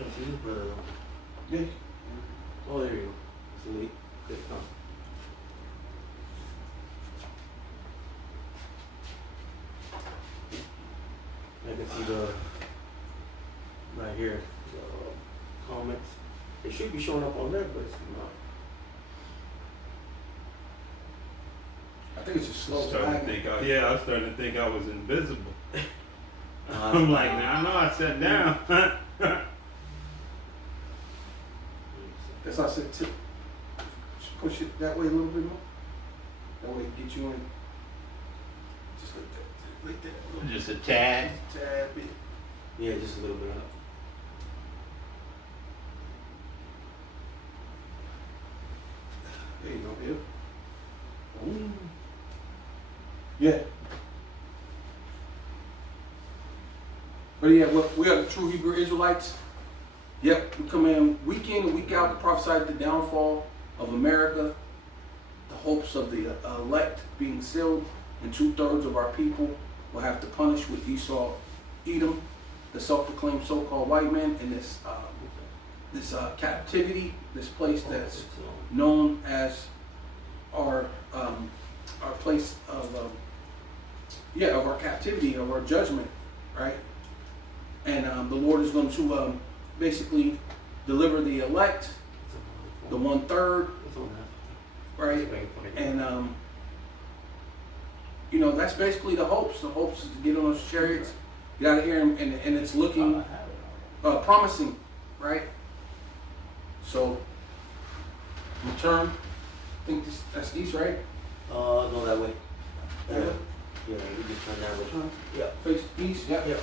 Can't see his brother though. Yeah. Oh, there you go. It's a leak. Good, come. I can see the right here the comments. It should be showing up on there, but it's not. I think it's just slow. I was starting to think I was invisible. Uh, I'm like, I know I sat down. That's why I said just push it that way a little bit more. That way it get you in. Just like that. Like that. A little Just a tad. tad bit. Yeah, just a little bit up. There you go, Bill. Ooh. Yeah. But yeah, we are the true Hebrew Israelites. Yep, we come in week and week out to prophesy the downfall of America, the hopes of the elect being sealed, and 2/3 of our people will have to punish with Esau, Edom, the self-proclaimed so-called white man, in this captivity, this place that's known as our place of our captivity, of our judgment, right? And the Lord is going to basically deliver the elect, the 1/3, right? And that's basically the hopes. The hopes is to get on those chariots, get out of here, and it's looking promising, right? So, return. I think that's east, right? No, that way. Yeah. Yeah, you just turn that way. Turn. Yeah. Face east. Yep. Yeah.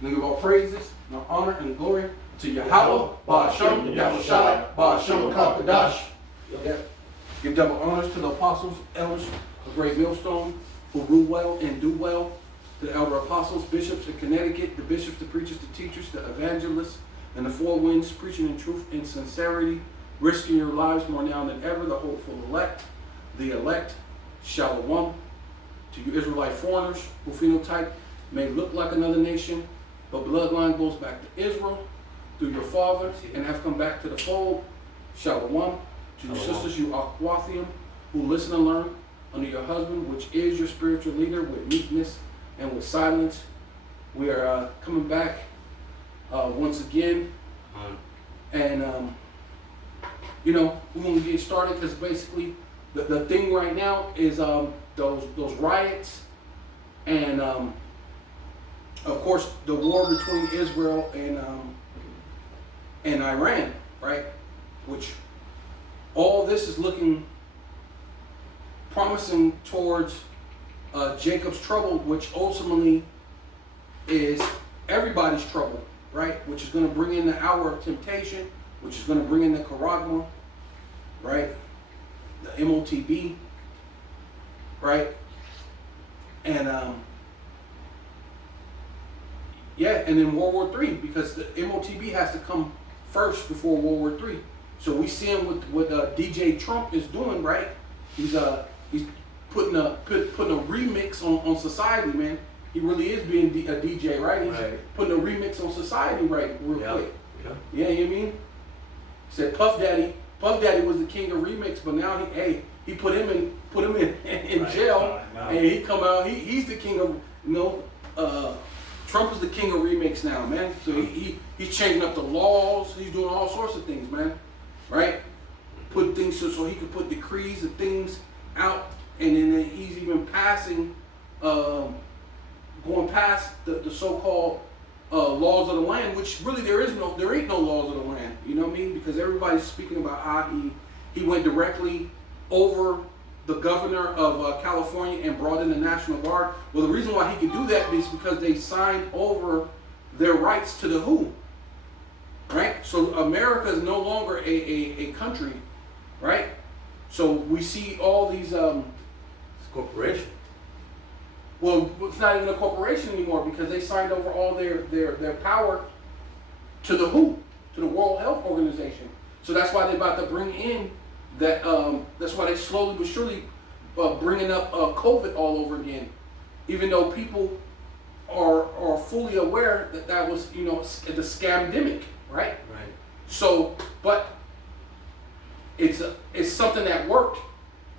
And give all praises, and all honor, and glory to Yahweh, Ba'ashem, Yahushua, Ba'ashem, Kakadash. Yep. Give double honors to the apostles, elders of Great Millstone, who rule well and do well. To the elder apostles, bishops in Connecticut, the bishops, the preachers, the teachers, the evangelists, and the four winds, preaching in truth and sincerity, risking your lives more now than ever, the hopeful elect, the elect, Shalom. To you Israelite foreigners, who phenotype may look like another nation, but bloodline goes back to Israel through your father and have come back to the fold. Shalom. To your sisters, you Aquathium, who listen and learn under your husband, which is your spiritual leader, with meekness and with silence. We are coming back once again. And, we're going to get started because basically the thing right now is those riots and, of course, the war between Israel and Iran, right? Which all this is looking promising towards Jacob's trouble, which ultimately is everybody's trouble, right? Which is going to bring in the hour of temptation, which is going to bring in the charagma, right? The MOTB, right? And and then World War III, because the MOTB has to come first before World War III. So we see him with what DJ Trump is doing, right? He's putting a remix on society, man. He really is being a DJ, right? He's putting a remix on society, right? Real quick. Yeah, you know what I mean? He said Puff Daddy was the king of remix, but now he put him in jail, and he come out. He's the king of Trump is the king of remix now, man. So he's changing up the laws. He's doing all sorts of things, man. Right? Put things so he could put decrees and things out, and then he's even passing, going past the so-called laws of the land, which really there ain't no laws of the land. You know what I mean? Because everybody's speaking about how he went directly over the governor of California and brought in the National Guard. Well, the reason why he could do that is because they signed over their rights to the WHO. Right? So America is no longer a country, right? So we see all these it's a corporation. Well, it's not even a corporation anymore because they signed over all their power to the WHO, to the World Health Organization. So that's why they're about to bring in that. That's why they slowly but surely bringing up COVID all over again, even though people are fully aware that was the scamdemic, right? Right. So, but it's something that worked.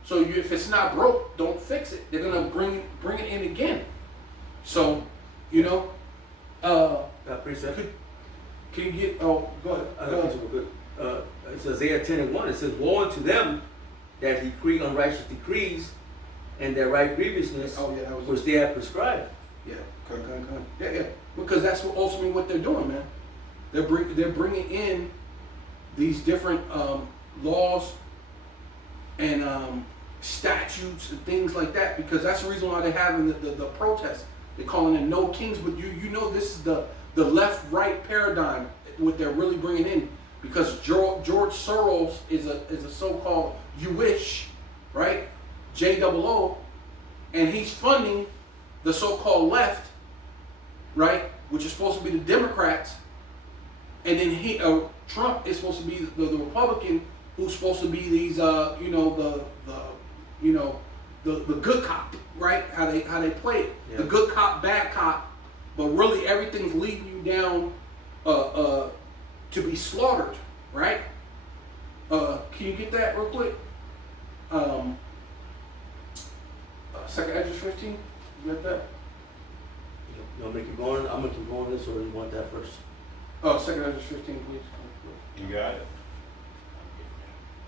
So if it's not broke, don't fix it. They're gonna bring it in again. So, you know, Got precept? can you get? Oh, go ahead. I got this real quick. It's Isaiah 10:1. It says, "Woe unto them that decree unrighteous decrees, and that write grievousness, Oh yeah, that was which they have prescribed." Yeah, yeah. Because that's ultimately what they're doing, man. They're bringing in these different laws and statutes and things like that, because that's the reason why they're having the protests. They're calling it no kings, but you know this is the left-right paradigm, what they're really bringing in, because George Soros is a so-called Jewish, right? JOO, and he's funding the so-called left, right, which is supposed to be the Democrats, and then Trump is supposed to be the Republican, who's supposed to be these the good cop, right? How they play it, Yeah. the good cop, bad cop, but really everything's leading you down to be slaughtered, right? Can you get that real quick? Second Ezra 15. You got that? You want me to keep going? I'm gonna keep going this, or you want that first? Oh, second Ezra 15, please. You got it?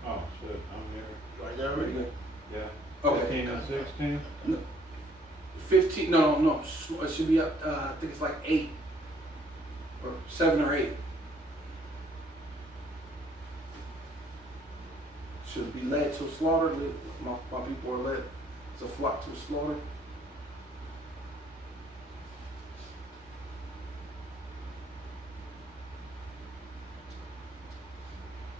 Oh, shit, I'm here. Right there Pretty good. Yeah. Okay. 15 and 16? 15. No. It should be up. I think it's like 8 or 7 or 8. Should be led to slaughter. My people are led to flock to slaughter.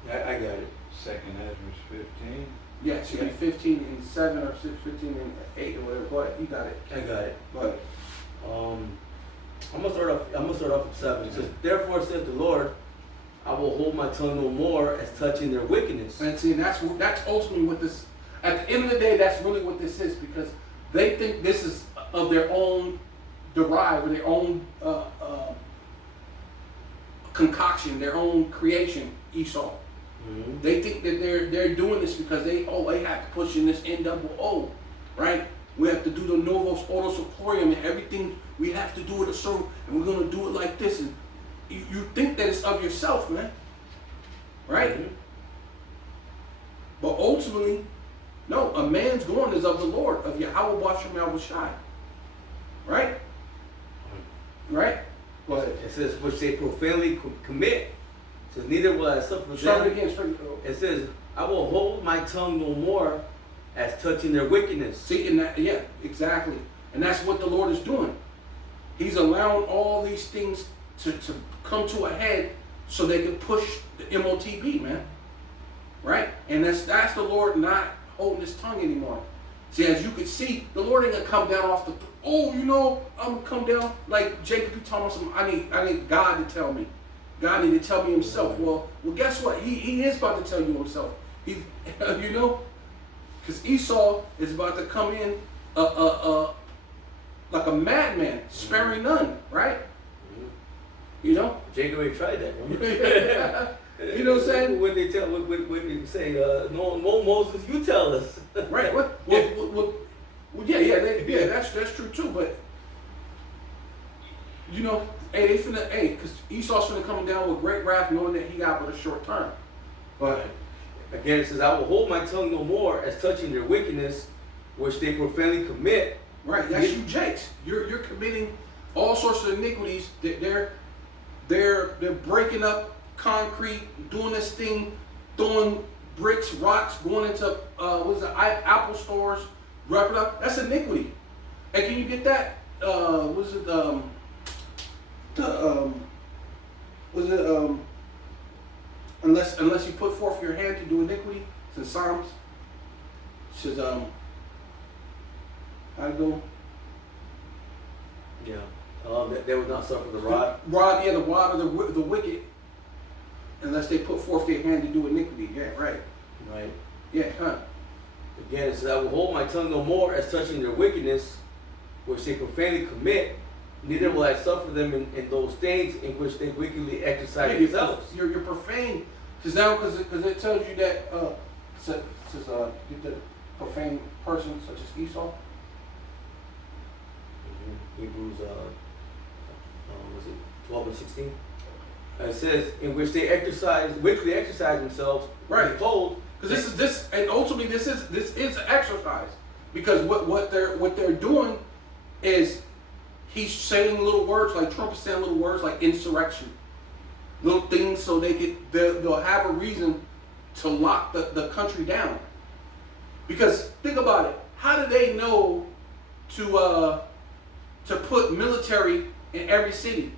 Yeah, I got it. Second Ezra 15. Yeah, it should be 15 and 7 or 15 and 8 or whatever. Go ahead. You got it. I got it. Go ahead. I'm gonna start off with 7. It says, "Therefore said the Lord, I will hold my tongue no more as touching their wickedness." And see, that's ultimately what this. At the end of the day, that's really what this is, because they think this is of their own derive or their own concoction, their own creation. Esau. Mhm. They think that they're doing this because they have to push in this NOO, right? We have to do the Novus Ordo Seclorum and everything. We have to do it a certain, and we're gonna do it like this. And you think that it's of yourself, man, right? Mhm. But ultimately, no. A man's going is of the Lord, of Yahweh Bashem Yahushai, right? Right. Go ahead. It says, "Which they profanely commit." It says, "Neither will I suffer Start them." it again. It says, "I will hold my tongue no more as touching their wickedness." See, and that, yeah, exactly. And that's what the Lord is doing. He's allowing all these things to come to a head so they can push the MOTB, man. Right? And that's the Lord not holding his tongue anymore. See, as you can see, the Lord ain't gonna come down off the, I'm gonna come down like Jacob. He told me something. I need God to tell me. God need to tell me himself. Well, guess what? He is about to tell you himself. He, because Esau is about to come in, like a madman, sparing none, right? You know? Jacob ain't tried that. Remember? You know what I'm saying? When they say, "No, Moses, you tell us." Right. Well, yeah. That's true too. But you know, because Esau's finna come down with great wrath, knowing that he got but a short time. But again, it says, "I will hold my tongue no more as touching their wickedness, which they profanely commit." right, that's you, Jakes. You're committing all sorts of iniquities. They're breaking up concrete, doing this thing, throwing bricks, rocks, going into Apple stores, wrapping up. That's iniquity. And can you get that? Unless you put forth your hand to do iniquity? It's in Psalms. It says how to go? Yeah. They would not suffer the rod. The rod of the wicked, unless they put forth their hand to do iniquity. Yeah, right. Right. Yeah, huh. Again, it says, "I will hold my tongue no more as touching their wickedness, which they profanely commit." neither will I suffer them in those things in which they wickedly exercise Yeah, themselves. you're profane. Because now, because it tells you that says get the profane person such as Esau. Hebrews, was it 12 and 16? It says, in which they wickedly exercise themselves, Right. Behold, Because and ultimately this is an exercise. Because what they're doing is he's saying little words like Trump is saying little words like insurrection, little things so they'll have a reason to lock the country down. Because think about it, how do they know to put military in every city?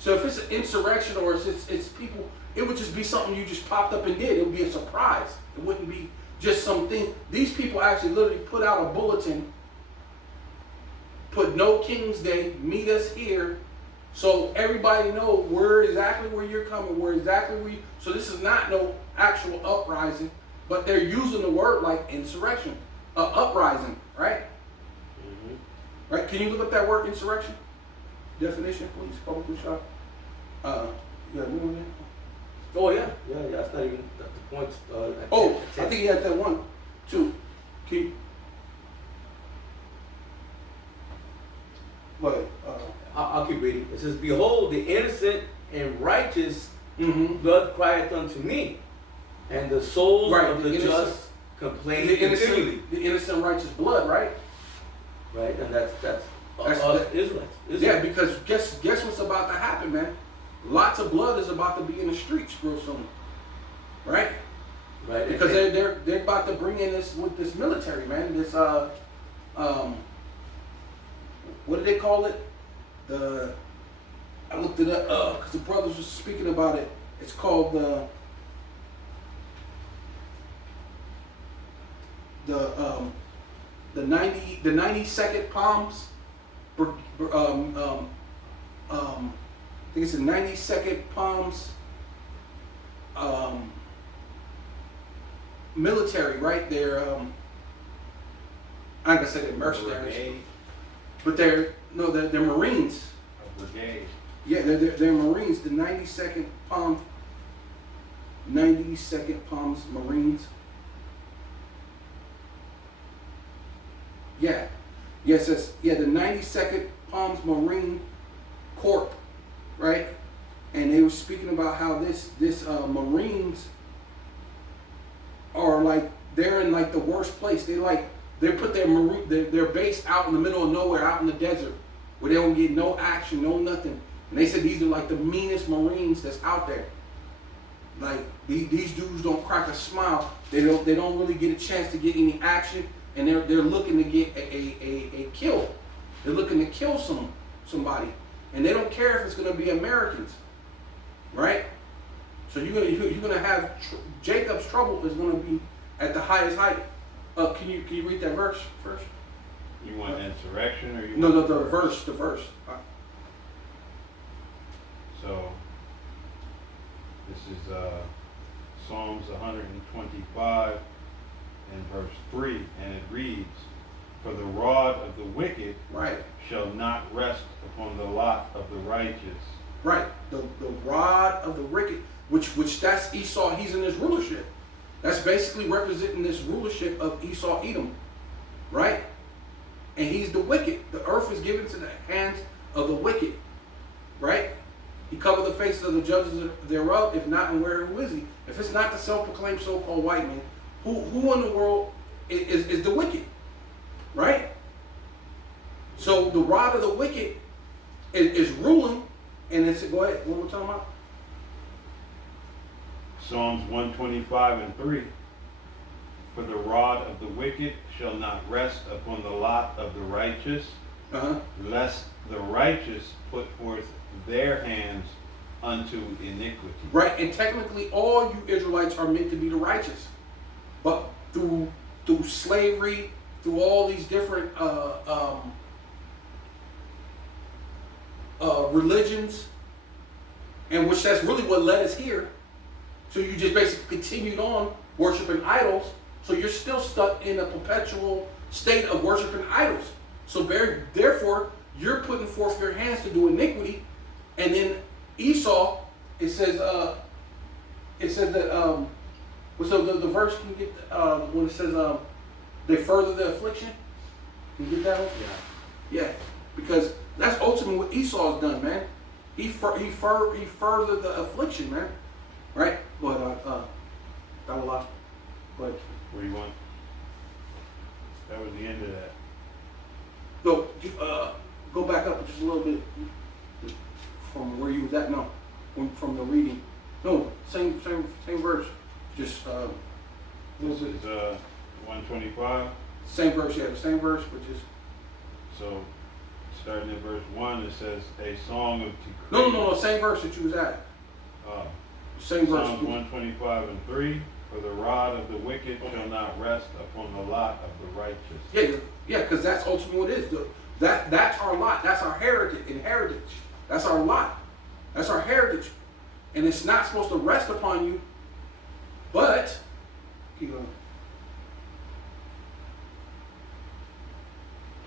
So if it's an insurrection or it's people, it would just be something you just popped up and did. It would be a surprise. It wouldn't be just something. These people actually literally put out a bulletin, put no King's Day, meet us here, so everybody know where you're coming, so this is not no actual uprising, but they're using the word like insurrection, uprising, right? Mm-hmm. Right? Can you look up that word insurrection? Definition, please, publicly shot. Yeah, we on there? Oh yeah, that's not even the point. I think he had that one, too. Can you? But, I'll keep reading. It says, Behold, the innocent and righteous mm-hmm. blood crieth unto me, and the souls Right, of the the innocent- just complain continually. the innocent righteous blood, right? Right, and that's That's Israelites. Yeah, because guess what's about to happen, man? Lots of blood is about to be in the streets real soon, right? Right, Because they're about to bring in this military, man. This what do they call it? I looked it up because the brothers were speaking about it. It's called the 92nd Palms. I think it's the 92nd Palms military, right? They're I guess they're mercenaries, Brigade. but they're Marines. A brigade. Yeah, they're Marines. The 92nd Palms Marines. Yeah. Yes, the 92nd Palms Marine Corps, right? And they were speaking about how this Marines are like they're in like the worst place. They put their base out in the middle of nowhere, out in the desert, where they don't get no action, no nothing. And they said these are like the meanest Marines that's out there. Like these dudes don't crack a smile. They don't really get a chance to get any action, and they're looking to get a kill. They're looking to kill somebody, and they don't care if it's going to be Americans, right? So you're gonna have Jacob's trouble is going to be at the highest height. Can you read that verse first? You want insurrection or you No, want the verse. So this is Psalms 125 and verse 3, and it reads, For the rod of the wicked Right. shall not rest upon the lot of the righteous. Right. The rod of the wicked, which that's Esau, he's in his rulership. That's basically representing this rulership of Esau Edom. Right? And he's the wicked. The earth is given to the hands of the wicked. Right? He covered the faces of the judges thereof. If not, and who is he? If it's not the self-proclaimed so-called white man, who in the world is the wicked? Right? So the rod of the wicked is ruling, and it's, go ahead, what we're talking about? Psalms 125 and 3. For the rod of the wicked shall not rest upon the lot of the righteous, lest the righteous put forth their hands unto iniquity. Right, and technically all you Israelites are meant to be the righteous. But through slavery, through all these different religions, and which that's really what led us here. So you just basically continued on worshiping idols, so you're still stuck in a perpetual state of worshiping idols. So therefore, you're putting forth your hands to do iniquity, and then Esau, it says that what's the verse can you get when it says they further the affliction? Can you get that one? Yeah, because that's ultimately what Esau's done, man. He furthered the affliction, man. Right? Go ahead, that was a lot. But Where you want? That was the end of that. go back up just a little bit from where you was at. No, from the reading. No, same verse. Just This is 125. same verse. Yeah, the same verse, but just So, starting at verse 1, it says, a song of decree. no. Same verse that you was at. Same verse. Psalms 125 and 3, for the rod of the wicked shall not rest upon the lot of the righteous. Yeah, because that's ultimately what it is. That's our lot. That's our heritage. That's our lot. That's our heritage. And it's not supposed to rest upon you, but keep going.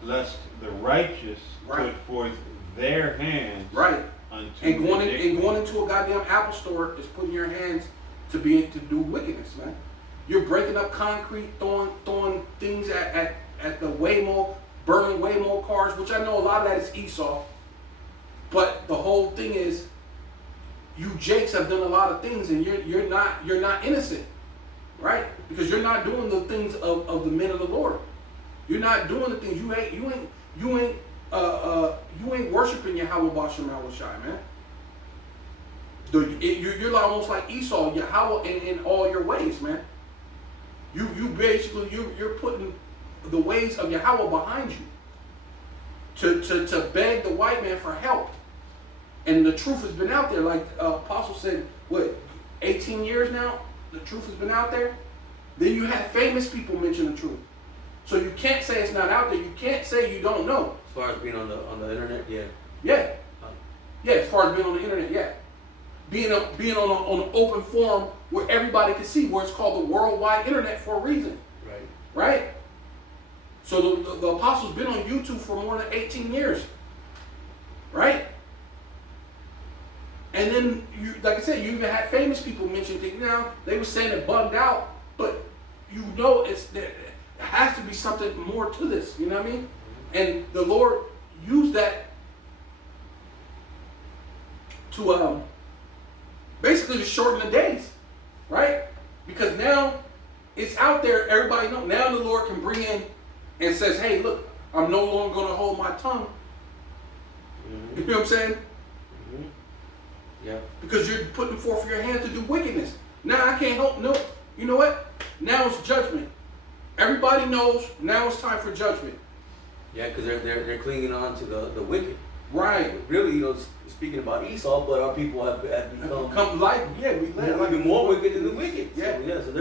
Lest the righteous Right. put forth their hands Right. unto And going iniquity. into a goddamn Apple store is putting your hands to do wickedness, man. You're breaking up concrete, throwing things at the Waymo, burning Waymo cars, which I know a lot of that is Esau. But the whole thing is, you Jakes have done a lot of things, and you're not innocent, right? Because you're not doing the things of the men of the Lord. You're not doing the things you ain't worshiping Yahweh Bashem Shai, man. You're almost like Esau, Yahweh in all your ways, man. You basically you're putting the ways of Yahweh behind you to beg the white man for help. And the truth has been out there, like Apostle said, 18 years now? The truth has been out there. Then you have famous people mention the truth. So you can't say it's not out there. You can't say you don't know. As far as being on the internet, yeah. Yeah. Yeah, as far as being on the internet, yeah. Being on an open forum where everybody can see, where it's called the worldwide internet for a reason. Right. Right? So the apostle's been on YouTube for more than 18 years. Right? And then, like I said, you even had famous people mention things. Now, they were saying it bugged out, but you know there has to be something more to this. You know what I mean? And the Lord used that to basically to shorten the days, right? Because now it's out there, everybody knows. Now the Lord can bring in and says, hey, look, I'm no longer going to hold my tongue. Mm-hmm. You know what I'm saying? Mm-hmm. Yeah. Because you're putting forth your hand to do wickedness. Now I can't help. No, you know what? Now it's judgment. Everybody knows. Now it's time for judgment. Yeah, because they're clinging on to the wicked. Right. Really, speaking about Esau, but our people have become like we live even more wicked than the wicked. Yeah. So, yeah. So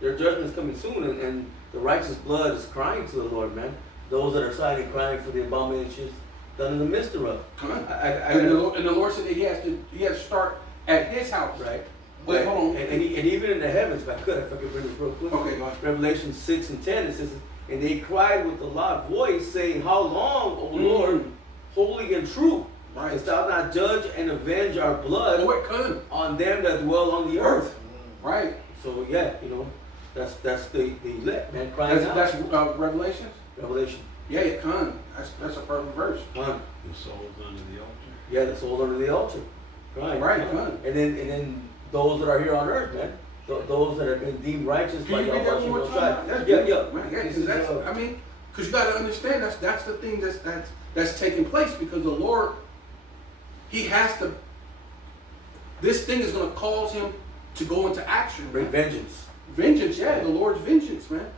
their judgment's coming soon, and the righteous blood is crying to the Lord, man. Those that are silent crying for the abominations done in the midst thereof. And the Lord said that he has to start at his house. Right. Wait, hold on. And even in the heavens, if I could bring this real quick. Okay, go ahead. Revelation 6 and 10, it says, and they cried with a loud voice, saying, how long, O Lord, holy and true, dost thou not judge and avenge our blood on them that dwell on the earth? Right. So yeah, that's the elect, man, crying out. That's Revelations? Revelation. Yeah, it can. That's a perfect verse. The souls under the altar. Yeah, the souls under the altar. Crying. Right, And then those that are here on earth, man. Those that have been deemed righteous by Can you read that one more time? Yeah. Because you got to understand that's the thing that's taking place, because the Lord, he has to. This thing is going to cause him to go into action. Bring vengeance. Vengeance, yeah, the Lord's vengeance, man.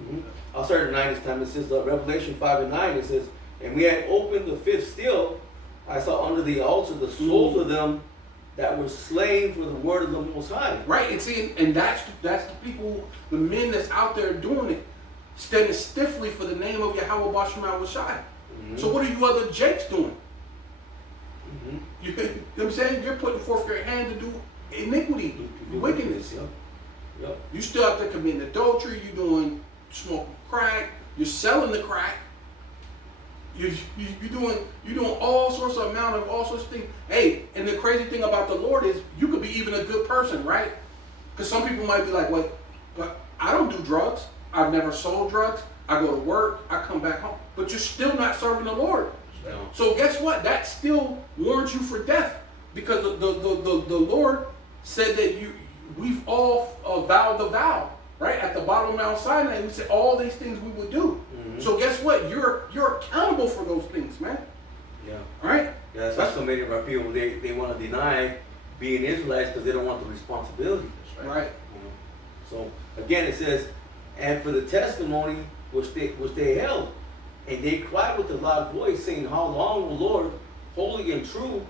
Mm-hmm. I'll start at 9 this time. It says Revelation 5 and 9. It says, and we had opened the fifth seal. I saw under the altar the souls of them that were slain for the word of the Most High. Right, and see, and that's the people, the men that's out there doing it, standing stiffly for the name of Yahweh Bashem Shai. Mm-hmm. So what are you other Jakes doing? Mm-hmm. You know what I'm saying? You're putting forth your hand to do iniquity, wickedness. Yep. You still out there committing adultery. You're doing smoking crack. You're selling the crack. You're doing all sorts of amount of all sorts of things. Hey, and the crazy thing about the Lord is you could be even a good person, right? Because some people might be like, "What? But I don't do drugs. I've never sold drugs. I go to work. I come back home." But you're still not serving the Lord. No. So guess what? That still warrants you for death, because the Lord said that we've all vowed the vow, right? At the bottom of Mount Sinai, and we said all these things we would do. Mm-hmm. So guess what? You're accountable for those things, man. Yeah. Right? Yeah, that's why so many of our people they want to deny being Israelites because they don't want the responsibility. Right. So again, it says, and for the testimony which they held, and they cried with a loud voice, saying, "How long, O Lord, holy and true,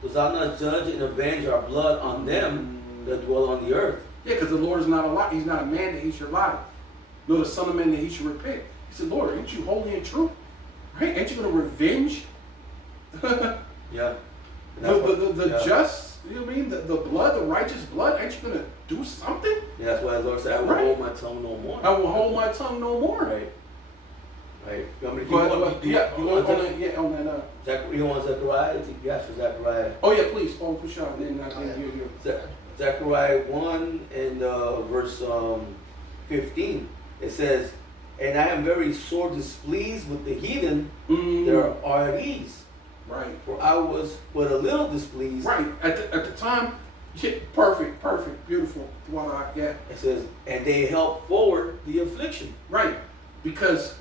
dost thou not judge and avenge our blood on them that dwell on the earth?" Yeah, because the Lord is not a lie. He's not a man that he should lie, nor the son of man that he should repent. He said, "Lord, ain't you holy and true? Right? Ain't you going to revenge?" Yeah. The just, you know what I mean? The blood, the righteous blood, ain't you going to do something? Yeah, that's why the Lord said, "I will hold my tongue no more." I will hold my tongue no more. Right. Right. You want me to keep on that. You want Zechariah? Yes, for Zechariah. Oh yeah, please. Oh, push on. Then Zechariah 1 and verse 15. It says, "And I am very sore displeased with the heathen that are at ease. Right. For I was but a little displeased." Right. At the time, yeah, perfect, beautiful. Yeah. It says, "And they helped forward the affliction." Right. Because,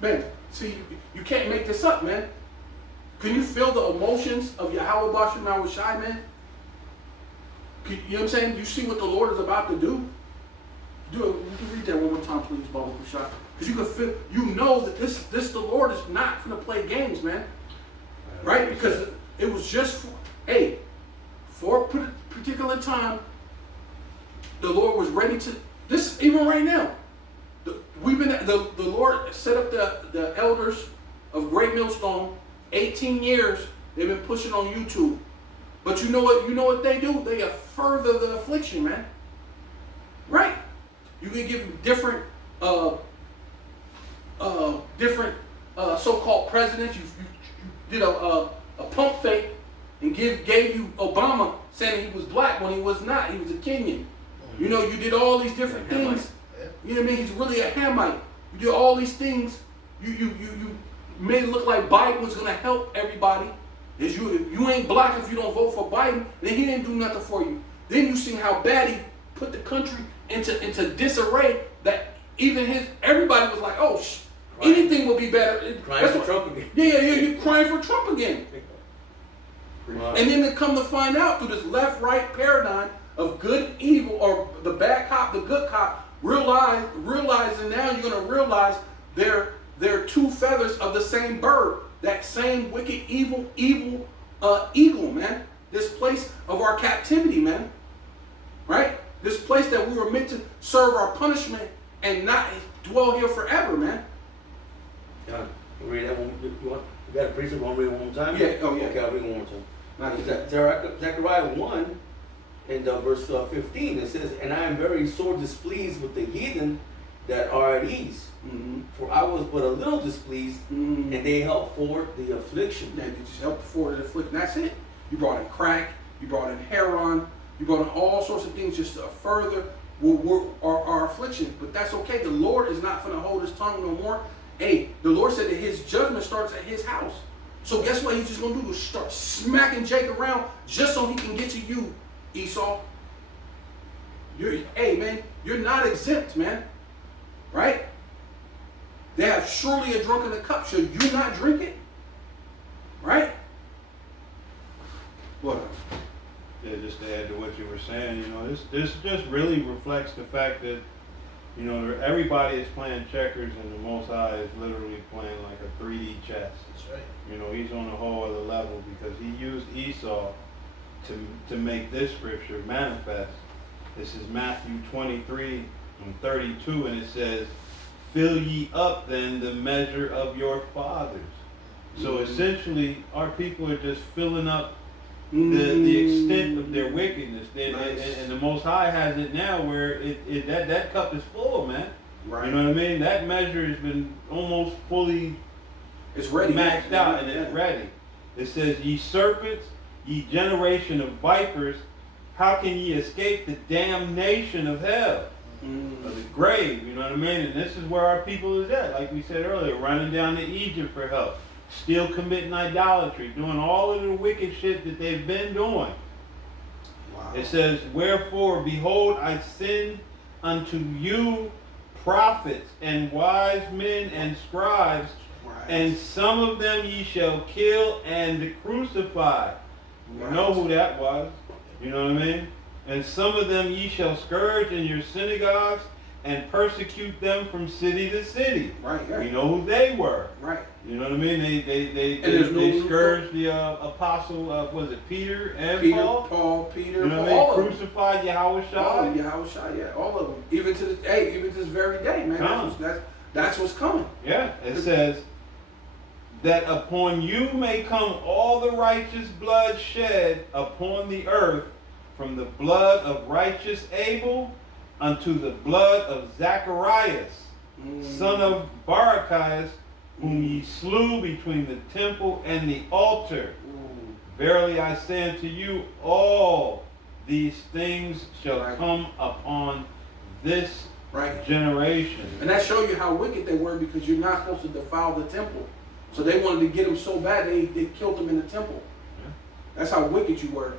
man, see, you can't make this up, man. Can you feel the emotions of Yahweh Bashem Yahushai, man? You know what I'm saying? You see what the Lord is about to do? Do it. You can read that one more time, please, Baba Kushai. Because you can feel, you know that this the Lord is not going to play games, man. Right? Because it was just for a particular time, the Lord was ready to, this, even right now, the Lord set up the elders of Great Millstone. 18 years they've been pushing on YouTube. But you know what they do? They further the affliction, man. Right? You can give different so-called presidents. You did a pump fake and gave you Obama saying he was black when he was not. He was a Kenyan. You know, you did all these different things. You know what I mean? He's really a Hamite. You did all these things. You made it look like Biden was gonna help everybody. If you ain't black if you don't vote for Biden, then he didn't do nothing for you. Then you see how bad he put the country into disarray that even everybody was like, "Oh, anything will be better." Crying for Trump again. Yeah, you're crying for Trump again. And then they come to find out through this left-right paradigm of good, evil, or the bad cop, the good cop, realizing now you're gonna realize they're two feathers of the same bird. That same wicked, evil eagle, man. This place of our captivity, man. Right? This place that we were meant to serve our punishment and not dwell here forever, man. Yeah. Read that one. You got a preacher? Want to read it one more time? Yeah. Oh, yeah. Okay, I'll read it one more time. Zechariah 1 and verse 15. It says, "And I am very sore displeased with the heathen that are at ease. For I was but a little displeased, and they helped forward the affliction." Yeah, they just helped forward the affliction. That's it. You brought in crack, you brought in heroin, you brought in all sorts of things just to further our affliction. But that's okay. The Lord is not going to hold his tongue no more. Hey, the Lord said that his judgment starts at his house. So guess what he's just going to do is start smacking Jake around just so he can get to you, Esau. Hey, man, you're not exempt, man. Right? They have surely a drunk in the cup. Should you not drink it? Right? What? Yeah, just to add to what you were saying, this just really reflects the fact that, everybody is playing checkers and the Most High is literally playing like a 3D chess. That's right. He's on a whole other level because he used Esau to make this scripture manifest. This is Matthew 23 and 32, and it says, "Fill ye up then the measure of your fathers." So essentially, our people are just filling up the extent of their wickedness. And the Most High has it now where that cup is full, man. Right. You know what I mean? That measure has been almost fully ready. Maxed out and it's ready. It says, ye serpents, ye generation of vipers, how can ye escape the damnation of hell? Of the grave, you know what I mean? And this is where our people is at, like we said earlier, running down to Egypt for help, still committing idolatry, doing all of the wicked shit that they've been doing. Wow. It says, wherefore, behold, I send unto you prophets and wise men and scribes, and some of them ye shall kill and crucify. You know who that was. You know what I mean? And some of them ye shall scourge in your synagogues and persecute them from city to city. Right, yeah. We know who they were. Right. You know what I mean? They scourged the apostle, was it Peter and Paul? Peter, you know what I mean? Crucified Yahweh Shai. Yeah, all of them. Even to this very day, man. That's what's coming. Yeah, it says that upon you may come all the righteous blood shed upon the earth, from the blood of righteous Abel unto the blood of Zacharias, son of Barachias, whom ye slew between the temple and the altar. Verily I say unto you, all these things shall come upon this generation. And that shows you how wicked they were, because you're not supposed to defile the temple. So they wanted to get them so bad they killed them in the temple. Yeah. That's how wicked you were.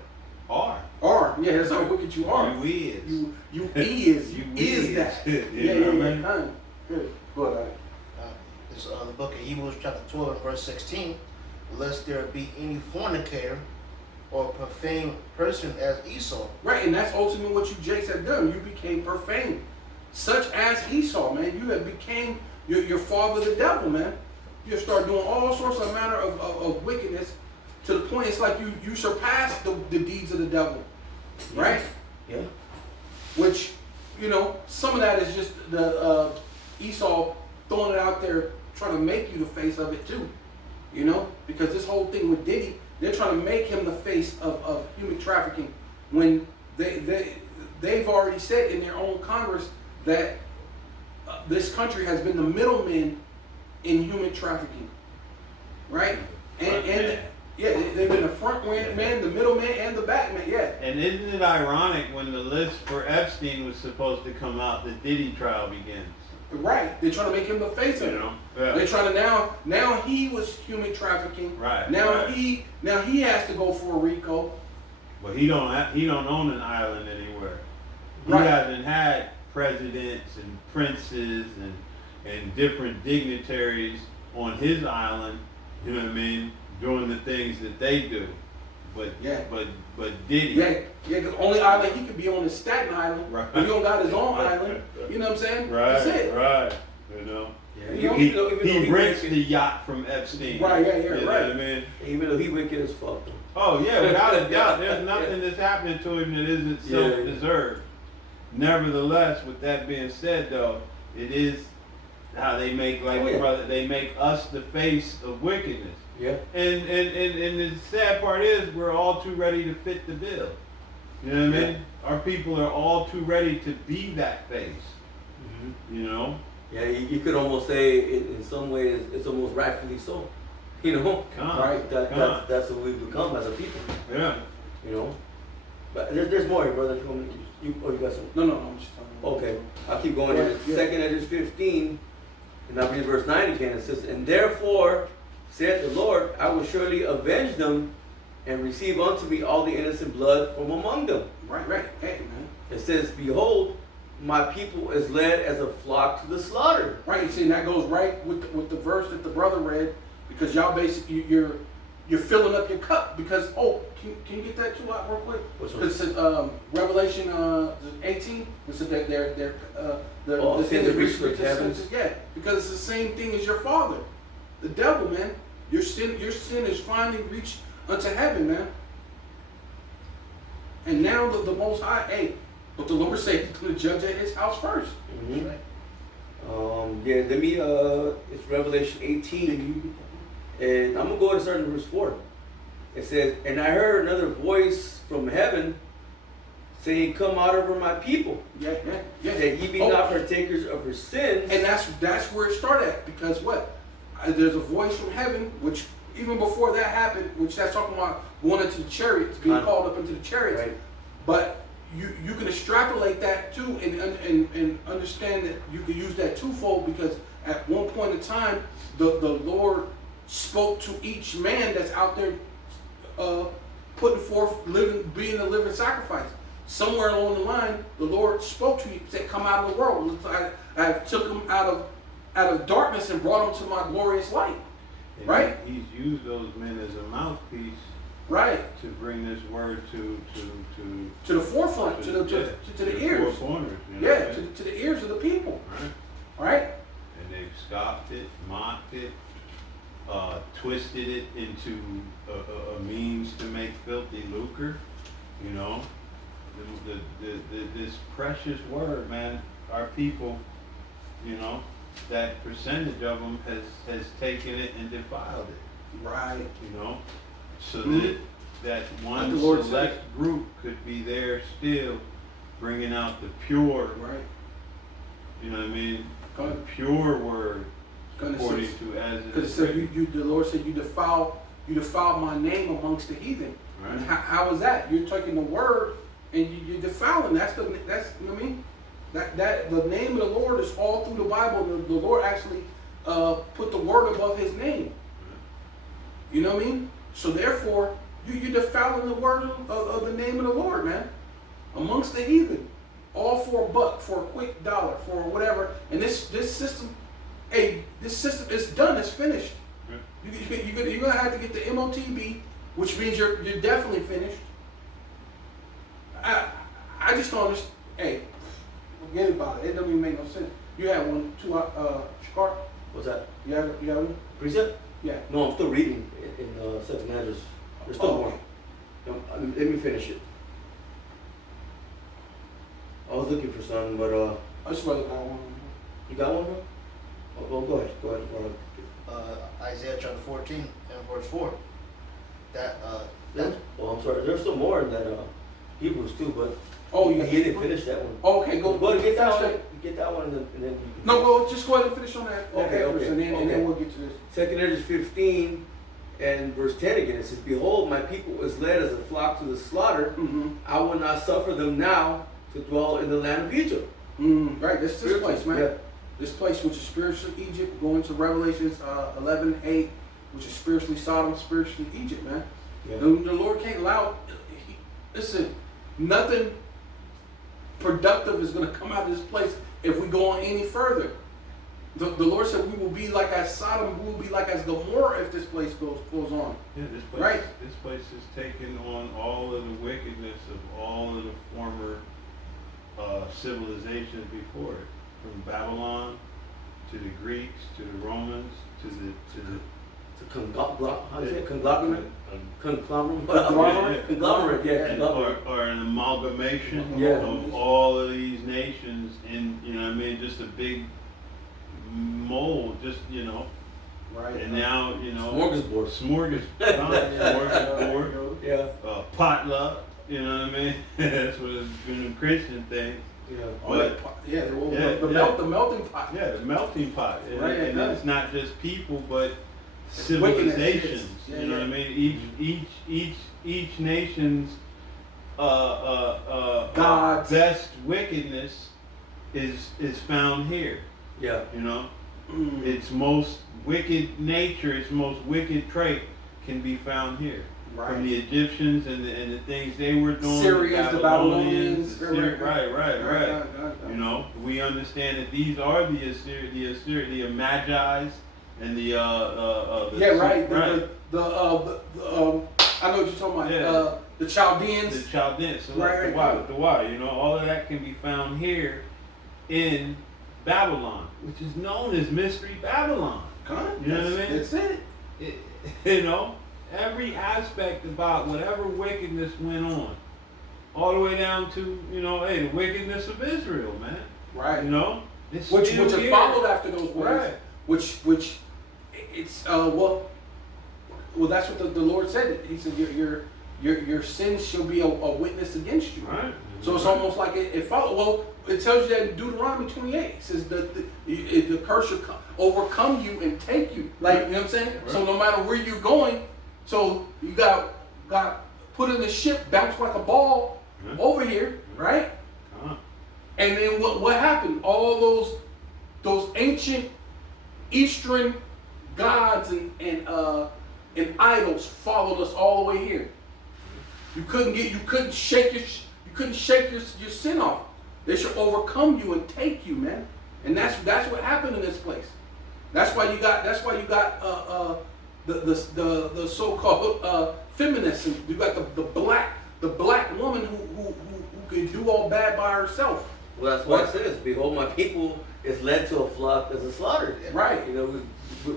Yeah, that's how wicked you are. You is that. Yeah. Good. Go ahead. It's the book of Hebrews chapter 12 and verse 16. Lest there be any fornicator or profane person as Esau. Right, and that's ultimately what you Jakes have done. You became profane. Such as Esau, man. You have became your father the devil, man. You start doing all sorts of manner of wickedness, to the point it's like you surpass the deeds of the devil. Right? Yeah. Which, some of that is just the Esau throwing it out there, trying to make you the face of it too. Because this whole thing with Diddy, they're trying to make him the face of human trafficking, when they've already said in their own Congress that this country has been the middleman in human trafficking, right? And they've been the front man, the middle man, and the back man. Yeah. And isn't it ironic when the list for Epstein was supposed to come out, the Diddy trial begins? Right. They're trying to make him the face of it. Yeah. They're trying to now he was human trafficking. Right. Now he has to go for a RICO. But he don't own an island anywhere. He hasn't had presidents and princes and different dignitaries on his island, you know what I mean, doing the things that they do. But Diddy. Yeah, the only island he could be on is Staten Island. Right. But he don't got his own island. You know what I'm saying? Right. That's it. Right. Yeah, he rents the yacht from Epstein. Right, yeah, you know right. What I mean? Even though he wicked as fuck. Oh yeah, without a doubt. There's nothing that's happening to him that isn't self-deserved. Nevertheless, with that being said though, it is how they make, brother, they make us the face of wickedness. Yeah. And the sad part is we're all too ready to fit the bill. You know what I mean? Our people are all too ready to be that face. Mm-hmm. Yeah, you could almost say in some ways it's almost rightfully so. Right? That's what we've become as a people. Yeah. But there's more here, brother. You got some? No, I'm just talking about. Okay, I'll keep going. Second Edges 15, and I'll read verse 9 again. It says, and therefore said the Lord, I will surely avenge them and receive unto me all the innocent blood from among them. Right. Hey, man. It says, behold, my people is led as a flock to the slaughter. Right, you see, and that goes right with the verse that the brother read, because y'all basically, you're filling up your cup, because, can you get that too out real quick? It says, Revelation 18, it said that the sins have reached the heavens. Yeah, because it's the same thing as your father. The devil, man. Your sin has finally reached unto heaven, man. And now the Most High, but the Lord said He's going to judge at His house first. Mm-hmm. Let me, it's Revelation 18, and I'm going to go to starting verse 4. It says, and I heard another voice from heaven saying, "Come out over my people, Yeah. that ye be not partakers of her sins." And that's where it started at, because what? There's a voice from heaven, which even before that happened, which that's talking about going into the chariots, being called up into the chariots. Right. But you can extrapolate that too, and understand that you can use that twofold, because at one point in time, the Lord spoke to each man that's out there putting forth being a living sacrifice. Somewhere along the line, the Lord spoke to you, said, "Come out of the world. I took them out of darkness and brought them to my glorious light." And Right? He's used those men as a mouthpiece Right. to bring this word to the forefront, to the ears. four corners. You know Yeah, what I mean? to the ears of the people. Right. Right? And they've scoffed it, mocked it, twisted it into a means to make filthy lucre. You know, this precious word, man. Our people, you know, that percentage of them has taken it and defiled it. Right. You know, so Mhm. that one Like the Lord select says. group could be there still, bringing out the pure. Right. You know what I mean? Go The ahead. pure word, Because according to as it it is said, written. the Lord said, you defiled my name amongst the heathen. And Right. how is that? You're taking the word and you're defiling. That's you know what I mean? That the name of the Lord is all through the Bible. The Lord actually put the word above His name. You know what I mean? So therefore, you're defiling the word of the name of the Lord, man, amongst the heathen, all for a buck, for a quick dollar, for whatever. And this system, this system is done. It's finished. You're gonna have to get the MOTB, which means you're definitely finished. I just don't understand. Hey, forget about it. It doesn't even make no sense. You have one, too, Shakar? What's that? You have one? Precept? Yeah. No, I'm still reading in Second Ezra. There's still more. Let me finish it. I was looking for something, but I just rather got one. you got one, bro? Oh, go ahead. Isaiah chapter 14 and verse 4. Yeah. Oh, I'm sorry. There's some more in that Hebrews too, but Oh, you he didn't finish that one. Oh, okay, go Go to get that finish one. Get that one, and then you can No, go. Just go ahead and finish on that. Okay, Ezra, and then okay. we'll get to this. Second Ezra 15 and verse 10 again. It says, "Behold, my people is led as a flock to the slaughter. Mm-hmm. I will not suffer them now to dwell in the land of Egypt." Right. This place, man. Yeah. This place, which is spiritual Egypt, going to Revelations 11:8, which is spiritually Sodom, spiritually Egypt, man. Yeah. The Lord can't allow. Listen, nothing productive is going to come out of this place if we go on any further. The Lord said we will be like as Sodom, we will be like as Gomorrah if this place goes on. Yeah, this place, Right. this place is taking on all of the wickedness of all of the former civilizations before it, from Babylon to the Greeks to the Romans to the How is it? Conglomerate? Conglomerate? Conglomerate? Conglomerate, yeah. Conglomerate. or an amalgamation Yeah. of all of these nations in, you know what I mean, just a big mold, just, you know, Right. and now, you know, Smorgasbord. smorgasbord, Yeah. potluck, you know what I mean? That's what it's been a Christian thing. Yeah. But The melting pot. yeah, the melting pot, and, Right, and yeah. it's not just people, but It's civilizations. wickedness. Yeah, You know what I mean? Each nation's God's best wickedness is found here. Yeah. You know, Mm. its most wicked nature, its most wicked trait can be found here. Right. From the Egyptians and the things they were doing, Syrians, the Babylonians, the right. right. You know, we understand that these are the Magi's and the right. right. I know what you're talking about. Yeah. The Chaldeans. The Chaldeans, so Right, the water, you know, all of that can be found here in Babylon, which is known as Mystery Babylon. You know what I mean? That's it. You know, every aspect about whatever wickedness went on, all the way down to, you know, hey, the wickedness of Israel, man. Right. You know, it's Which still have here. followed after those ways. Right. Which it's well that's what the Lord said. He said your sins shall be a witness against you. Right. So it's almost like it follows. Well, it tells you that in Deuteronomy 28. It says the curse shall overcome you and take you. Like, you know what I'm saying? Right. So no matter where you're going, so you got put in the ship, bounce like a ball over here, right? And then what happened? All those ancient Eastern gods and idols followed us all the way here. You couldn't shake your sin off. They should overcome you and take you, man. And that's what happened in this place. That's why you got the so-called feminists. You got the black woman who can do all bad by herself. Well, that's what it says. Behold, my people is led to a flock as a slaughter. Right. You know,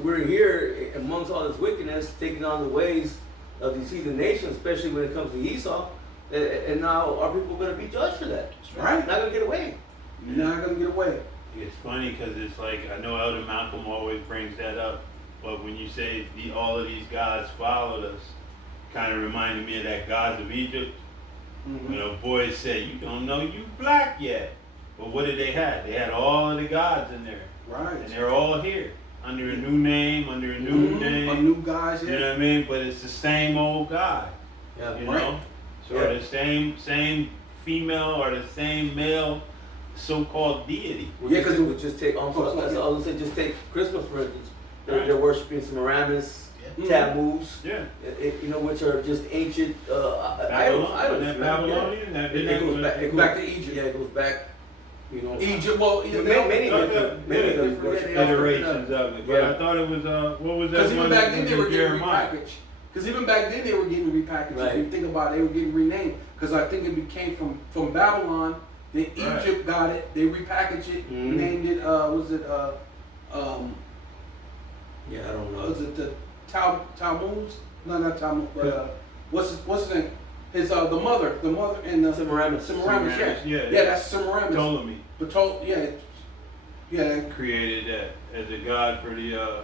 we're here amongst all this wickedness, taking on the ways of these heathen nations, especially when it comes to Esau. And now our people are going to be judged for that. Right. Not going to get away. You're not going to get away. It's funny because it's like, I know Elder Malcolm always brings that up, but when you say all of these gods followed us, kind of reminded me of that gods of Egypt. Mm-hmm. You know, boys say, you don't know you black yet. But what did they have? They had all of the gods in there. Right. And they're all here. Under a new name, under a new name. A new guys, yeah. You know what I mean? But it's the same old God. Yeah. You know? So the same female or the same male so-called deity. Yeah, because it would just take, just take Christmas for instance. They're worshiping Semiramis, Tammuz, you know, which are just ancient idols. Babylonian? It goes back to Egypt. Yeah, it goes back. You know, Egypt. Well, many different iterations of it. But I thought it was what was that? Because even back then they were getting repackaged. Because even back then they were getting repackaged. Right. If you think about it, they were getting renamed. Because I think it came from Babylon. Then Egypt got it. They repackaged it, named it. Yeah, I don't know. Was it the Tammuz? No, not Tammuz. But what's his name? His the mother and the Semiramis. Yeah, that's Semiramis. Ptolemy. Yeah. Created that as a god for the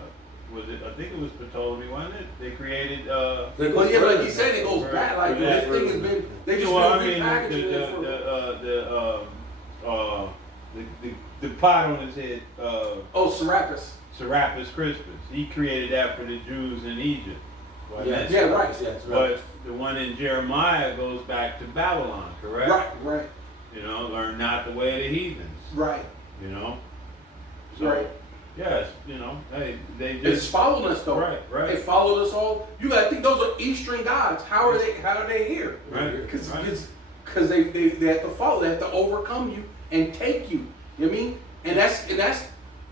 was it? I think it was Ptolemy, wasn't it? They created. Well, yeah, but he said it goes back. Like this thing has been. They just the pot on his head. Serapis. Serapis Crispus. He created that for the Jews in Egypt. Right? Yeah, right. Yes, but the one in Jeremiah goes back to Babylon, correct? Right. You know, learn not the way of the heathens. Right. You know? So, right. Yes, you know, they just... It's followed us though. Right. They followed us all. You gotta think those are Eastern gods. How are they here? Right. Because they have to follow, they have to overcome you and take you. You know what I mean? And that's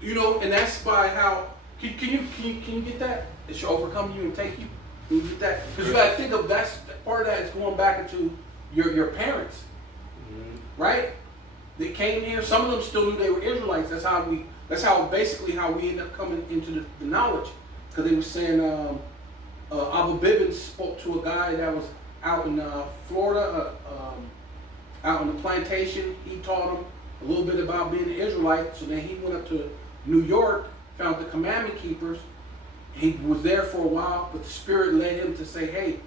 you know, and that's by how can you get that? It should overcome you and take you. Can you get that? Because you gotta think of that's part of that is going back into your parents. Right? They came here, some of them still knew they were Israelites. That's how we end up coming into the knowledge. Because they were saying Abba Bivens spoke to a guy that was out in Florida, out on the plantation. He taught him a little bit about being an Israelite. So then he went up to New York, found the Commandment Keepers. He was there for a while, but the Spirit led him to say, hey,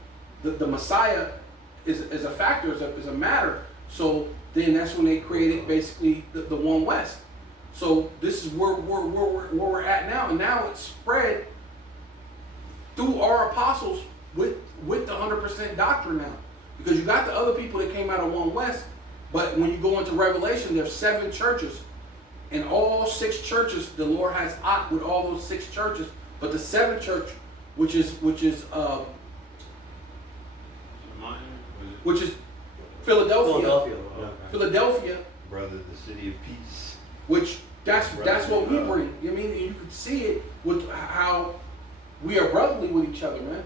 the Messiah is a factor, is a matter. So then that's when they created basically the One West. So this is where we're at now. And now it's spread through our apostles with the 100% doctrine now. Because you got the other people that came out of One West, but when you go into Revelation, there's 7 churches. And all 6 churches, the Lord has out with all those 6 churches. But the 7th church, which is Philadelphia. Philadelphia. Brother, the city of peace. Which that's what we bring. You know what I mean? And you can see it with how we are brotherly with each other, man.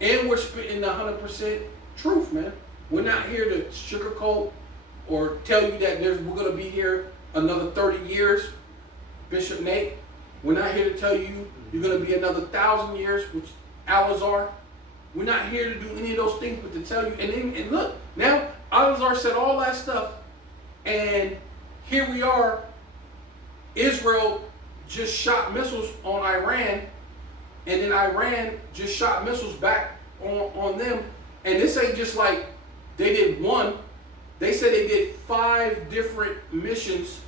And we're spitting the 100% truth, man. We're not here to sugarcoat or tell you that we're going to be here another 30 years, Bishop Nate. We're not here to tell you you're going to be another 1,000 years, which Al-Azhar. We're not here to do any of those things, but to tell you. And look, now Al-Azhar said all that stuff, and here we are. Israel just shot missiles on Iran, and then Iran just shot missiles back on them. And this ain't just like they did one. They said they did 5 different missions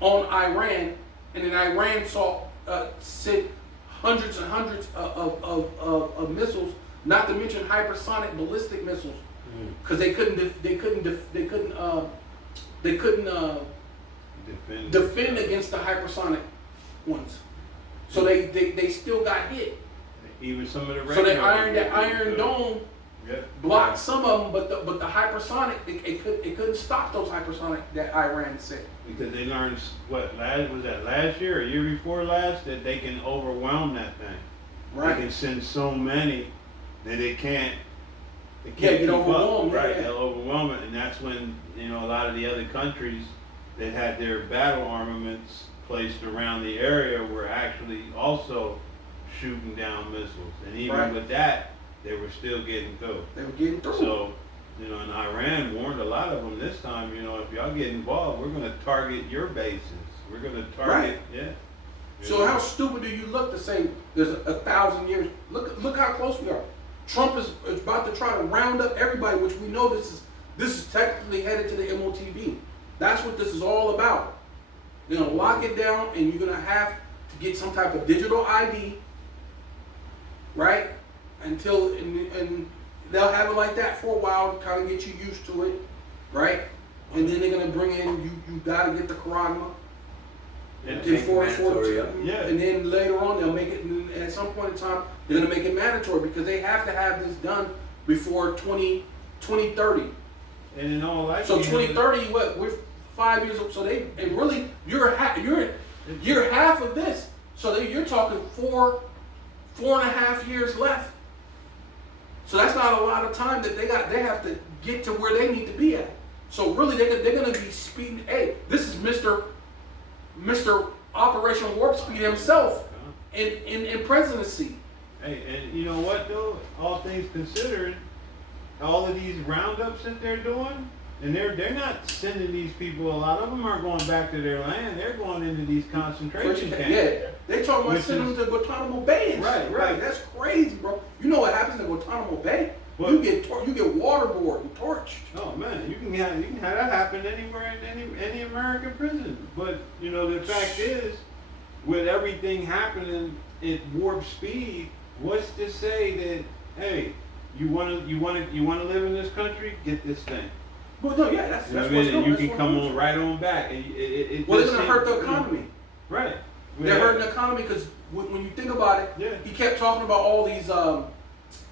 on Iran, and then Iran sent hundreds and hundreds of missiles, not to mention hypersonic ballistic missiles, because they couldn't defend against the hypersonic ones. So they still got hit. Even some of the So that Iron Dome blocked some of them, but the hypersonic it couldn't stop those hypersonic that Iran sent. Because they learned last year or year before last that they can overwhelm that thing. Right. They can send so many that they can't get keep overwhelmed. up. Right, Yeah. they'll overwhelm it, and that's when a lot of the other countries that had their battle armaments placed around the area were actually also shooting down missiles, and even with that, they were still getting through. They were getting through. So, and Iran warned a lot of them this time, if y'all get involved, we're going to target your bases. We're going to target, So how stupid do you look to say there's 1,000 years? Look how close we are. Trump is about to try to round up everybody, which we know this is technically headed to the MOTB. That's what this is all about. They're gonna lock it down, and you're gonna have to get some type of digital ID, right? And they'll have it like that for a while to kind of get you used to it, right? And then they're gonna bring in you gotta get the Karagma. And then later on they'll make it. And at some point in time, they're gonna make it mandatory because they have to have this done before 2030. And in all likelihood, so 2030, we're 5 years old. So you're half of this. So you're talking 4.5 years left. So that's not a lot of time that they have to get to where they need to be at. So really, they're gonna be speeding. Hey, this is Mr. Operation Warp Speed himself in presidency. Hey, and you know what though? All things considered, all of these roundups that they're doing, and they're not sending these people. A lot of them aren't going back to their land. They're going into these concentration camps. Yeah, they talking about sending them to Guantanamo Bay. And right, shit. right. That's crazy, bro. You know what happens in Guantanamo Bay? What? You get waterboarded and torched. Oh man, you can have that happen anywhere in any American prison. But the fact is, with everything happening at warp speed, what's to say that you want to live in this country? Get this thing. Well, no, yeah, that's what you can come on right on back. And it's gonna hurt the economy. Right. They're hurting the economy because when you think about it, he kept talking about all these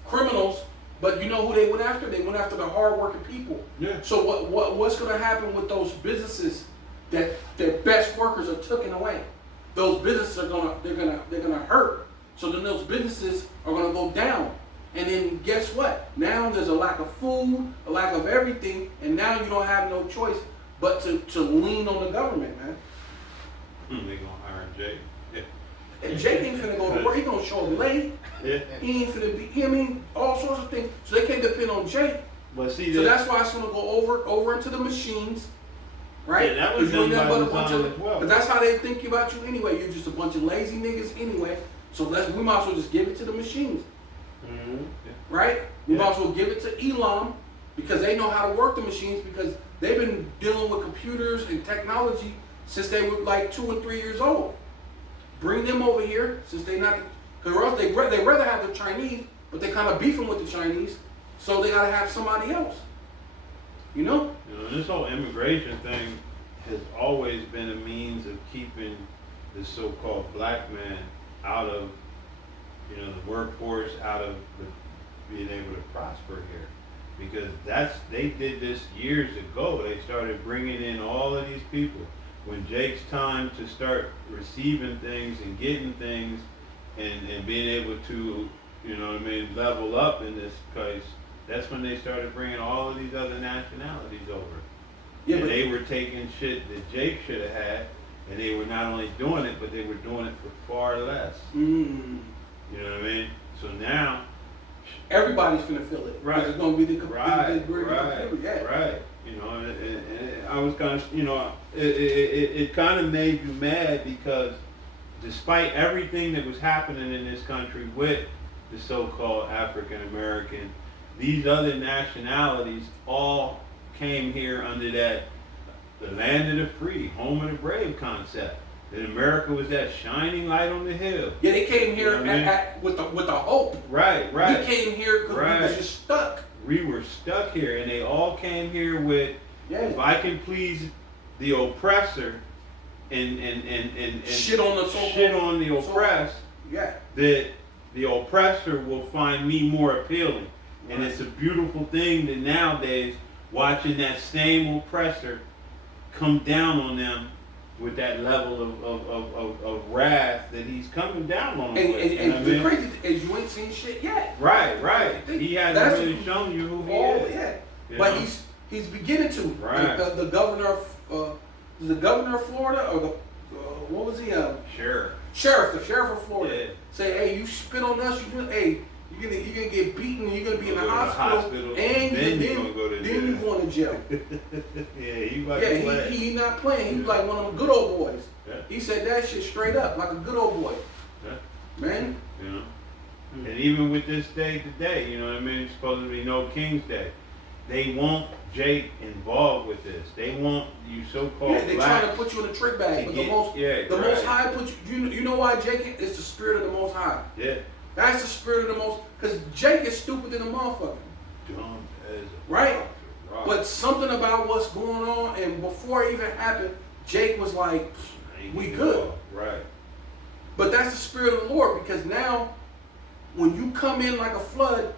criminals. But you know who they went after? They went after the hardworking people. Yeah. So what's going to happen with those businesses that their best workers are taken away? Those businesses are gonna hurt. So then those businesses are gonna go down. And then guess what? Now there's a lack of food, a lack of everything, and now you don't have no choice but to lean on the government, man. They gonna hire Jake. And Jake ain't finna go to work. He gonna show up late. Yeah. He ain't finna be. All sorts of things. So they can't depend on Jake. But see, so that's why it's gonna go over into the machines, right? Yeah, that was done by design as well. But that's how they think about you anyway. You're just a bunch of lazy niggas anyway. So we might as well just give it to the machines, right? We might as well give it to Elon because they know how to work the machines because they've been dealing with computers and technology since they were like 2 and 3 years old. Bring them over here since they not, because they rather have the Chinese, but they kind of beefing with the Chinese, so they gotta have somebody else. This whole immigration thing has always been a means of keeping the so-called black man out of, the workforce, out of being able to prosper here. Because they did this years ago. They started bringing in all of these people. When Jake's time to start receiving things and getting things and being able to, level up in this case, that's when they started bringing all of these other nationalities over. Yeah, and they were taking shit that Jake should have had, and they were not only doing it, but they were doing it for far less. Mm. You know what I mean? So now everybody's gonna feel it. Right. It's gonna be the right. I was kind of, it kind of made you mad because despite everything that was happening in this country with the so-called African American, these other nationalities all came here under that the land of the free, home of the brave concept. That America was that shining light on the hill. Yeah, they came here You know what I mean? with the hope. Right. We came here because we was just stuck. We were stuck here, and they all came here with, if I can please the oppressor, and shit on the oppressed, that the oppressor will find me more appealing. Right. And it's a beautiful thing that nowadays, watching that same oppressor come down on them with that level of wrath that he's coming down on them. And the crazy thing is you ain't seen shit yet. Right. He hasn't really shown you who he is. Yeah. But he's beginning to. Right. The governor of Florida, or the what was he? Sheriff. The sheriff of Florida. Say, hey, you spit on us, you're gonna get beaten, you're gonna be in the hospital, and then you're going to jail. He not playing. He was like one of them good old boys. Yeah. He said that shit straight up, like a good old boy. Yeah. Man. You know. And even with this day today, you know what I mean? It's supposed to be no King's Day. They want Jake involved with this. They want you so-called they're trying to put you in a trick bag. But the Most High put you. You know why Jake is the spirit of the Most High? Yeah. That's the spirit of the Most. Because Jake is stupid than a motherfucker. Dumb as a right. But something about what's going on, and before it even happened, Jake was like, "We good." Right. But that's the spirit of the Lord, because now, when you come in like a flood,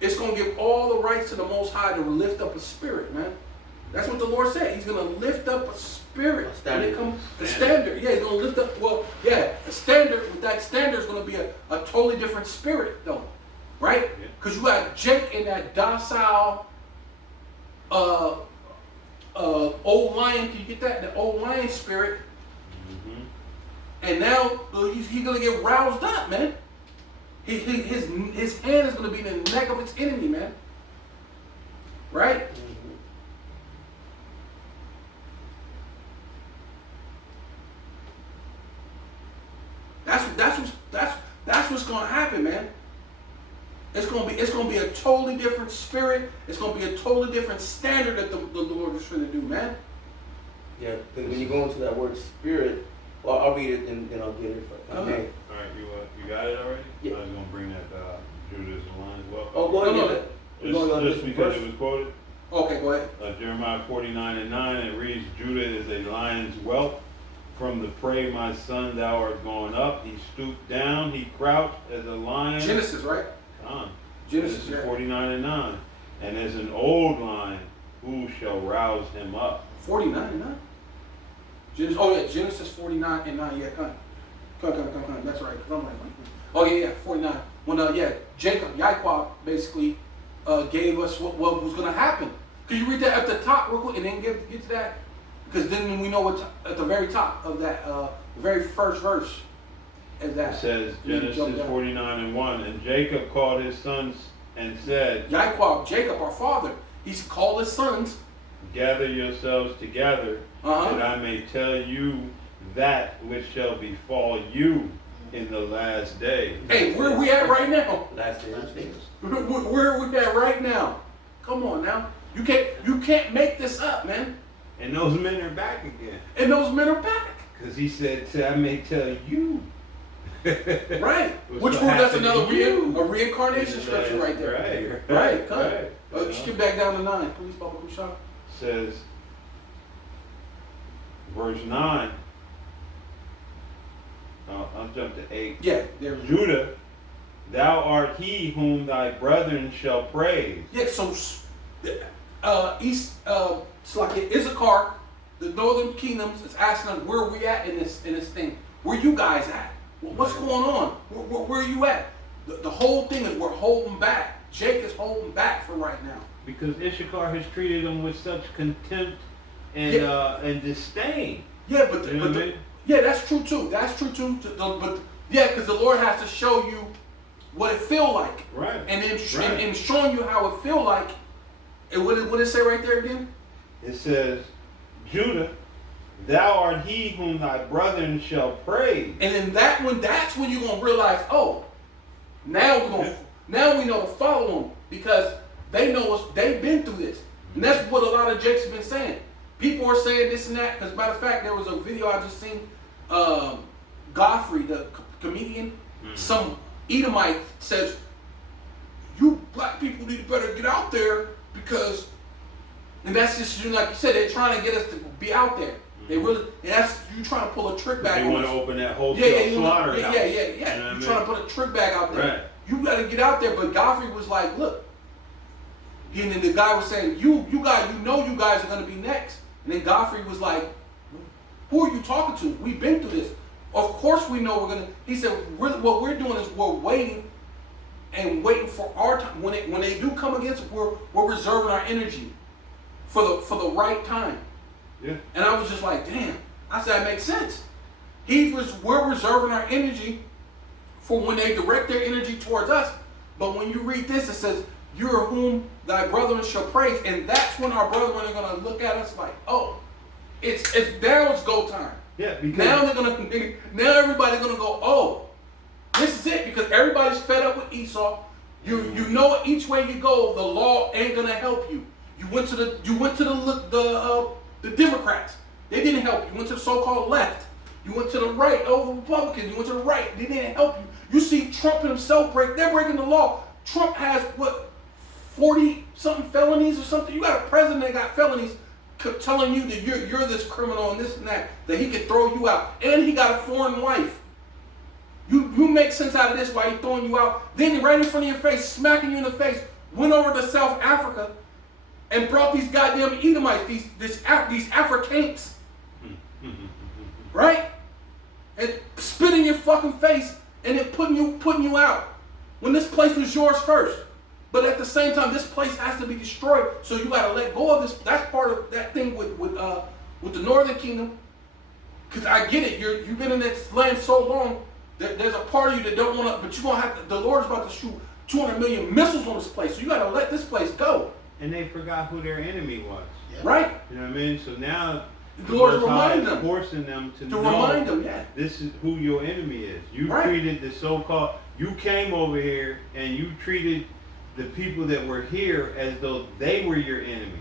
it's going to give all the rights to the Most High to lift up a spirit, man. That's what the Lord said. He's going to lift up a spirit. A standard. Yeah, he's going to lift up, a standard. That standard is going to be a totally different spirit, though. Right? Because you got Jake in that docile, old lion. Can you get that? The old lion spirit. Mm-hmm. And now he's going to get roused up, man. His hand is going to be in the neck of its enemy, man. Right? Mm-hmm. That's what's going to happen, man. It's going to be a totally different spirit. It's going to be a totally different standard that the Lord is trying to do, man. Yeah, because when you go into that word spirit, well, I'll read it and then I'll get it. Okay. All right, you got it already? Yeah. I was going to bring that Judas line as well. Oh, go ahead. Just because it was quoted. Okay, go ahead. Jeremiah 49:9, it reads, Judah is a lion's whelp. From the prey, my son, thou art going up. He stooped down, he crouched as a lion. Genesis, right? Genesis 49:9. And as an old lion, who shall rouse him up? 49:9? Genesis 49:9. Yeah, come. That's right. I'm like, 49. When Jacob basically gave us what was going to happen. Can you read that at the top real quick and then get to that? Because then we know what's at the very top of that very first verse. Is that? It says Genesis 49:1, and Jacob called his sons and said, Jacob, our father, he's called his sons. Gather yourselves together, that I may tell you that which shall befall you in the last day. Hey, where are we at right now? Last days. Where are we at right now? Come on now. You can't make this up, man. And those men are back again. Because he said, I may tell you. Right. Which one? That's another reincarnation scripture right there. Right. Right. Skip back down to 9. Please, Papa Kushan. Says, verse 9. I'll jump to 8. Yeah. Judah, thou art he whom thy brethren shall praise. Yeah. So, it's like Issachar, the northern kingdoms is asking us where we at in this thing. Where you guys at? What's going on? Where are you at? The whole thing is we're holding back. Jake is holding back for right now. Because Issachar has treated them with such contempt and disdain. Yeah, yeah, that's true too. Because the Lord has to show you what it feel like. Right. And then and showing you how it feel like. And what did it say right there again? It says, Judah, thou art he whom thy brethren shall praise. And in that's when you're gonna realize, now we know to follow them, because they know they've been through this. And that's what a lot of Jakes have been saying. People are saying this and that, because matter of fact, there was a video I just seen, Godfrey, the comedian, some Edomite says, you black people need to better get out there because, and that's just, like you said, they're trying to get us to be out there. They really, and that's, you trying to pull a trick back. They want to open that wholesale slaughter. Yeah. You're trying to put a trick bag out there. Right. You got to get out there. But Godfrey was like, look. And then the guy was saying, you guys are going to be next. And then Godfrey was like, who are you talking to? We've been through this. Of course we know we're going to. He said, what we're doing is we're waiting for our time. When they do come against us, we're reserving our energy for the right time. Yeah. And I was just like, damn. I said, that makes sense. We're reserving our energy for when they direct their energy towards us. But when you read this, it says, you're whom thy brethren shall praise. And that's when our brethren are going to look at us like, oh, it's now it's go time. Yeah, because now everybody's going to go, oh, this is it. Because everybody's fed up with Esau. You know each way you go, the law ain't going to help you. You went to the Democrats. They didn't help you. You went to the so-called left. You went to the right. Oh, the Republicans. You went to the right. They didn't help you. You see Trump himself they're breaking the law. Trump has, 40-something felonies or something? You got a president that got felonies telling you that you're this criminal and this and that he could throw you out. And he got a foreign wife. You make sense out of this while he's throwing you out. Then right in front of your face, smacking you in the face, went over to South Africa and brought these goddamn Edomites, these Africans, right? And spit in your fucking face and then putting you out. When this place was yours first. But at the same time, this place has to be destroyed. So you got to let go of this. That's part of that thing with the Northern Kingdom. Because I get it. You've been in this land so long. There's a part of you that don't want to. But you're going to have to. The Lord's about to shoot 200 million missiles on this place. So you got to let this place go. And they forgot who their enemy was. Yeah. Right. You know what I mean? So now the Lord's reminding them. Forcing them to know remind them, this is who your enemy is. You treated the so-called. You came over here and you treated the people that were here as though they were your enemy,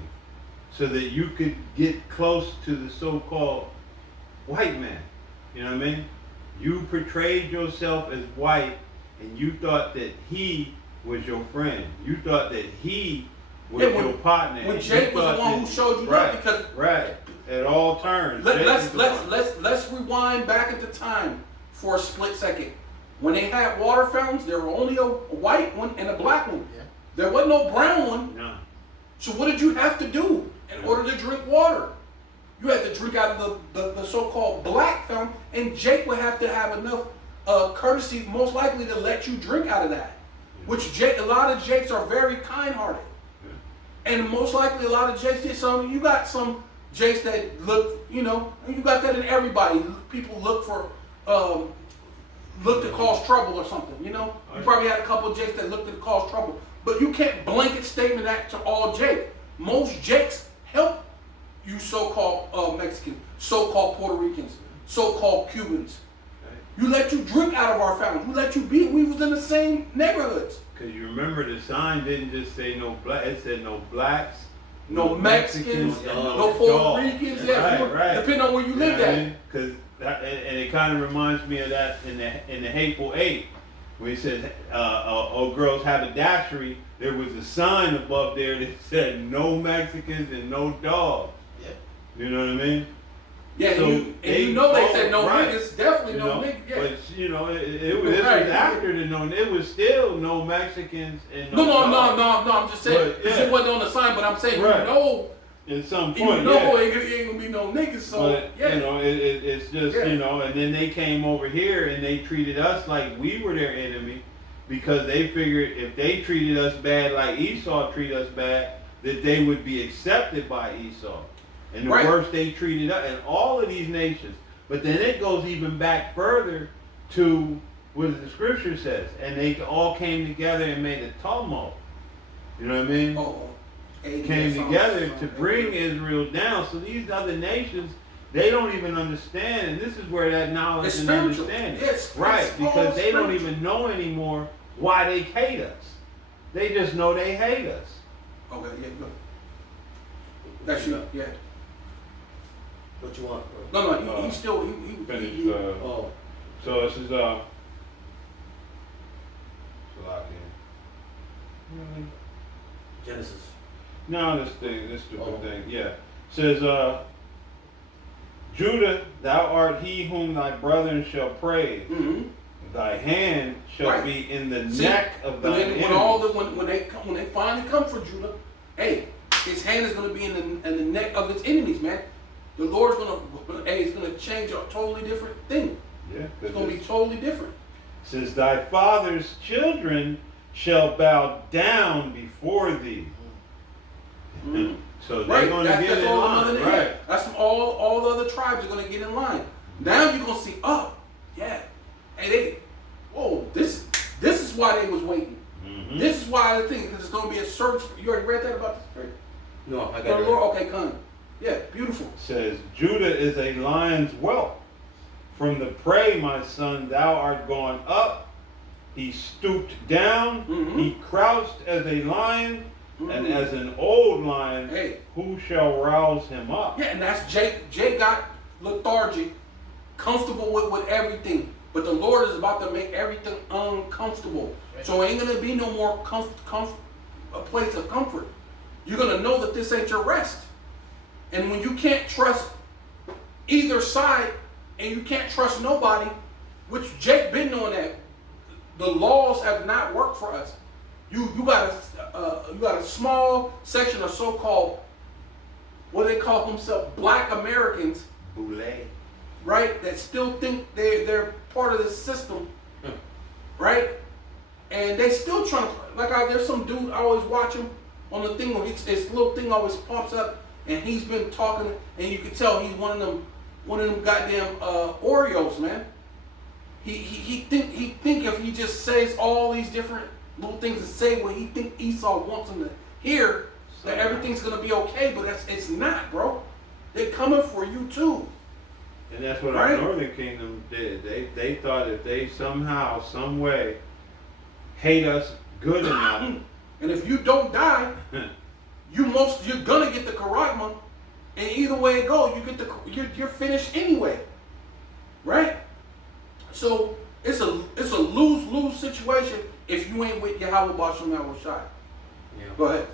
so that you could get close to the so-called white man. You know what I mean? You portrayed yourself as white, and you thought that he was your friend. You thought that he was your partner. When Jake was the one who showed you that, because at all turns. Let's rewind back at the time for a split second. When they had water fountains, there were only a white one and a black one. Yeah. There wasn't no brown one. No. So what did you have to do in order to drink water? You had to drink out of the so-called black fountain, and Jake would have to have enough courtesy, most likely, to let you drink out of that. Which a lot of Jakes are very kind-hearted. And most likely a lot of Jakes did some. You got some Jakes that look, you got that in everybody. People look for... look to cause trouble or something, You probably had a couple of Jakes that looked to cause trouble. But you can't blanket statement that to all Jake. Most Jakes help you so-called Mexicans, so-called Puerto Ricans, so-called Cubans. You let you drink out of our fountains. We let you be. We was in the same neighborhoods. Because you remember the sign didn't just say no black. It said no blacks, no Mexicans, no Puerto Ricans. Yeah, depending on where you lived at. Because and it kind of reminds me of that in the Hateful Eight, where he said, "Oh, girls haberdashery." There was a sign above there that said no Mexicans and no dogs. Yeah. You know what I mean? Yeah, so they said no niggas, definitely no niggas. Yeah. But it was after the no. It was still no Mexicans and no. No. I'm just saying it wasn't on the sign, but I'm saying at some point, it ain't gonna be no niggas. So it's just and then they came over here and they treated us like we were their enemy, because they figured if they treated us bad like Esau treated us bad, that they would be accepted by Esau. And the worse they treated us, and all of these nations. But then it goes even back further to what the scripture says. And they all came together and made a tumult. You know what I mean? Came together to bring Israel down. So these other nations, they don't even understand. And this is where that knowledge and understanding. Because they don't even know anymore why they hate us. They just know they hate us. Okay, yeah, good. That's you. Yeah. What you want, bro? No, he's still he Finished. Oh. So this is Genesis. No, this stupid Oh. thing. Yeah. Says, Judah, thou art he whom thy brethren shall praise. Mm-hmm. Thy hand shall Right. be in the See, neck of thine enemies. When they finally come for Judah, hey, his hand is going to be in the neck of its enemies, man. The Lord's it's going to change a totally different thing. Yeah, It's going to be totally different. says, thy father's children shall bow down before thee. Mm. So they're going to get in line, right? That's all the other tribes are going to get in line. Now you're going to see, hey, this is why they was waiting. Mm-hmm. This is why the thing, because it's going to be a certain. You already read that about the spirit? No, I The got it. Lord, okay, come. Yeah, beautiful. Says, Judah is a lion's whelp. From the prey, my son, thou art gone up. He stooped down. Mhm. He crouched as a lion, and Mhm. as an old lion, Hey. who shall rouse him up? Yeah, and that's Jake. Jake got lethargic, comfortable with everything. But the Lord is about to make everything uncomfortable. So it ain't gonna be no more a place of comfort. You're gonna know that this ain't your rest. And when you can't trust either side, and you can't trust nobody, which Jake been knowing that the laws have not worked for us. You got a small section of so-called, what they call themselves, Black Americans, Boulay. right? That still think they're part of this system, right? And they still trying to, there's some dude, I always watch him on the thing where this little thing always pops up, and he's been talking, and you can tell he's one of them goddamn Oreos, man. He think if he just says all these different little things and say what he think Esau wants him to hear, that everything's gonna be okay, but it's not, bro. They're coming for you too. And that's what Right? our Northern Kingdom did. They thought if they somehow, some way, hate us good enough, And if you don't die, you're gonna get the karagma, and either way it goes, you're finished anyway, right? So it's a lose-lose situation if you ain't with Yahweh Bashem Yahweh Shai. Yeah. Go ahead.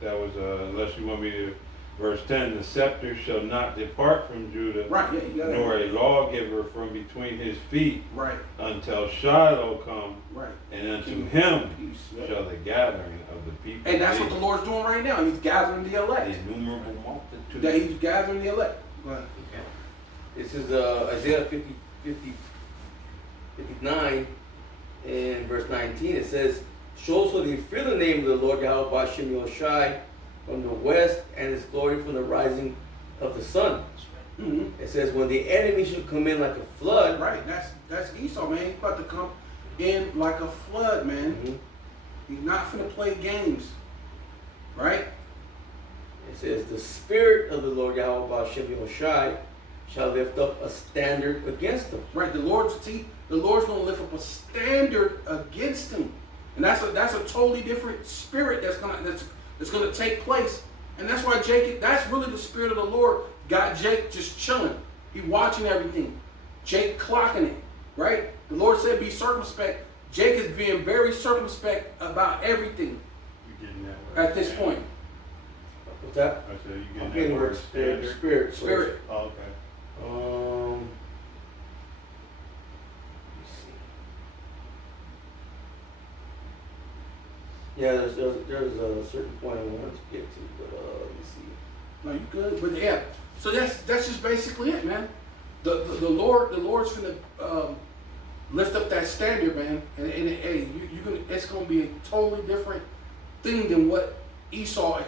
that was, unless you want me to, verse 10, the scepter shall not depart from Judah, Right, yeah, you got nor it. a lawgiver from between his feet, Right, until Shiloh come, right. and unto him Peace, yeah. shall the gathering of the people And that's what be, the Lord's doing right now. He's gathering the the elect. innumerable multitude. That he's gathering the elect. Go ahead. Okay. This is Isaiah 59 and verse 19. It says, show so they fear the name of the Lord Yahweh Bashem Yoshai from the west, and his glory from the rising of the sun. Mm-hmm. It says, when the enemy shall come in like a flood. Right, that's Esau, man. He's about to come in like a flood, man. Mhm. He's not finna play games, right? It says, the spirit of the Lord Yahweh Bashem Yoshai shall lift up a standard against them. Right, the Lord's gonna lift up a standard against him, and that's a totally different spirit that's gonna take place, and that's why that's really the spirit of the Lord got Jake just chilling. He watching everything, Jake clocking it, right? The Lord said, "Be circumspect." Jake is being very circumspect about everything You getting that word? at this point. What's that? I said, you I'm getting getting that the word word standard? spirit. Spirit. Oh, okay. Let's see. Yeah, there's a certain point I wanted to get to, but let me see. No, you good, but yeah. So that's just basically it, man. The Lord's gonna lift up that standard, man, and hey, it's gonna be a totally different thing than what Esau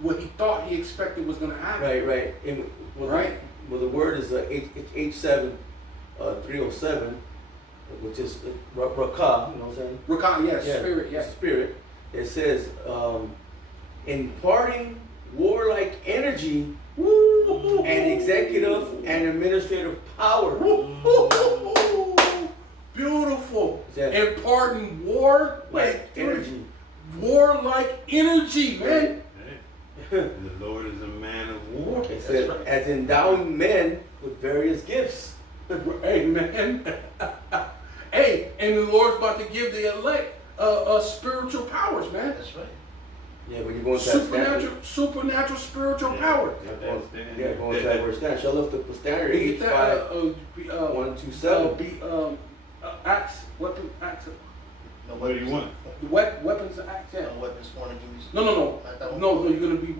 what he thought he expected was gonna happen. Right. And, Right. Well, the word is H7 307, which is Rakah. You know what I'm saying? Rakah, yes, spirit, yes. Spirit. It says, imparting warlike energy and executive and administrative power. Beautiful. Yeah. Imparting war, Like energy. warlike energy, man. Hey. The Lord is a man of war. It says, as endowing men with various gifts. Amen. Hey, and the Lord's about to give the elect spiritual powers, man. That's right. Yeah, when you go into that Supernatural spiritual power. Yeah, go into that word stand. Shall lift up the standard. You get that? 1:27. Acts. Weapon. Acts. No What do you want? The weapons of Acts. Yeah. No weapons formed against you. No. Not that one. No. You're gonna be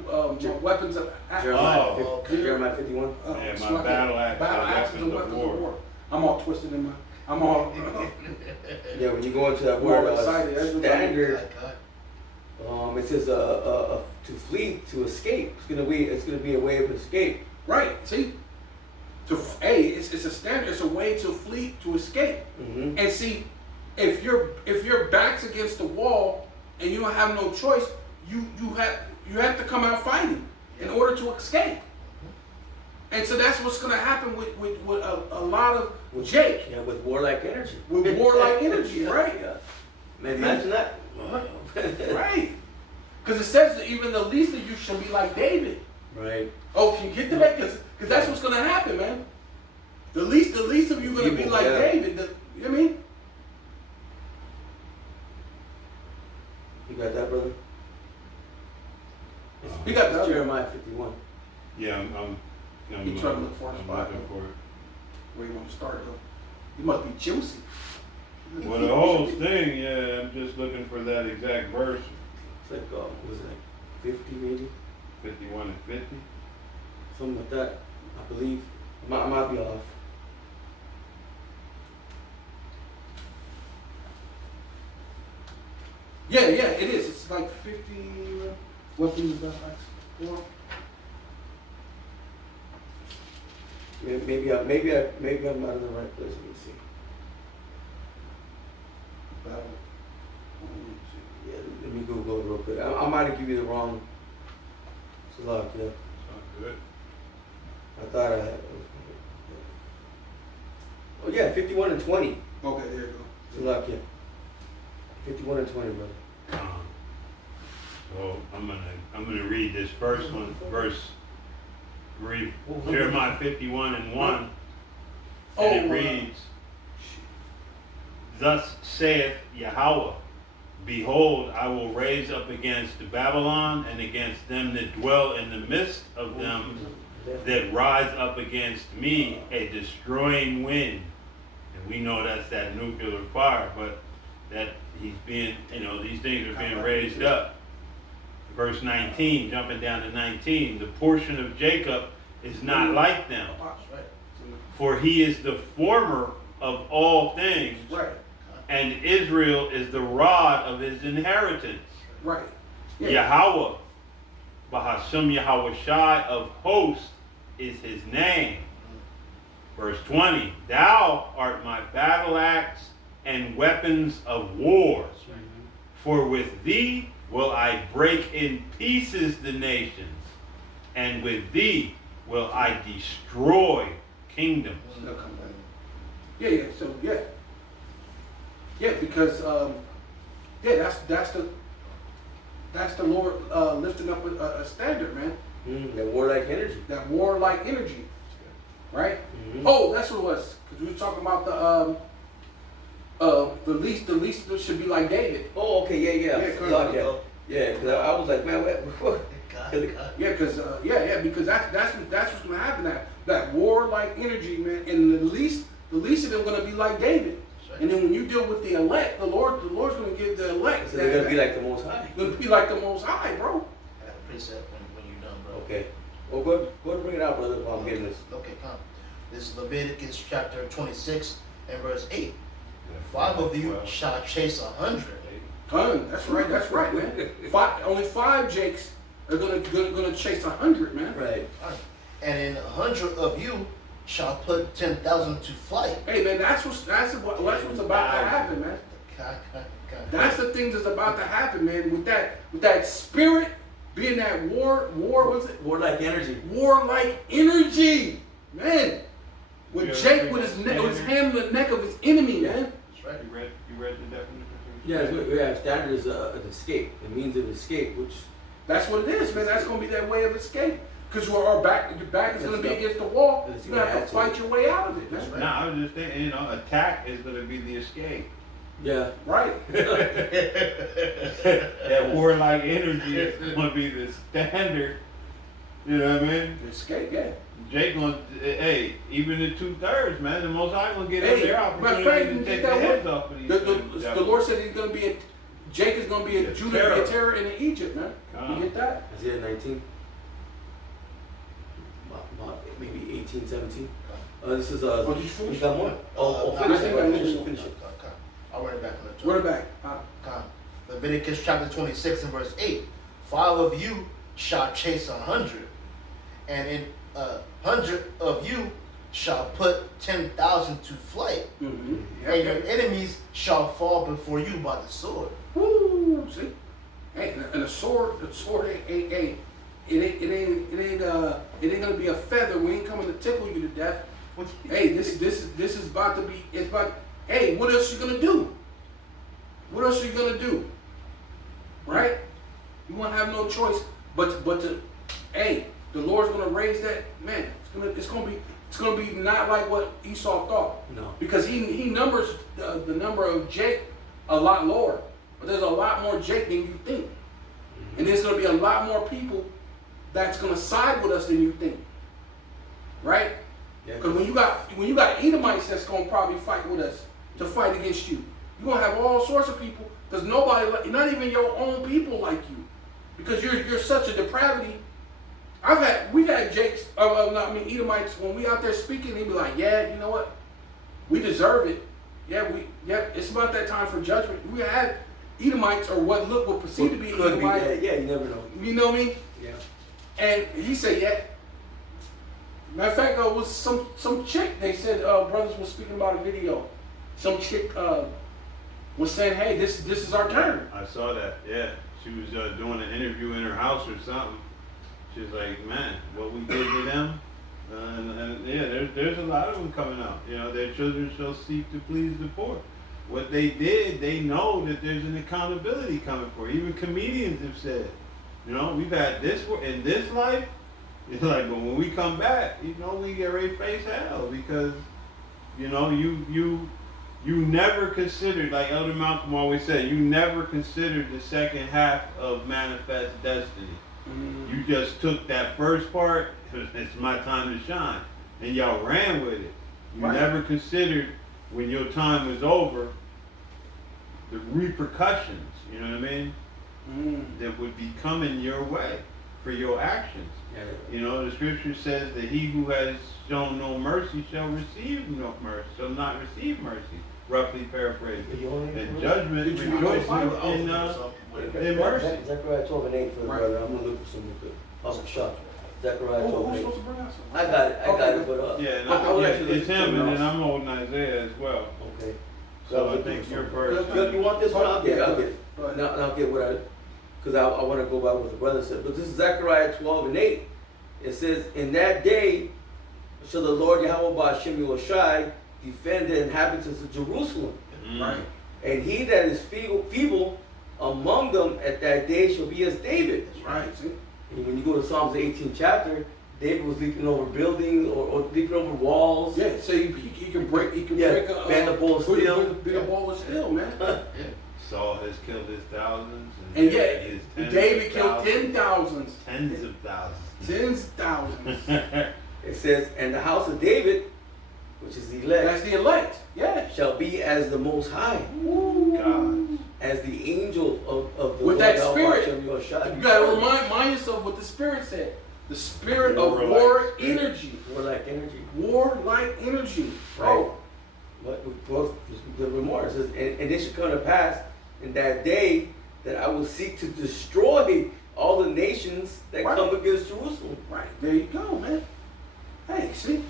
weapons of Acts. Jeremiah 51. Yeah, it's my like battle axe Battle are axes and weapons of war. I'm all twisted in my. I'm all. Yeah, when you go into that I'm all word excited. standard, God. it says to flee, to escape. It's gonna be a way of escape. Right. See. It's a standard. It's a way to flee, to escape. Mm-hmm. And see, if your back's against the wall and you don't have no choice, you have to come out fighting in order to escape. And so that's what's going to happen with a lot of Jake. Yeah, with warlike energy. With warlike energy, right? Yeah. Man, imagine that. Right. Because it says that even the least of you shall be like David. Right. Oh, can you get to that? Because that's what's going to happen, man. The least of you going to be like David. You know what I mean? You got that, brother? You got that. Jeremiah 51. Yeah, I'm You trying to look for a I'm spot. looking for it. Where you want to start, though? You must be juicy. Well, the whole thing, yeah, I'm just looking for that exact verse. It's like, what was it, like 50 maybe? 51 and 50. Something like that, I believe. I might be off. Yeah, it is. It's like 50 weapons of Acts. Maybe I'm not in the right place. Let me see. Battle. Yeah, let me Google it real quick. I might give you the wrong. Salak, yeah. Sounds good. I thought I had. Oh yeah, 51 and 20. Okay, there you go. Salak, yeah. 51 and 20, brother. So I'm gonna read this first one, read Jeremiah 51 and 1. And it reads, Thus saith Yahweh, Behold, I will raise up against Babylon and against them that dwell in the midst of them that rise up against me a destroying wind. And we know that's that nuclear fire, but that he's being, these things are being raised up. Verse 19, jumping down to 19, the portion of Jacob is not like them, for he is the former of all things, and Israel is the rod of his inheritance. Right. Yeah. Yahweh, Bahasham Yahweh Shai of hosts is his name. Verse 20, Thou art my battle axe and weapons of war. For with thee will I break in pieces the nations, and with thee will I destroy kingdoms. Yeah. So because that's the Lord lifting up a standard, man. That warlike energy. That warlike energy, right? Mm-hmm. Oh, that's what it was. Because we were talking about the least should be like David. Oh, okay, yeah. Yeah, because I was like, man, what? Because that's what's gonna happen. That warlike energy, man, and the least of them gonna be like David. And then when you deal with the elect, the Lord's gonna give the elect. So they're gonna be like the Most High. Gonna be like the Most High, bro. I got a precept when you're done, bro. Okay. Well, go ahead and bring it out, brother, while I'm getting this. Okay, come. This is Leviticus chapter 26 and verse 8. 5 of you shall chase 100. That's right, man. Only 5 Jakes are gonna chase 100, man. Right. And in 100 of you shall put 10,000 to flight. Hey, man, that's what's about to happen, man. That's the thing that's about to happen, man. With that spirit being that was it? Warlike energy. Warlike energy, man. With Jake with his hand on the neck of his enemy, man. That's right. You read the definition? Yeah, standard is an escape. It means an escape, which That's what it is, man. That's gonna be that way of escape. Because your back is gonna be against the wall. You're gonna have to fight your way out of it, man. No, I was just thinking, attack is gonna be the escape. Yeah. Right. That warlike energy is gonna be the standard. You know what I mean? The escape, yeah. Jake gonna, hey, even the 2/3, man, the Most High gonna get Hey, their my opportunity friend, to take that the heads one. off of these. The Lord said he's gonna be Jake is gonna be a Judah, be a terror in Egypt, man. You get that? Isaiah 19. Maybe 18, 17. This is Oh, did you finish? You got more? finish it. Finish it. I'll run it back from the top. Run it back. Leviticus chapter 26 and verse 8. 5 of you shall chase 100, and in 100 of you shall put 10,000 to flight, Mm-hmm. and your enemies shall fall before you by the sword. Woo! See, hey, and the sword ain't it ain't gonna be a feather. We ain't coming to tickle you to death. Hey, this is about to be. It's about. Hey, what else you gonna do? What else you gonna do? Right? You won't have no choice but to. Hey, the Lord's gonna raise that man. It's gonna be not like what Esau thought. No. Because he numbers the number of Jake a lot lower. But there's a lot more Jake than you think. And there's going to be a lot more people that's going to side with us than you think. Right? Because when you got Edomites that's going to probably fight with us to fight against you, you're going to have all sorts of people because nobody, not even your own people like you. Because you're such a depravity. We've had Jakes, Edomites, when we out there speaking, they be like, yeah, you know what? We deserve it. Yeah, it's about that time for judgment. We had Edomites or what perceived to be Edomites. Yeah, you never know. You know what I mean? Yeah. And he said, yeah. Matter of fact, it was some chick, they said, brothers was speaking about a video. Some chick was saying, hey, this is our turn. I saw that, yeah. She was doing an interview in her house or something. She was like, man, what we did to them. And yeah, there's a lot of them coming out. You know, their children shall seek to please the poor. What they did, they know that there's an accountability coming for it. Even comedians have said, you know, we've had this in this life. It's like, but when we come back, you know, we get ready to face hell because, you know, you never considered, like Elder Malcolm always said, you never considered the second half of Manifest Destiny. Mm-hmm. You just took that first part, it's my time to shine, and y'all ran with it. You never considered when your time was over, the repercussions, you know what I mean, that would be coming your way for your actions. Yeah. You know, the scripture says that he who has shown no mercy shall receive no mercy, shall not receive mercy. Roughly paraphrased. And judgment rejoicing in mercy. Zechariah 12 and 8 for the brother. I'm gonna look for some good. I'm shocked. Zechariah 12 and 8. I got it, but it's him, and then I'm holding Isaiah as well. Okay. So I think you're first. You want this one? I'll get it. Now I'll get because I want to go by what the brother said. But this is Zechariah 12 and 8. It says, in that day shall the Lord Yahweh Ba'ashem Yoshai defend the inhabitants of Jerusalem. Right. And he that is feeble among them at that day shall be as David. That's right. See? And when you go to Psalms 18th chapter, David was leaping over buildings or leaping over walls. Yeah, so he can break a bend a bowl of steel. Bend a bowl of steel, man. Saul has killed his thousands. And yet, David killed 10,000s. Tens of thousands. Tens of thousands. It says, and the house of David, which is the elect. That's the elect, yeah. Shall be as the Most High. Ooh. God. As the angel of the with Lord that spirit. You got to remind yourself what the Spirit said. The spirit of war energy. Warlike energy. Warlike energy. Right. Well, the remorse says, and it should come to pass in that day that I will seek to destroy all the nations that come against Jerusalem. Right. There you go, man. Hey, see?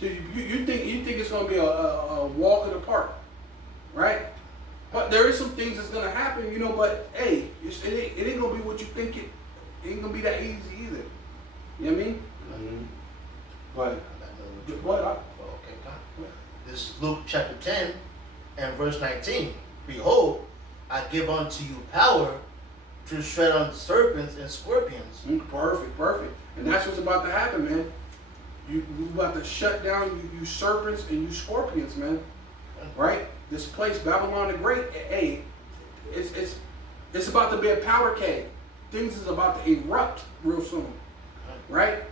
So you think it's going to be a walk in the park, right? But there is some things that's going to happen, you know, but hey, it ain't going to be what you think it ain't going to be that easy either. You know what I mean? Mm-hmm. But, this is Luke chapter 10 and verse 19. Behold, I give unto you power to tread on serpents and scorpions. Perfect. And that's what's about to happen, man. You about to shut down you serpents and you scorpions, man. Right? This place, Babylon the Great, hey, it's about to be a powder keg. Things is about to erupt real soon. Right?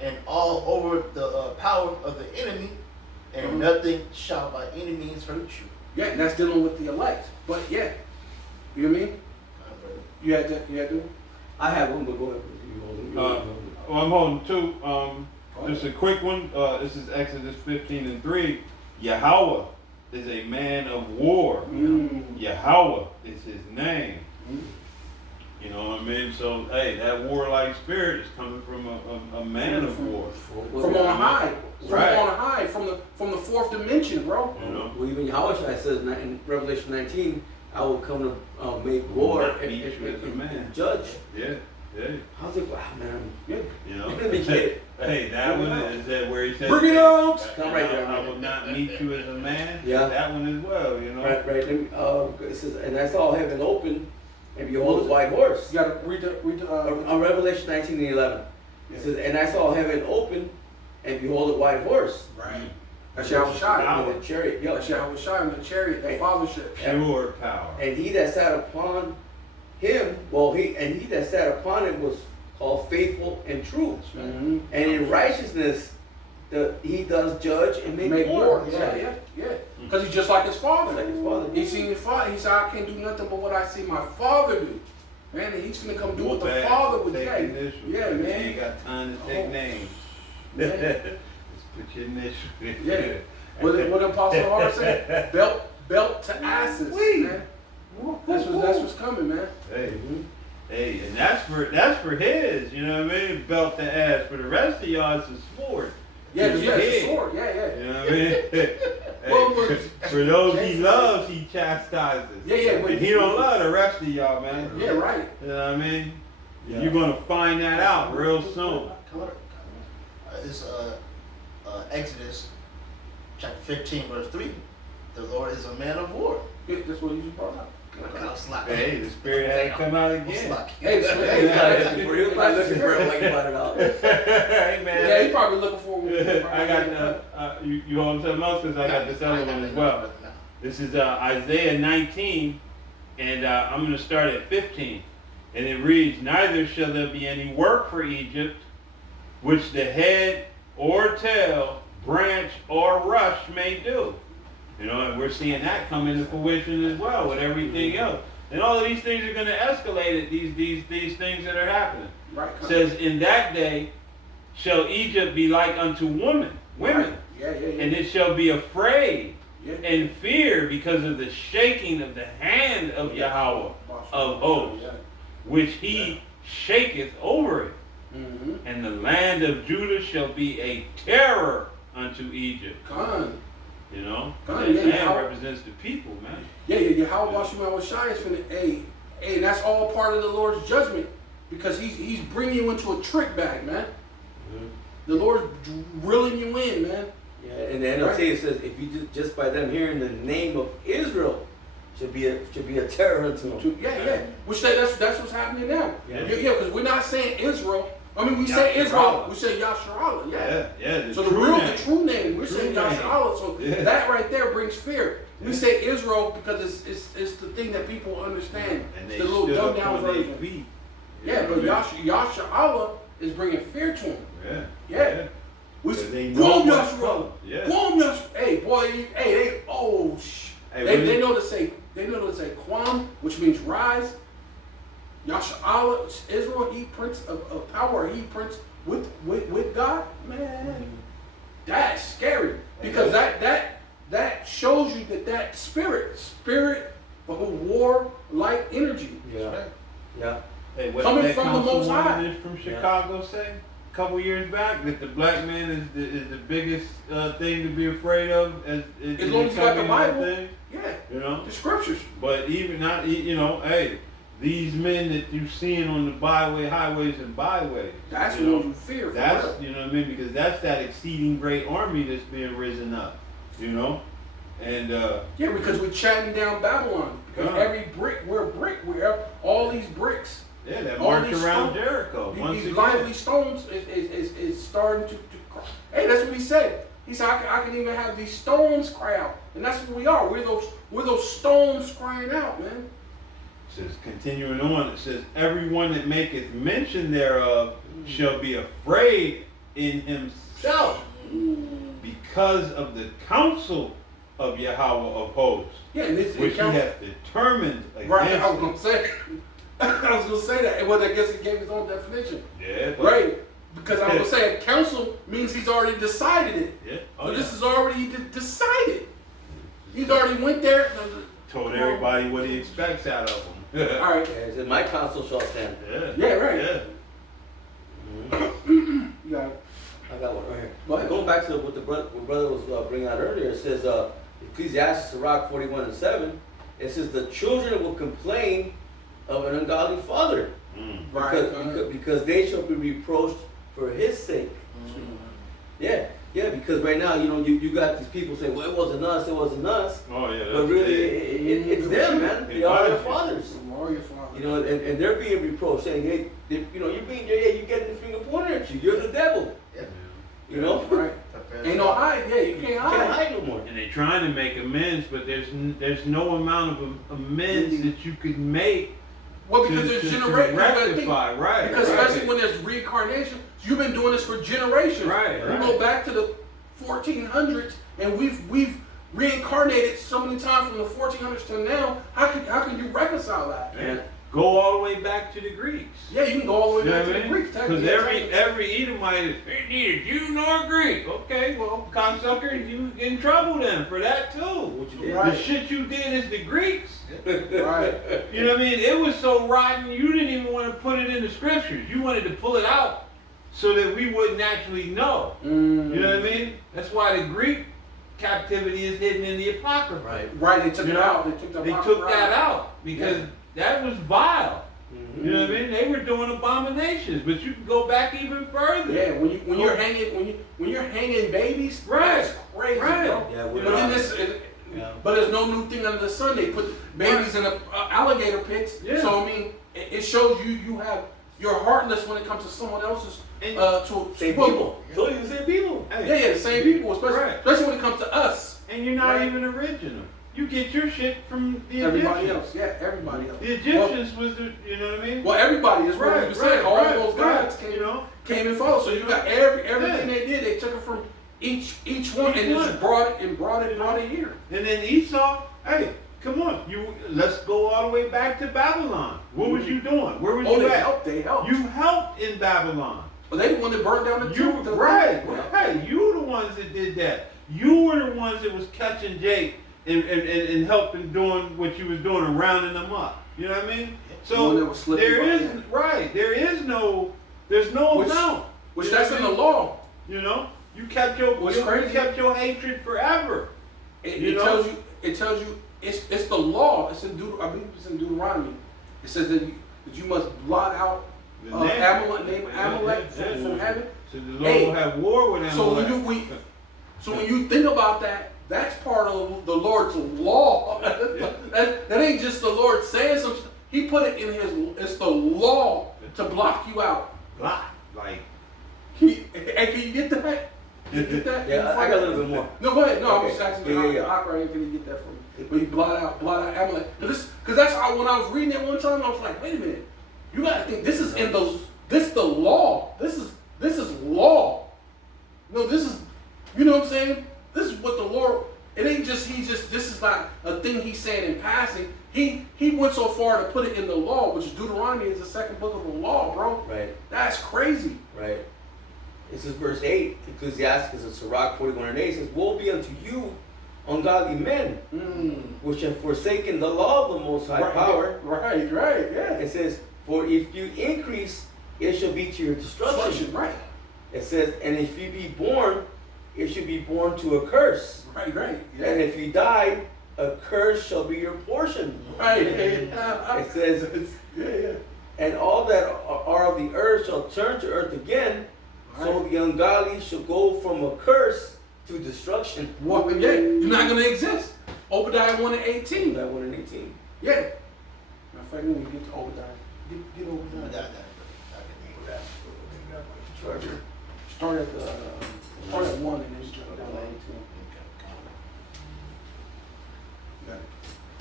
And all over the power of the enemy, and nothing shall by any means hurt you. Yeah, and that's dealing with the elect. But yeah, you know what I mean? You had to? I have one, but go ahead. Well, I'm holding two. Just a quick one. This is Exodus 15:3. Yahweh is a man of war. Yahweh is his name. You know what I mean? So, hey, that warlike spirit is coming from a man of war. From on high. Right. From on high. From the fourth dimension, bro. You know? Well, even Yahweh says in Revelation 19, I will come to make war and judge. Yeah. How's it? Wow, man. You know? Hey, that one is that where he says, bring it out! Come right there. I will not meet you as a man. Yeah. That one as well, you know? Right. It says, and I saw heaven open, and behold, a white horse. You gotta read the On Revelation 19:11. It says, and I saw heaven open, and behold, a white horse. Right. That's Yahweh Shai. In the chariot. Yeah. That's Yahweh Shai in the chariot, the fathership. Pure power. And he that sat upon him, he that sat upon him was called faithful and true. Mm-hmm. And in righteousness, he does judge and make war. Yeah. Because he's just like his father. Like his father. He seen his father. He said, I can't do nothing but what I see my father do. Man, and he's gonna come do what the father would do. Yeah, man. You got time to take names. Yeah. Just put your initial. Yeah. What Apostle Hart said? Belt to asses, man. That's what's coming, man. Hey, and that's for his, you know what I mean? Belt to ass. For the rest of y'all, it's a sword. Yeah, it's a sword. Yeah. You know what I mean? For those he loves, he chastises. Yeah. And he don't love the rest of y'all, man. Yeah, right. You know what I mean? Yeah. You're gonna find that out real soon. It's Exodus chapter 15, verse 3. The Lord is a man of war. Yeah, that's what you just brought up. Hey, the spirit had to come out again. Hey, He was probably looking for it like he brought it out. Hey, man. yeah, he probably looking for it. I got you on something else because I got this other one as well. This is Isaiah 19, and I'm going to start at 15. And it reads, neither shall there be any work for Egypt, which the head or tail, branch or rush may do. You know, and we're seeing that come into fruition as well with everything else. And all of these things are going to escalate, these things that are happening. Right. It says, in that day shall Egypt be like unto women. Yeah. And it shall be afraid Yeah. and fear because of the shaking of the hand of Yahweh of hosts, which he shaketh over it. Mm-hmm. And the land of Judah shall be a terror unto Egypt. Con. You know? God, That yeah, land how- represents the people, man. Yeah. How Yahweh Shai is finna, hey, and that's all part of the Lord's judgment. Because he's bringing you into a trick bag, man. Mm-hmm. The Lord's reeling you in, man. Yeah, and the NLT it says if you just by them hearing the name of Israel should be a terror unto them. Yeah. Which that's what's happening now. Yeah. Because we're not saying Israel. I mean, we say Israel. We say Yasharallah. Yeah. So the true name, we're saying Yasharallah. So that right there brings fear. We say Israel because it's the thing that people understand. And It's they the little stood dumbed up down on their version. feet. Yeah, but Yasharallah is bringing fear to him. Yeah. We Because they Kwam know what's Yasharallah. coming. Yeah. Kwam Yasharallah. Hey, boy, they know to say Kwam, which means rise. Yasharallah, Israel, he prince of power, he prince with God. Man, that's scary. Because that shows you that spirit of a war-like energy. Yeah. Hey, what Coming that from the Most High. from Chicago say a couple years back that the black man is the biggest thing to be afraid of as long as you got the Bible. thing, Yeah, you know. the scriptures. But even not, you know, hey, these men that you're seeing on the byway, highways, and byways. That's you know, what you fear. For That's real. you know what I mean, because that's that exceeding great army that's being risen up. You know, And yeah, because we're chatting down Babylon. Because every brick, we're all these bricks. yeah, that all march these around stones, Jericho. These lively stones is starting to cry. Hey, that's what he said. He said, I can even have these stones cry out. And that's what we are. We're those stones crying out, man. It says, continuing on, it says, everyone that maketh mention thereof shall be afraid in himself because of the counsel of Yahweh of hosts, Yeah, and this which he hath determined against. right, I was gonna say I was gonna say that. Well, I guess he gave his own definition. Yeah, but, Right. Because I was gonna say counsel means he's already decided it. yeah. So this is already decided. He's already went there. Told everybody what he expects out of them. All right. Yeah, it says, my counsel shall stand. Yeah, right. Yeah. You got it. I got one right here. Go ahead. Going back to what what brother was bringing out earlier, it says, Ecclesiastes, Sirach 41:7, it says, the children will complain of an ungodly father, because they shall be reproached for his sake. Yeah, because right now, you got these people saying, well, it wasn't us. Oh yeah. But really, it's them, man. They are their fathers. All your fathers. And they're being reproached, saying, hey, you're getting the finger pointed at you. You're the devil. Yeah. Right. Ain't no hide. Yeah, you can't You hide. can't hide no more. And they're trying to make amends, but there's no amount of amends that you could make. Well, because there's generations. Rectify, right? Because right. especially when there's reincarnation, you've been doing this for generations. Right. We go back to the 1400s, and we've reincarnated so many times from the 1400s to now. How can you reconcile that? Yeah. Go all the way back to the Greeks. Yeah, you can go all the way back to the Greeks. Because every Edomite is neither Jew nor Greek. Okay, well, cocksucker, you in trouble then for that too. What you did. Right. The shit you did is the Greeks. Right. You know what I mean? It was so rotten you didn't even want to put it in the scriptures. You wanted to pull it out so that we wouldn't actually know. You know what I mean? That's why the Greek captivity is hidden in the Apocrypha. Right. They took it out. They took that out because that was vile. Mm-hmm. You know what I mean? They were doing abominations, but you can go back even further. Yeah, when you're hanging babies, Right. that's crazy, Right. bro. Yeah, But then but there's no new thing under the sun. They put babies in alligator pits. Yeah. So I mean, it shows you're heartless when it comes to someone else's Same people. So you the same people. Yeah, the same people, especially when it comes to us. And you're not even original. You get your shit from the Everybody Egyptians. else, yeah, everybody else. The Egyptians was the, you know what I mean? Well, everybody is what we were saying. All those gods came and followed. So you got everything they did. They took it from each one and just brought it here. And then Esau, hey, come on, let's go all the way back to Babylon. What was you doing? Where was you at? They helped. You helped in Babylon. But they the one that burned down the temple. Right. You were the ones that did that. You were the ones that was catching Jake and helping doing what you was doing and rounding them up. You know what I mean? So there's no amount. Which that's in the law. You know? You kept your hatred forever. It tells you it's the law. It's in I believe it's in Deuteronomy. It says that you must blot out Amalek from heaven. So the Lord will have war with Amalek. So when you think about that, that's part of the Lord's law. that ain't just the Lord saying something. He put it in it's the law to block you out. Block, like. Can you get that? Can you get that? Yeah, I got a little bit more. No, go ahead. No, Okay. I'm just asking can you get that from me? But he blot out Amalek. Because that's how when I was reading it one time, I was like, wait a minute. You gotta think this is the law. This is law. No, this is, you know what I'm saying? This is what the Lord, it ain't just, this is not a thing he's saying in passing. He went so far to put it in the law, which Deuteronomy is the second book of the law, bro. Right. That's crazy. Right. This is verse 8, Ecclesiastes, it's Sirach 41:8, says, woe be unto you, ungodly men, which have forsaken the law of the Most High Power. Right, yeah. It says, for if you increase, it shall be to your destruction. Right. It says, and if you be born, it should be born to a curse. Right. Yeah. And if you die, a curse shall be your portion. Right. It says, and all that are of the earth shall turn to earth again. Right. So the ungodly shall go from a curse to destruction. What? Yeah, you're not going to exist. Obadiah 1:18. That 1 and 18. Yeah. Matter of fact, when you get to Obadiah, get Obadiah. Charger. Start at 1 and then jump down to 18.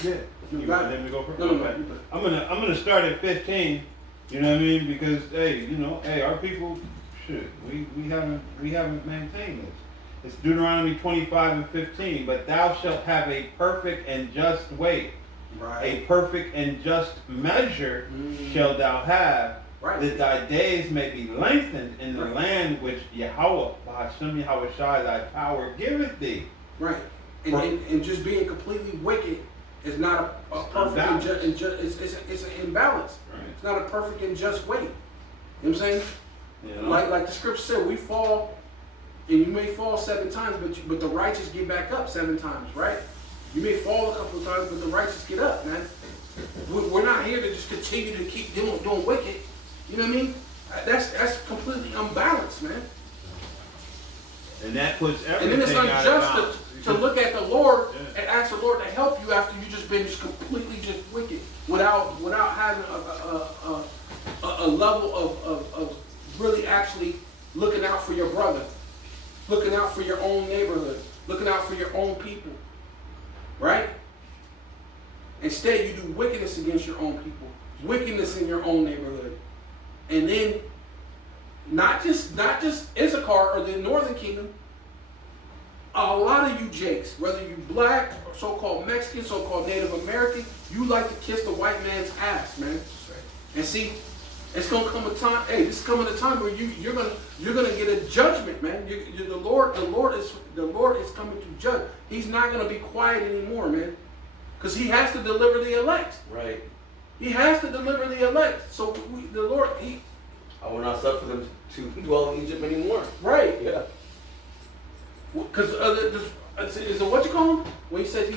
Yeah. You got let me go first? No. Okay. I'm gonna start at 15. You know what I mean? Because our people, shit, we haven't maintained this. It's Deuteronomy 25 and 15. But thou shalt have a perfect and just weight, Right. a perfect and just measure shalt thou have, Right. that thy days may be lengthened in the land which Yahweh, Hashem Yahweh Shai, thy power giveth thee. Right. And just being completely wicked is not a perfect and just, it's an imbalance. Right. It's not a perfect and just weight. You know what I'm saying? You know? Like the scripture said, we fall, and you may fall 7 times, but the righteous get back up 7 times, right? You may fall a couple of times, but the righteous get up, man. We're not here to just continue to keep doing wicked. You know what I mean? That's completely unbalanced, man. And that puts everything And then it's out of unjust balance. to look at the Lord and ask the Lord to help you after you just been completely wicked without having a level of really actually looking out for your brother, looking out for your own neighborhood, looking out for your own people, right? Instead, you do wickedness against your own people, wickedness in your own neighborhood, and then not just Issachar or the Northern Kingdom. A lot of you Jakes, whether you black or so-called Mexican, so-called Native American, you like to kiss the white man's ass, man. And see, it's gonna come a time. Hey, this is coming a time where you're gonna get a judgment, man. The Lord is coming to judge. He's not gonna be quiet anymore, man, because He has to deliver the elect. Right. He has to deliver the elect. So the Lord, I will not suffer them to dwell in Egypt anymore. right? Yeah. Because is it what you call him? When he says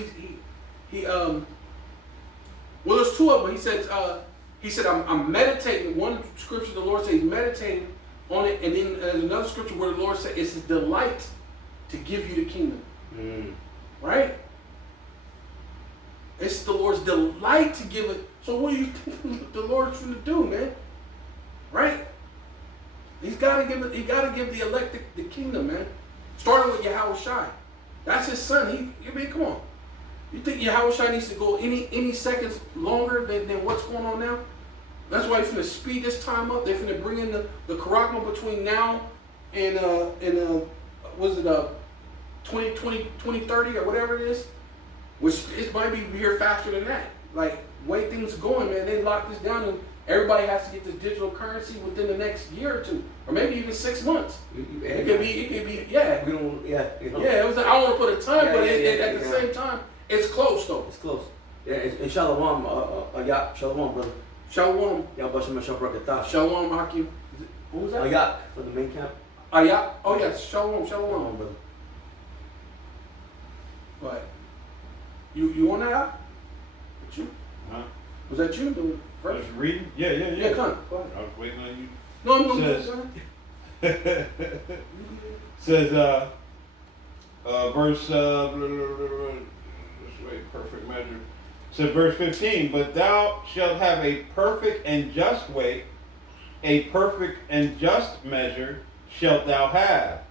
well, there's 2 of them. He said I'm meditating. One scripture the Lord says He's meditating on it, and then there's another scripture where the Lord said it's His delight to give you the kingdom. Right? It's the Lord's delight to give it. So what do you think the Lord's going to do, man? Right? He's got to give it. He got to give the elect the kingdom, man. Starting with Yahweh Shai. That's His son. Come on. You think Yahweh Shai needs to go any seconds longer than what's going on now? That's why He's finna speed this time up. They're finna bring in the Karachma between now and 2030 or whatever it is, which it might be here faster than that. Like, way things are going, man, they lock this down and everybody has to get this digital currency within the next year or 2, or maybe even 6 months. It could be, yeah. We don't, yeah. You know. Yeah, it was. I don't want to put a time, but at the same time, it's close though. It's close. Yeah, and Shalom, Shalom, brother. Shalom. Yahweh Shem Hashem Barakatah. Shalom, Hakim. Who was that? Ayak for the main camp. Ayak. Oh yes, Shalom, Shalom, brother. What? You on that? That you? Huh? Was that you? The first? Just reading? Yeah. Yeah, come on. Go ahead. I was waiting on you. No, I'm Says- Says verse perfect measure. Says verse 15, but thou shalt have a perfect and just weight, a perfect and just measure shalt thou have,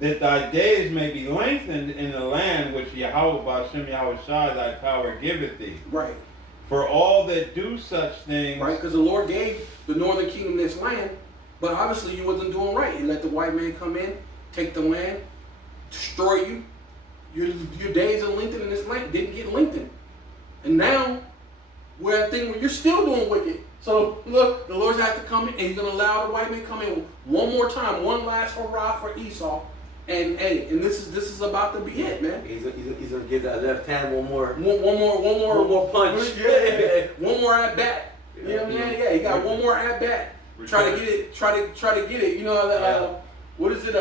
that thy days may be lengthened in the land which Yahweh Hashem Yahweh Shai thy power giveth thee. Right. For all that do such things. Right, because the Lord gave the Northern Kingdom this land, but obviously you wasn't doing right. You let the white man come in, take the land, destroy you. Your days are lengthened in this land didn't get lengthened. And now we're at a thing where you're still doing wicked. So look, the Lord's have to come in and He's gonna allow the white man to come in one more time, one last hurrah for Esau. And this is about to be it, man. He's gonna give that left hand one more punch. Yeah. One more at bat. You know what I mean? Yeah, he got one more at bat. Try to get it. You know, what is it?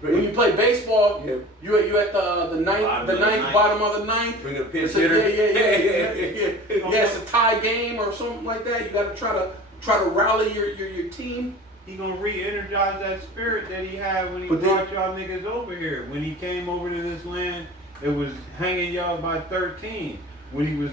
When you play baseball, you at the ninth, bottom of the ninth. Bring a pitch hitter. Yeah, it's a tie game or something like that. You got to try to rally your team. He gonna re-energize that spirit that he had when he brought y'all niggas over here. When he came over to this land, it was hanging y'all by 13. When he was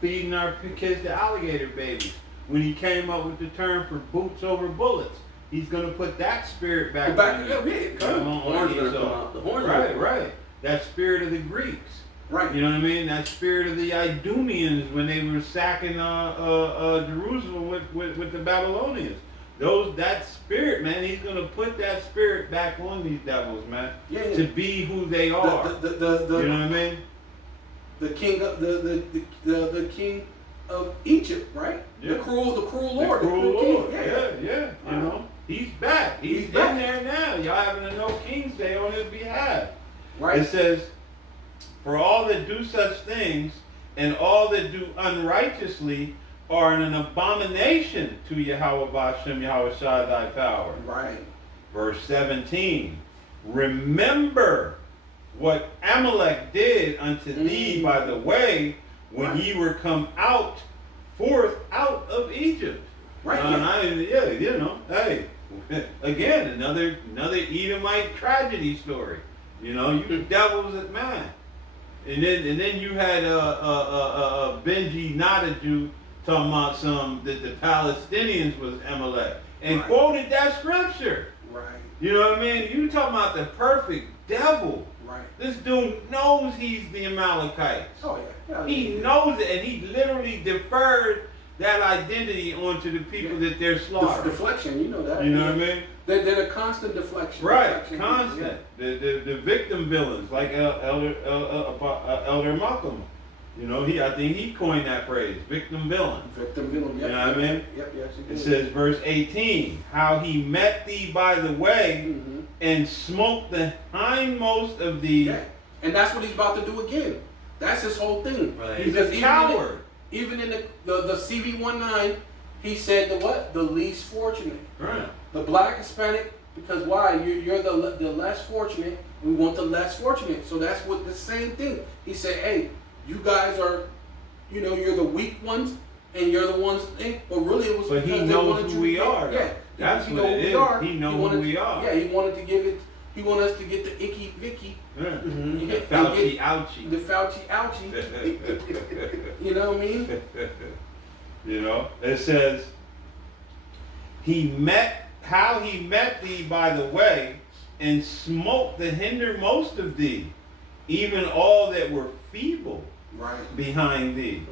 feeding our kids to alligator babies. When he came up with the term for boots over bullets. He's gonna put that spirit back. The horns are gonna come out. The horns. Right. That spirit of the Greeks. Right. You know what I mean? That spirit of the Idumeans when they were sacking Jerusalem with the Babylonians. That spirit, man, he's gonna put that spirit back on these devils, man. Yeah. To be who they are. You know what I mean? The king of the king of Egypt, right? Yeah. The cruel Lord. The cruel Lord. King. Yeah. You know, he's back. He's in there now. Y'all having a No King's Day on his behalf. Right. It says, for all that do such things and all that do unrighteously are an abomination to Yahweh Bashem, Yahweh Shai thy power. Right. Verse 17. Remember what Amalek did unto thee by the way when ye were come forth out of Egypt. Right. You know, hey, again, another Edomite tragedy story. You know, you devils at man. And then you had Benji Nodaju talking about that the Palestinians was Amalek and quoted that scripture. Right. You know what I mean? You talking about the perfect devil. Right. This dude knows he's the Amalekites. Oh yeah. He knows it, and he literally deferred that identity onto the people that they're slaughtering. Deflection, you know that. You know what I mean? They're a constant deflection. Right, Deflection. constant. Yeah. The victim villains, like Elder Malcolm. You know, I think he coined that phrase, victim villain. Victim villain, yep. You know what I mean? Yep, yes, it says, verse 18, how he met thee by the way and smote the hindmost of thee. Yeah. And that's what he's about to do again. That's his whole thing. Right. He's a coward. Even in the CV-19, he said the least fortunate. Right. The black Hispanic, because why? You're the less fortunate. We want the less fortunate. So that's what the same thing. He said, hey, you guys are, you're the weak ones, and you're the ones. But really, it was. But he knows who we are. Yeah, that's what it is. He knows who we are. Yeah, he wanted to give it. He wanted us to get the icky Vicky. Yeah. Mm-hmm. The Fauci ouchie. The Fauci ouchie. You know what I mean? You know, it says, how he met thee by the way, and smote the hindermost of thee, even all that were feeble behind thee.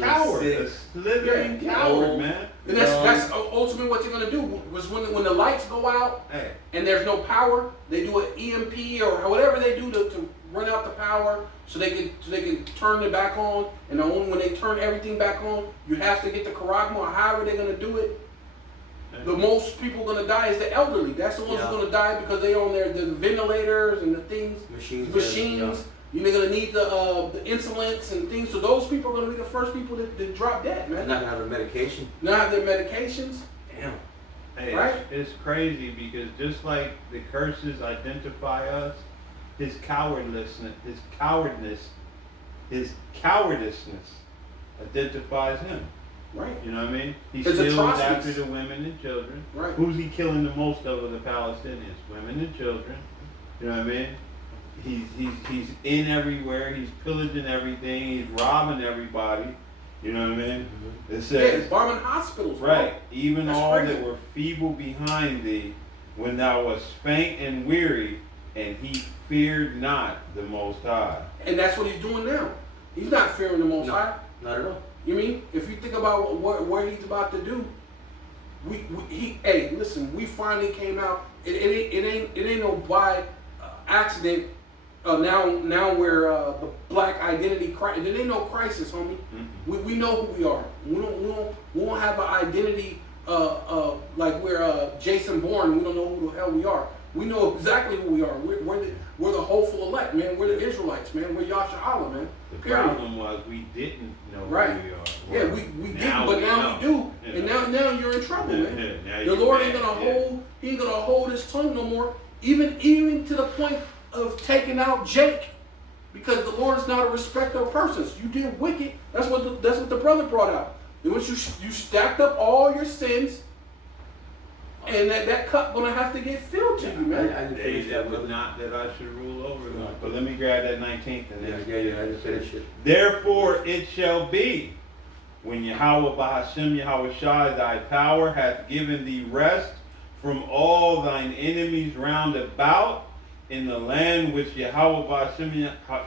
Coward, a slithering coward, man. And that's ultimately what they're gonna do. Was when the lights go out and there's no power, they do an EMP or whatever they do to run out the power so they can turn it back on. And only when they turn everything back on, you have to get the charagma or however they're gonna do it. The most people gonna die is the elderly. That's the ones who are gonna die because they on the ventilators and the things, machines. You're gonna need the insulins and things. So those people are gonna be the first people that drop dead, man. They're not gonna have their medication. Not have their medications. Damn. Hey, right? It's crazy because just like the curses identify us, his cowardice identifies him. Right. You know what I mean? He It's steals atrocities. after the women and children. Right. Who's he killing the most of the Palestinians? Women and children. You know what I mean? He's in everywhere. He's pillaging everything. He's robbing everybody. You know what I mean? It says, he's bombing hospitals. right. Even That's all crazy. that were feeble behind thee, when thou wast faint and weary, and he feared not the Most High. And that's what he's doing now. He's not fearing the Most High. Not at all. You mean if you think about what he's about to do, listen, we finally came out. It ain't no by accident. Now we're the black identity crisis. There ain't no crisis, homie. Mm-hmm. We know who we are. We don't have an identity like we're Jason Bourne. We don't know who the hell we are. We know exactly who we are. We're the hopeful elect, man. We're the Israelites, man. We're Yasha'Allah, man. The problem was we didn't know who we are. Yeah, we didn't, but now we do. And now you're in trouble, man. The Lord ain't gonna hold his tongue no more. Even to the point of taking out Jake, because the Lord is not a respecter of persons. You did wicked. That's what the brother brought out. And once you stacked up all your sins, And that cup gonna have to get filled to you, man. I didn't finish that, was brother. not that I should rule over them. But let me grab that 19th and then. Yeah, I didn't finish it. Therefore it shall be, when Yahweh Bahashem Yahweh Shai thy power hath given thee rest from all thine enemies round about, in the land which Yahweh Bahashem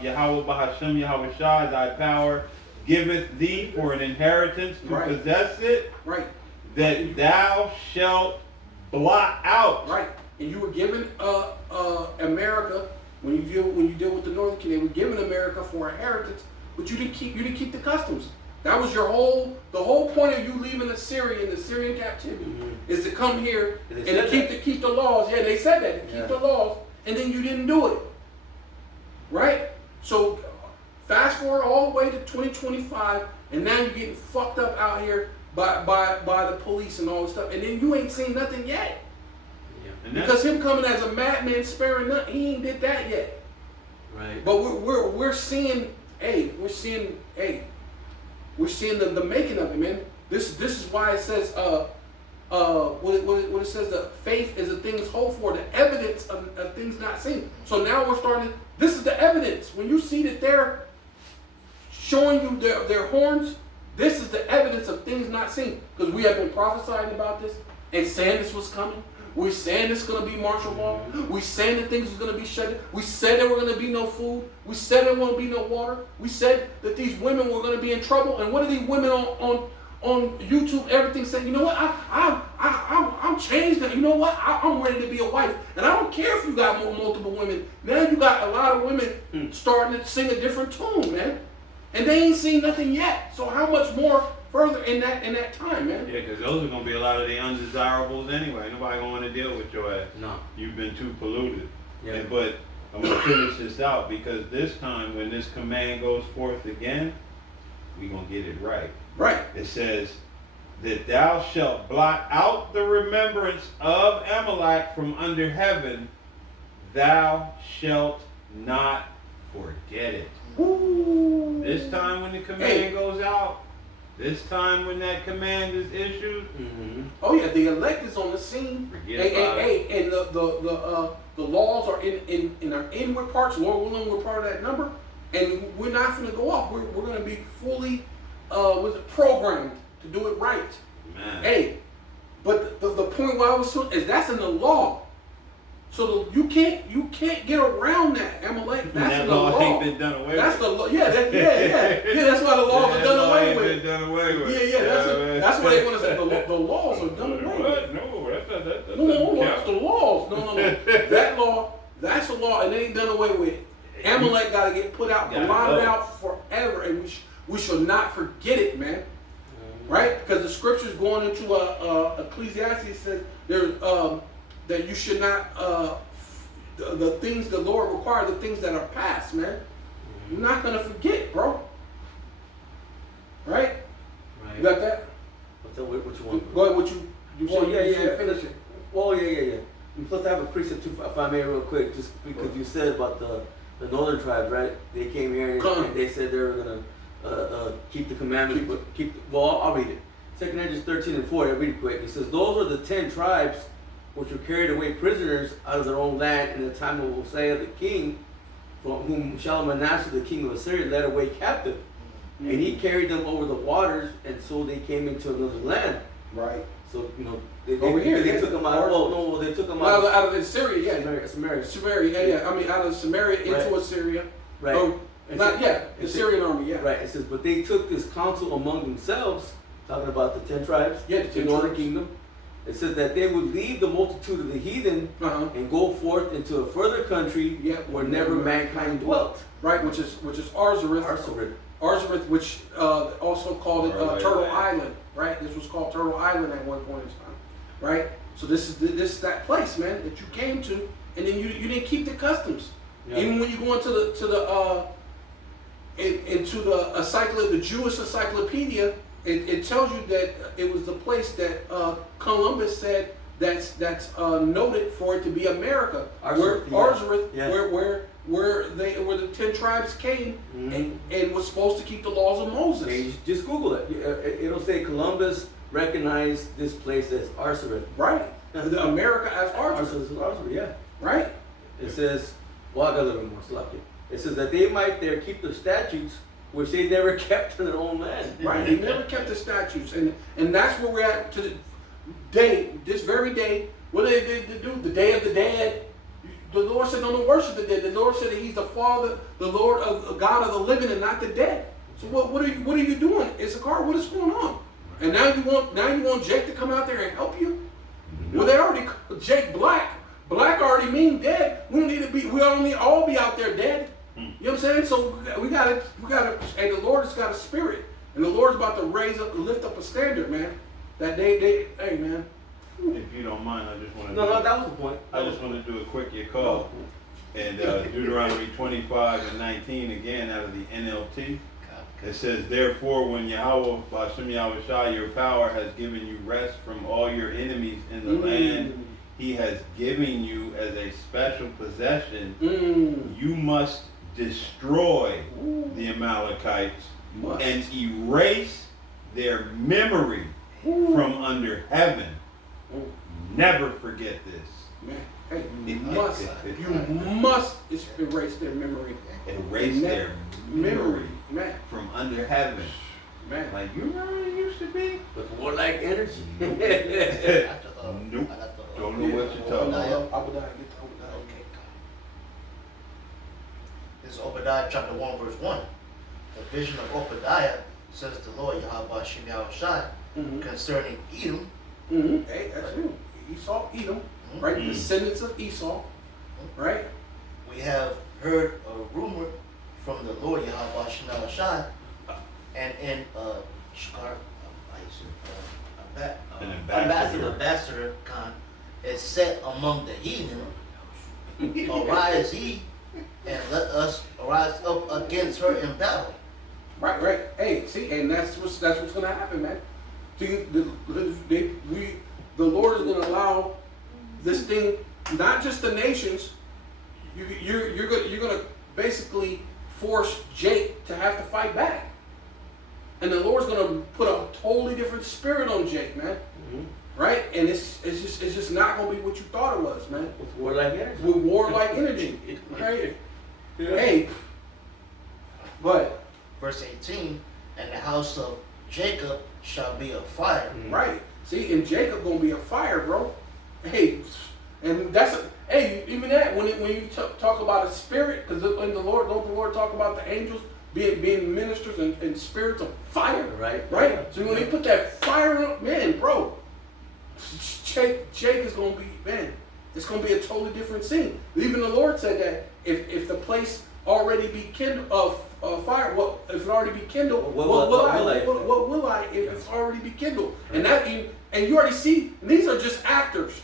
Yahweh Shai thy power giveth thee for an inheritance to possess it, that thou shalt blot out. Right. And you were given America, when you deal with the Northern Kingdom, they were given America for inheritance, but you didn't keep the customs. That was the whole point of you leaving Assyria in the Syrian captivity, is to come here and to keep the laws. Yeah, they said that, to keep the laws, and then you didn't do it. Right? So fast forward all the way to 2025, and now you're getting fucked up out here by the police and all this stuff, and then you ain't seen nothing yet. Yeah. Because him coming as a madman sparing nothing, he ain't did that yet. Right. But we're seeing the making of it, man. This is why it says what it says, that faith is the things hoped for, the evidence of things not seen. So now we're starting. This is the evidence. When you see that they're showing you their horns, this is the evidence of things not seen. Because we have been prophesying about this and saying this was coming. We're saying it's going to be martial law. We're saying that things are going to be shut down. We said there were going to be no food. We said there won't be no water. We said that these women were going to be in trouble. And what are these women on YouTube, everything saying, you know what, I'm changed. You know what, I'm ready to be a wife. And I don't care if you got multiple women. Now you got a lot of women starting to sing a different tune, man. And they ain't seen nothing yet. So how much more further in that time, man? Yeah, because those are going to be a lot of the undesirables anyway. Nobody going to deal with your ass. No. You've been too polluted. Yeah. But I'm going to finish this out, because this time when this command goes forth again, we're going to get it right. Right. It says that thou shalt blot out the remembrance of Amalek from under heaven. Thou shalt not forget it. Ooh. This time when the command goes out, this time when that command is issued, oh yeah, the elect is on the scene. And the laws are in our inward parts. Lord willing, we're part of that number, and we're not going to go off. We're going to be fully programmed to do it right. man. Hey, but the point where I was is that's in the law. So you can't get around that. Amalek, that's that in the law law. ain't been done away That's with. the law. Yeah, that's why the laws are done away with. Been done away with. Yeah. That's what they want to say. The laws are done away with. What? No, that's No, that's the laws. No. That law, that's a law, and it ain't done away with. Amalek got to get put out, blotted out forever, and we should not forget it, man. Right? Because the scriptures going into Ecclesiastes says that you should not the things the Lord required, the things that are past, man. You're not gonna forget, bro. Right? You got that? What you want? Go ahead. What you yeah. finish it. Well, yeah. And plus, I have a precept too, if I may, real quick, just because you said about the northern tribes, right? They came here and they said they were gonna keep the commandments, well, I'll read it. 2 Kings 13:4. I read it quick. It says, "Those are the 10 tribes which were carried away prisoners out of their own land in the time of Hosea the king, from whom Shalmaneser the king of Assyria led away captive. And he carried them over the waters, and so they came into another land." Right. So, they took them out. They took them out of Syria, yeah. Samaria, I mean, out of Samaria into Assyria. Right. The Syrian army, yeah. Right. It says, but they took this counsel among themselves, talking about the 10 tribes, the northern kingdom. It says that they would leave the multitude of the heathen and go forth into a further country where never mankind dwelt. Right, which is Arzareth. Arzareth, which also called it Turtle Island. Right, this was called Turtle Island at one point in time. Right, so this is that place, man, that you came to, and then you didn't keep the customs. Yeah. Even when you go into the Jewish encyclopedia. It tells you that it was the place that Columbus said that's noted for it to be America, Arzareth, where the 10 tribes came and was supposed to keep the laws of Moses. Yeah, just Google it. It'll say Columbus recognize this place as Arsaret. Right. The America as Arsaret. Arsaret, yeah. Right. It says, well, I got a little more lucky. It says that they might there keep the statutes which they never kept in their own land. Right. They never kept the statutes, and that's where we're at to the day, this very day. What did they do? The Day of the Dead. The Lord said, "Don't worship the dead." The Lord said that He's the Father, the Lord of God of the living, and not the dead. So what are you doing, Issachar? What is going on? And now you want Jake to come out there and help you? Well, they already Jake Black. Black already mean dead. We don't need to be. We only all be out there dead. You know what I'm saying? So we gotta. And the Lord has got a spirit, and the Lord's about to lift up a standard, man. That hey, man. If you don't mind, I just want to. No, that was the point. I just want to do a quick call. And Deuteronomy 25:19 again out of the NLT. It says, therefore, when Yahweh, Ba'ashem Yahushua, your power has given you rest from all your enemies in the land He has given you as a special possession, you must destroy the Amalekites and erase their memory from under heaven. Never forget this. Man, hey, you must erase their memory. Erase their memory man, from under heaven. Man, like you remember it used to be? With warlike energy. Nope. Don't know what you're talking about. Obadiah. Okay. This is Obadiah chapter 1 verse 1. The vision of Obadiah, says the Lord Yahweh Shem Yahushai, concerning Edom. Hey, that's you. Esau, Edom, right? Descendants of Esau, right? We have heard a rumor from the Lord Yahweh Shem Yahushai, and in ambassador Khan is set among the heathen. Arise ye, and let us arise up against her in battle. Right. Hey, see, and that's what's gonna happen, man. See, the Lord is gonna allow this thing, not just the nations. You're gonna basically force Jake to have to fight back, and the Lord's gonna put a totally different spirit on Jake, man. Right? And it's just not gonna be what you thought it was, man. With warlike energy. With warlike energy, right? Yeah. Hey, but verse 18, and the house of Jacob shall be a fire. Right. See, and Jacob gonna be a fire, bro. Hey, and even that when you talk about a spirit, because in the Lord, don't the Lord talk about the angels being ministers and spirits of fire? Right. So when they put that fire on, man, bro, Jake is gonna be, man, it's gonna be a totally different scene. Even the Lord said that if the place already be kindled of fire, if it already be kindled, what will I if it's already be kindled? Right. And you already see, these are just actors.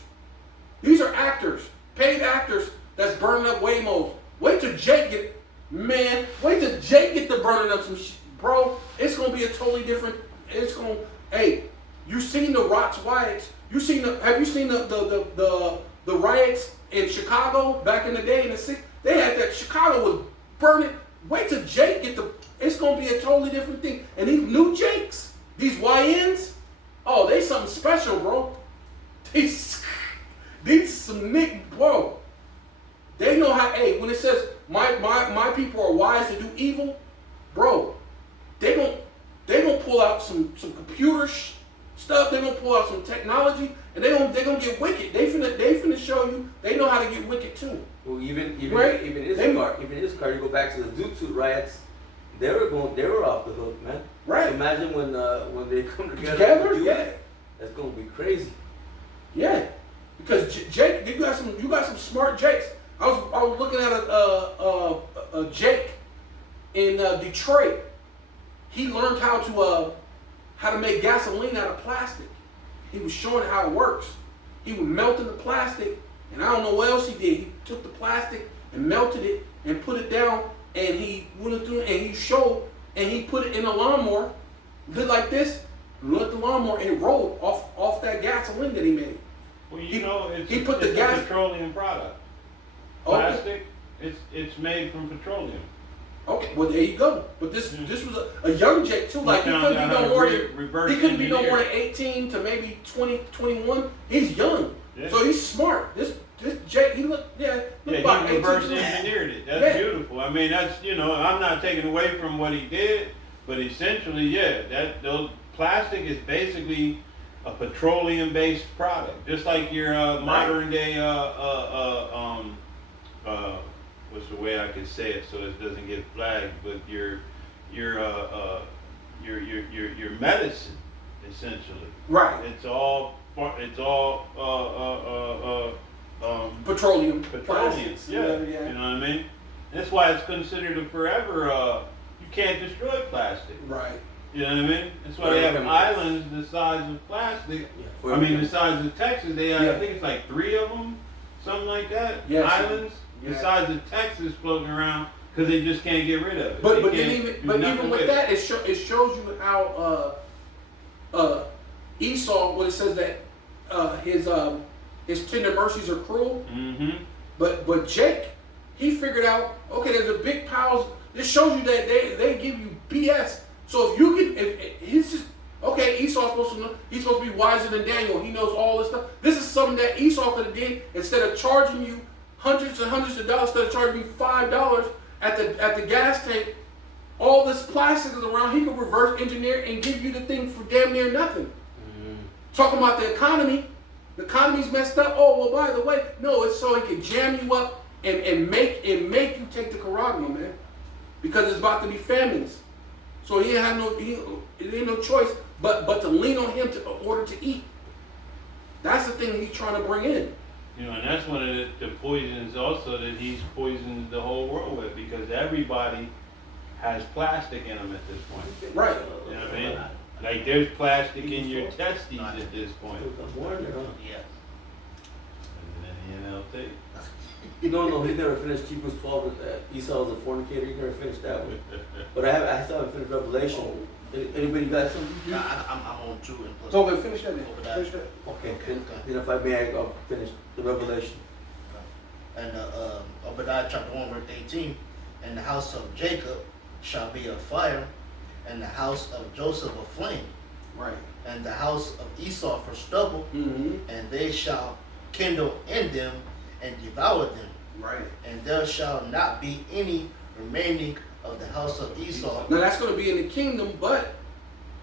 These are actors, paid actors that's burning up Waymos. Wait till Jake get to burning up some shit, bro. It's gonna be a totally different. Hey, you seen the riots? Have you seen the riots in Chicago back in the day in the 60s? They had that Chicago was burning. Wait till Jake it's gonna be a totally different thing. And these new Jakes, these YNs, oh, they something special, bro. These some Nick, bro. They know how. Hey, when it says my people are wise to do evil, bro, they gonna pull out some computer stuff. They gonna pull out some technology, and they gonna get wicked. They finna show you they know how to get wicked too. Well, even Issachar, you go back to the Zoot Suit riots, they were off the hook, man. Right. So imagine when they come together. Yeah. That's gonna be crazy. Yeah. Because Jake, you got some smart Jakes. I was looking at a Jake in Detroit. He learned how to make gasoline out of plastic. He was showing how it works. He was melting the plastic, and I don't know what else he did. He took the plastic and melted it and put it down, and he went through and he showed, and he put it in a lawnmower, did like this, let the lawnmower, and it rolled off that gasoline that he made. Well, it's a petroleum product. Plastic, it's made from petroleum. Okay, well there you go. But this was a young Jake too. Like he couldn't be no more than 18 to maybe 20, 21. He's young, so he's smart. This Jake, he look about he reverse engineered it. That's beautiful. I mean, that's I'm not taking away from what he did, but essentially, those plastic is basically a petroleum-based product, just like your modern day what's the way I can say it so it doesn't get flagged, but your medicine essentially. Right. It's all petroleum. Plastics, You know what I mean? That's why it's considered a forever. You can't destroy plastic. Right. You know what I mean? That's why they have islands the size of plastic. I mean, the size of Texas. They have, I think it's like 3 of them, something like that. Yes. Islands the size of Texas floating around because they just can't get rid of it. But even with that, it shows you how Esau, when it says that his tender mercies are cruel. Mm-hmm. But Jake, he figured out, okay, there's a big pile. This shows you that they give you BS. So if you can, if he's just, okay, Esau's supposed to know, he's supposed to be wiser than Daniel. He knows all this stuff. This is something that Esau could have did instead of charging you hundreds and hundreds of dollars, instead of charging you $5 at the gas tank. All this plastic is around. He could reverse engineer and give you the thing for damn near nothing. Mm-hmm. Talking about the economy. The economy's messed up. Oh, well, by the way, no, it's so he can jam you up and make you take the charagma, man. Because it's about to be famines. So he ain't no choice but to lean on him in order to eat. That's the thing he's trying to bring in. And that's one of the poisons also that he's poisoned the whole world with, because everybody has plastic in them at this point. Right. You know what I mean? Like there's plastic in your testes at this point. Yes. And then the NLT. No, he never finished Hebrews 12. Esau was a fornicator. He never finished that one. But I still haven't finished Revelation. Anybody got something? I'm on 2 and plus. So finish that then. Finish that. Okay. Then if I may, I'll finish the Revelation. And Obadiah chapter 1 verse 18. And the house of Jacob shall be a fire, and the house of Joseph a flame. Right. And the house of Esau for stubble, and they shall kindle in them and devour them. Right. And there shall not be any remaining of the house of Esau. Now that's going to be in the kingdom, but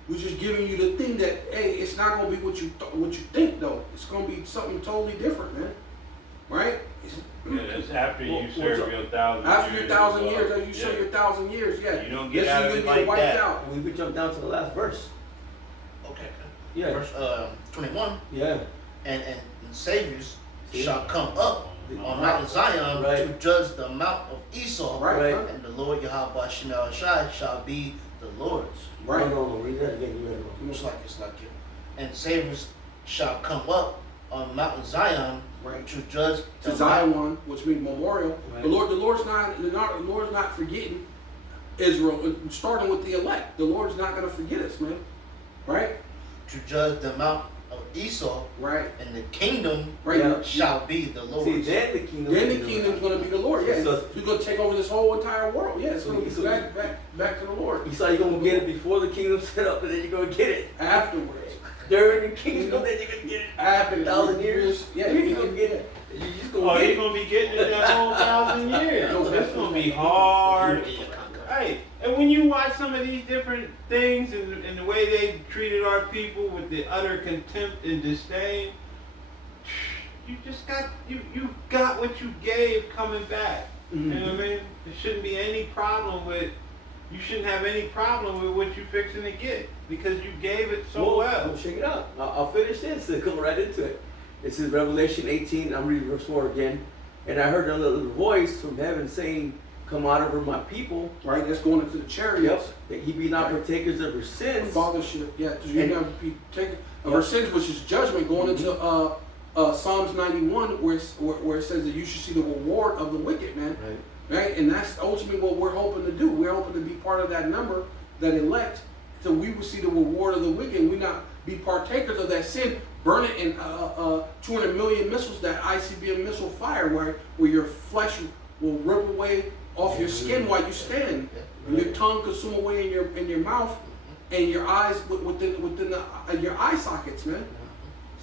we're just giving you the thing that, hey, it's not going to be what you think though. It's going to be something totally different, man. Right? It's after you serve your 1,000 years. After your 1,000 years, you serve your 1,000 years, You don't get out of it like that. out. We could jump down to the last verse. Okay. Yeah. Verse 21. Yeah. And saviors shall come up on Mount Zion to judge the mount of Esau. Right. And the Lord Yahweh Shai shall be the Lord's. Right. No, read that again. You read it. It's like it. And saviors shall come up on Mount Zion to judge to Zion, which means memorial. Right. The Lord's not forgetting Israel, starting with the elect. The Lord's not going to forget us, man. Right? To judge the mount of Esau, right? And the kingdom shall be the Lord. See, then the kingdom's going to be the Lord. Yeah, so he's going to take over this whole entire world. Yeah, it's going to be back to the Lord. You saw you're going to get it before the kingdom's set up, and then you're going to get it afterwards. During the kingdom, then you're going to get it after 1,000 years. Yeah, you're going to get it. You're just going to get it. You're going to be getting it that whole 1,000 years. That's going to be hard. Hey, and when you watch some of these different things and the way they treated our people with the utter contempt and disdain, you just got you got what you gave coming back. Mm-hmm. You know what I mean? There shouldn't be any problem with. You shouldn't have any problem with what you're fixing to get because you gave it so well. Well, check it out. I'll finish this and come right into it. This is Revelation 18. I'm reading verse 4 again. And I heard a little voice from heaven saying, "Come out of her, my people." Right, that's going into the chariots. Yep. That he be not partakers of her sins. Fathership, because you not be taken of her sins, which is judgment, going into Psalms 91, where it says that you should see the reward of the wicked, man. Right? And that's ultimately what we're hoping to do. We're hoping to be part of that number, that elect, so we will see the reward of the wicked, and we not be partakers of that sin, burn it in 200 million missiles, that ICBM missile fire, where your flesh will rip away off your skin while you stand. And your tongue consume away in your mouth, and your eyes within your eye sockets, man.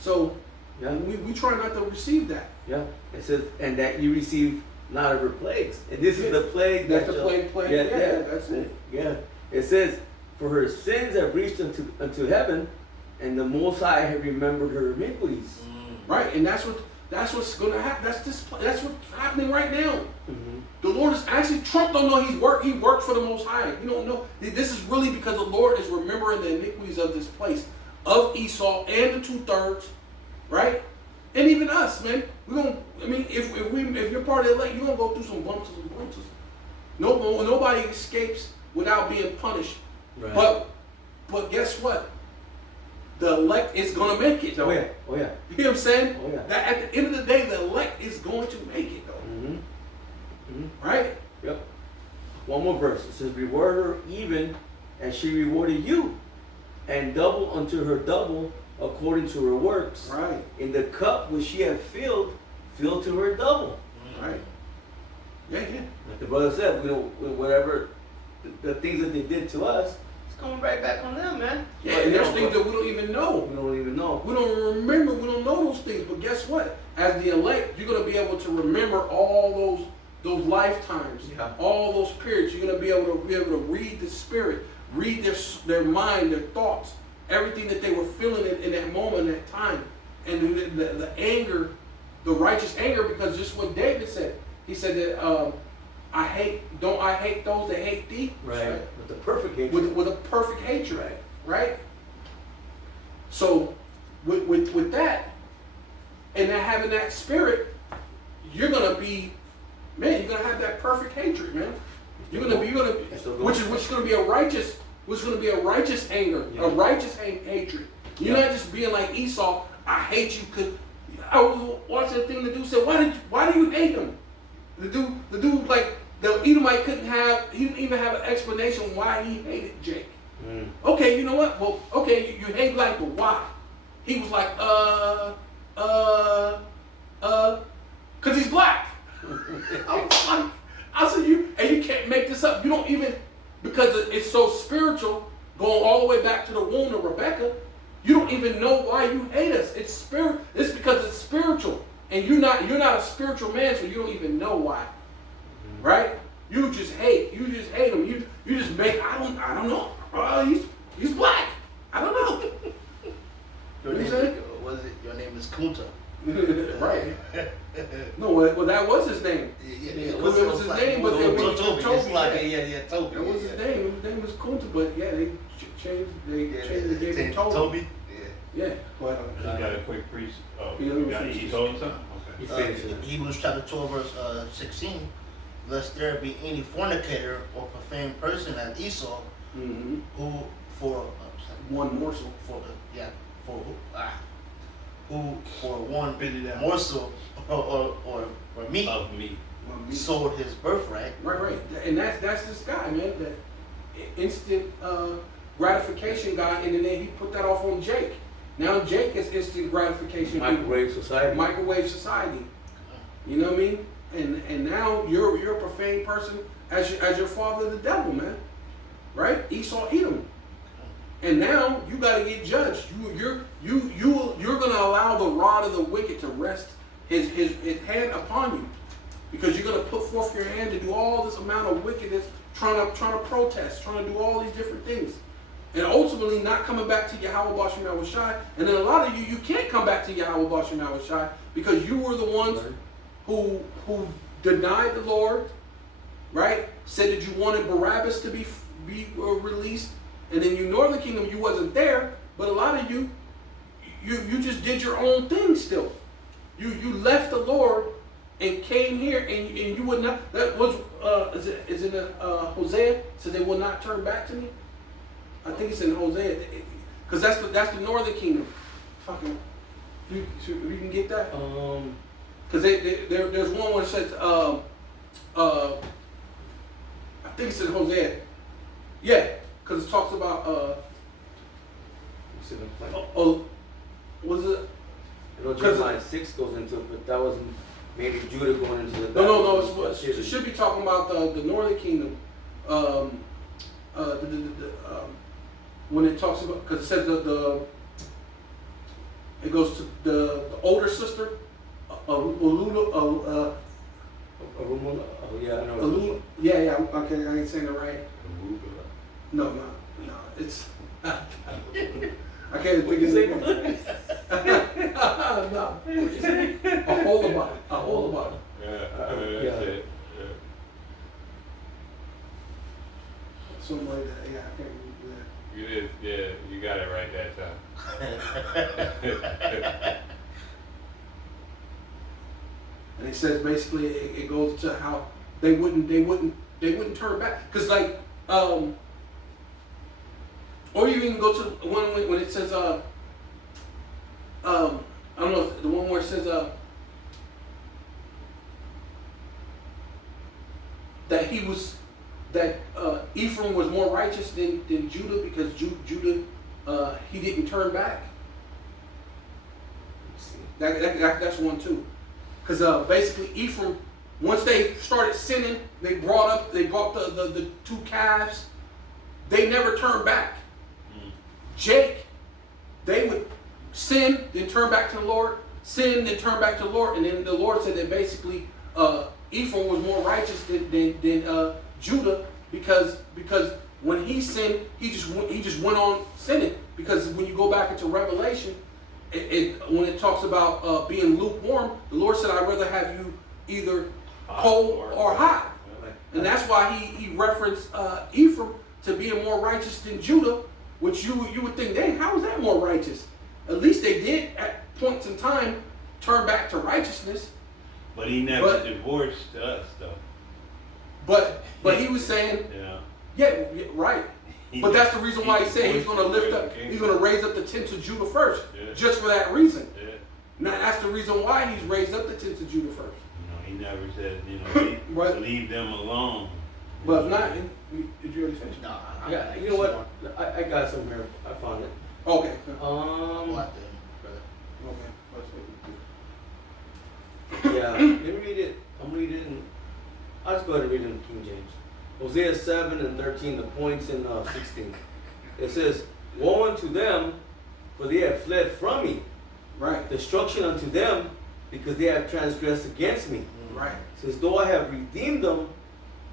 So we try not to receive that. Yeah. It says, and that you receive not of her plagues. And this is the plague. That's the plague. Yeah, that's it. Yeah. It says, for her sins have reached unto heaven, and the Most High have remembered her iniquities. Right, and that's what's going to happen. That's what's happening right now. Mm-hmm. The Lord is actually, Trump don't know he worked for the Most High. You don't know. This is really because the Lord is remembering the iniquities of this place, of Esau and the 2/3, right? And even us, man. If you're part of the elect, you're gonna go through some bumps and bruises. Nobody escapes without being punished. Right. But guess what? The elect is gonna make it. Though. Oh yeah. You know what I'm saying? Oh yeah. That at the end of the day, the elect is going to make it, though. Mm-hmm. Mm-hmm. Right? Yep. One more verse. It says, reward her even as she rewarded you, and double unto her double according to her works. Right. In the cup which she had filled, fill to her double. Right. Yeah. Like the brother said, whatever the things that they did to us, it's coming right back on them, man. Yeah, and there's things that we don't even know. We don't even know. We don't remember. We don't know those things. But guess what? As the elect, you're going to be able to remember all those lifetimes, all those periods. You're going to be able to read the spirit, read their mind, their thoughts, everything that they were feeling in that moment, that time, and the anger, the righteous anger, because just what David said. He said that I hate those that hate thee. Right. With the perfect hatred. With a perfect hatred. Right. So with that, and that having that spirit, you're gonna have that perfect hatred, man. Which is gonna be a righteous anger, a righteous hatred. You're not just being like Esau. I hate you because I was watching a thing. The dude said, "Why do you hate him?" The dude, like the Edomite he didn't even have an explanation why he hated Jake. Okay, you know what? Well, okay, you hate Black, but why? He was like, cause he's black. I said, you can't make this up. You don't even, because it's so spiritual, going all the way back to the womb of Rebecca, you don't even know why you hate us. It's because it's spiritual. And you're not a spiritual man, so you don't even know why. Right? You just hate him. You just make, I don't know. He's black. I don't know. Your name is Kunta. Right. No, well, that was his name. Yeah, it was his name, but then when Toby. Toby. That was his name. His name was Kunta, but yeah, they changed the name to Toby. Yeah. But you got a quick priest. He told him something? Okay. Hebrews chapter 12, verse 16. Lest there be any fornicator or profane person as Esau, who for one morsel who for one morsel or meat of meat sold his birthright. Right. And that's this guy, man. That instant gratification guy, and then he put that off on Jake. Now Jake is instant gratification. Microwave society. You know what I mean? And now you're a profane person as your father, the devil, man. Right? Esau, Edom. And now you got to get judged. You're going to allow the rod of the wicked to rest his hand upon you, because you're going to put forth your hand to do all this amount of wickedness, trying to protest, trying to do all these different things, and ultimately not coming back to Yahweh Bashem Yahushai. And then a lot of you can't come back to Yahweh Bashem Yahushai because you were the ones who denied the Lord, right? Said that you wanted Barabbas to be released. And then you Northern Kingdom, you wasn't there, but a lot of you just did your own thing still. You left the Lord and came here, and you would not. That was is it Hosea? So they will not turn back to me. I think it's in Hosea, because that's the Northern Kingdom. Fucking, we can get that. Because there's one where it says I think it's in Hosea. Yeah. Because it talks about was it? Jeremiah 6 goes into it, but that wasn't. maybe Judah going into the No. It should be talking about the northern kingdom. When it talks about, because it says it goes to the older sister, Arumula, yeah, I know. yeah, okay, I ain't saying it right. No, it's. I can't think of it. No, what'd you say? A whole about. Yeah. Yeah. Something like that. Yeah, I can't remember that. You did, yeah, you got it right that time. And it says basically it goes to how they wouldn't turn back, because like or you even go to one when it says I don't know, the one where it says that Ephraim was more righteous than Judah, because Judah he didn't turn back. That's one too. Because basically Ephraim, once they started sinning, they brought the two calves. They never turned back. Jake, they would sin, then turn back to the Lord, sin, then turn back to the Lord, and then the Lord said that basically Ephraim was more righteous than Judah, because when he sinned, he just went on sinning. Because when you go back into Revelation, when it talks about being lukewarm, the Lord said, "I'd rather have you either cold or hot," and that's why he referenced Ephraim to being more righteous than Judah, which you would think, dang, how is that more righteous? At least they did at points in time turn back to righteousness. But he never divorced us, though. But he was saying, yeah, right. But that's the reason why he said he's going to lift up, he's going to raise up the tents of Judah first, just for that reason. Yeah. Now that's the reason why he's raised up the tents of Judah first. He never said, leave them alone. But if not, did you already finish? No, Yeah, you know what? I got some here. I found it. Okay. Yeah, let me read it. I'm reading. I'll just go ahead and read it in King James. Hosea 7:13, the points in 16. It says, "Woe unto them, for they have fled from me. Right. Destruction unto them, because they have transgressed against me. Right. It says, though I have redeemed them,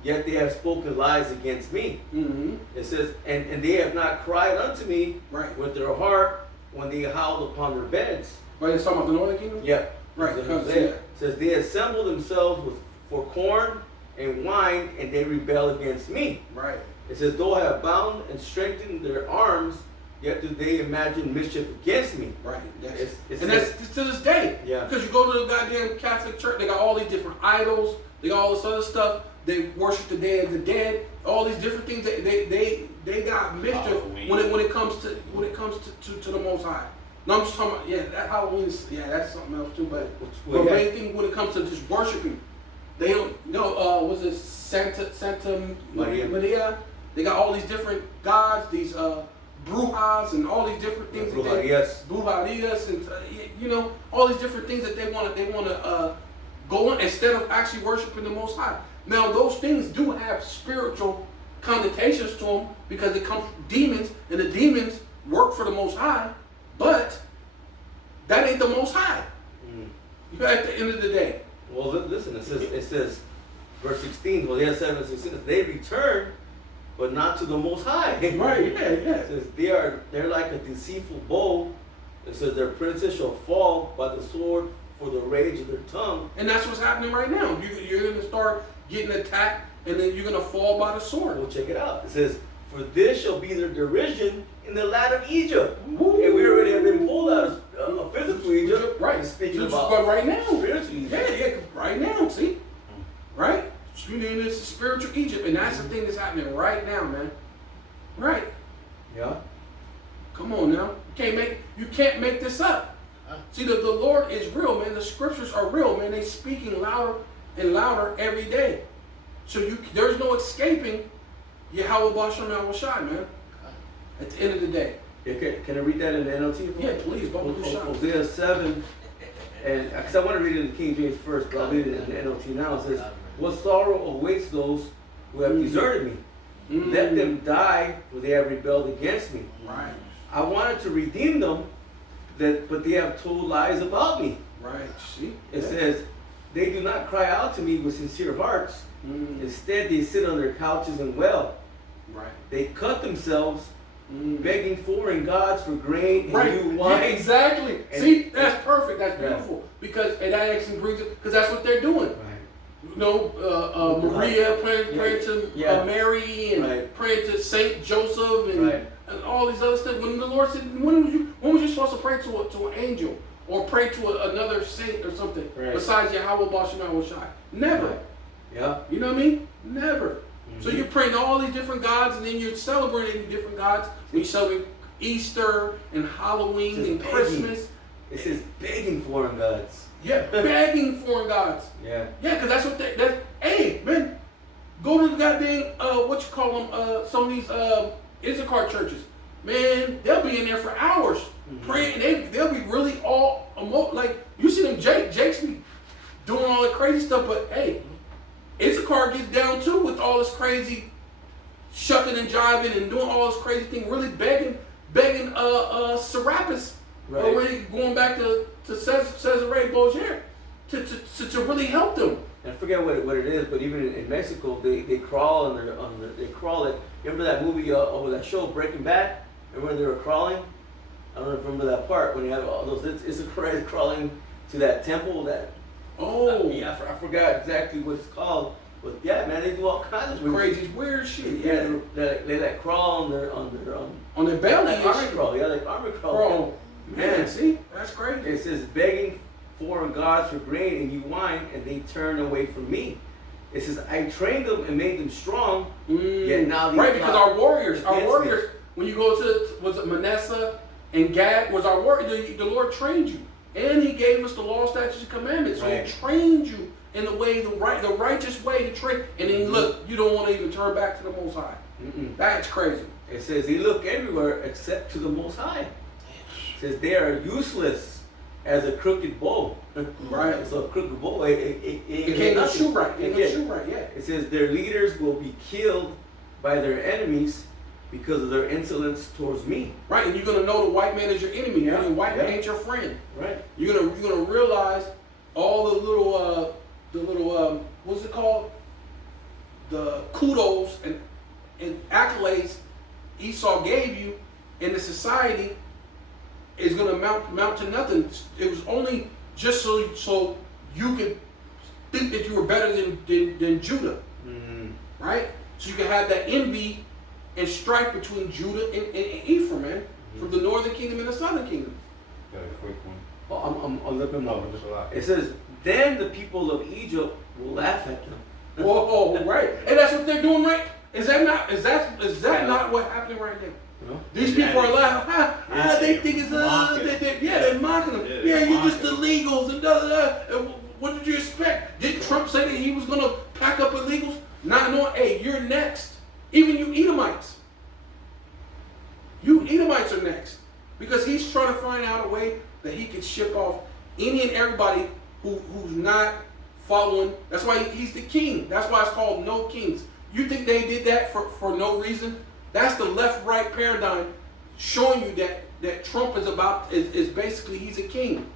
yet they have spoken lies against me." Mm-hmm. It says, and they have not cried unto me with their heart when they howled upon their beds. Right, it's talking about the northern kingdom? Yep. Right. It says, they assemble themselves for corn and wine, and they rebel against me. Right. It says, though I have bound and strengthened their arms, yet do they imagine mischief against me. Right. It's and that's to this day. Yeah. Because you go to the goddamn Catholic Church, they got all these different idols, they got all this other stuff. They worship the Day of the Dead. All these different things. They got mischief when it comes to the Most High. No, I'm just talking about that Halloween. That's something else too. But the main thing when it comes to just worshiping, they don't. Was it Santa Maria? They got all these different gods, these brujas, and all these different things. Brujarias, and all these different things that they want to go on instead of actually worshiping the Most High. Now those things do have spiritual connotations to them because it comes from demons, and the demons work for the Most High, but that ain't the Most High. At the end of the day. Well, listen. It says, verse 16. Well, yeah, 7:16. They return, but not to the Most High. Right. Yeah. It says they're like a deceitful bow. It says their princes shall fall by the sword for the rage of their tongue. And that's what's happening right now. You're going to start getting attacked, and then you're going to fall by the sword. Well, check it out. It says, for this shall be their derision in the land of Egypt. Woo. And we already have been pulled out of physical Egypt. Right. Speaking about right now. Spiritual Egypt. Yeah, right now. See? Right? It's spiritual Egypt, and that's the thing that's happening right now, man. Right. Yeah. Come on now. You can't make this up. See, the Lord is real, man. The scriptures are real, man. They're speaking louder and louder every day. So there's no escaping Yahweh Bashem Yahushai, man. At the end of the day. Okay, can I read that in the NLT? Yeah, please. Hosea 7, And because I want to read it in the King James first, but I'll read it in the NLT now. It says, "What sorrow awaits those who have deserted me? Let them die, for they have rebelled against me. Right. I wanted to redeem them, but they have told lies about me." Right. See? It says, "They do not cry out to me with sincere hearts. Instead, they sit on their couches and wail. Right. They cut themselves, begging foreign gods for grain and new wine." Yeah, exactly. And see, that's perfect. That's beautiful. Because and that actually brings it because that's what they're doing. Right. You know, Maria praying to Mary and praying to Saint Joseph and all these other stuff. When the Lord said, when was you supposed to pray to an angel or pray to another saint or something besides Yahweh Bashim Shai? Never. Right. Yeah. You know what I mean? Never. So you're praying to all these different gods, and then you're celebrating different gods. When you celebrate Easter and Halloween and Christmas. It says begging foreign gods. Yeah, begging foreign gods. Yeah. Yeah, because that's what that's. Hey, man, go to the goddamn what you call them? Some of these Issachar churches. Man, they'll be in there for hours praying. They'll be really all like you see them Jakes be doing all the crazy stuff, but hey. Issachar gets down too with all this crazy shucking and jiving and doing all this crazy thing, really begging Serapis, already going back to Cesare Borgia to really help them. And I forget what it is, but even in Mexico, they crawl they crawl it. You remember that movie over that show Breaking Bad? Remember when they were crawling? I don't know if you remember that part when you have all those Issachar crawling to that temple that. Oh, yeah, I forgot exactly what it's called, but yeah, man, they do all kinds of crazy, weird shit. Yeah, they like crawl on their belly, like army crawl. Yeah, like army crawl. Bro, man, see, that's crazy. It says begging foreign gods for grain and new wine, and they turn away from me. It says I trained them and made them strong. Yet now they because our warriors. When you go to was it Manasseh and Gad was our warrior. The Lord trained you. And he gave us the law, statutes, and commandments. So he trained you in the way, the righteous way to train. And then look, you don't want to even turn back to the Most High. That's crazy. It says they look everywhere except to the Most High. It says they are useless as a crooked bow. Right. So a crooked bow, it can't shoot right. It can't shoot right. Yeah. It says their leaders will be killed by their enemies because of their insolence towards me. Right, and you're gonna know the white man is your enemy. Yeah. And the white man ain't your friend. Right. You're gonna realize all the little what's it called? The kudos and accolades Esau gave you in the society is gonna amount to nothing. It was only just so you could think that you were better than Judah. Right? So you can have that envy and strife between Judah and Ephraim, man, from the northern kingdom and the southern kingdom. Got a quick one. Oh, I'm looking more. It says, then the people of Egypt will laugh at them. Whoa, right. And that's what they're doing, right? Is that not what's happening right now? These people are laughing. They think it's they're mocking them. Yeah, you're just illegals and da da da. What did you expect? Did Trump say that he was gonna pack up illegals? Not knowing, hey, you're next. Even you Edomites. You Edomites are next. Because he's trying to find out a way that he can ship off any and everybody who's not following. That's why he's the king. That's why it's called no kings. You think they did that for no reason? That's the left-right paradigm showing you that Trump is basically he's a king.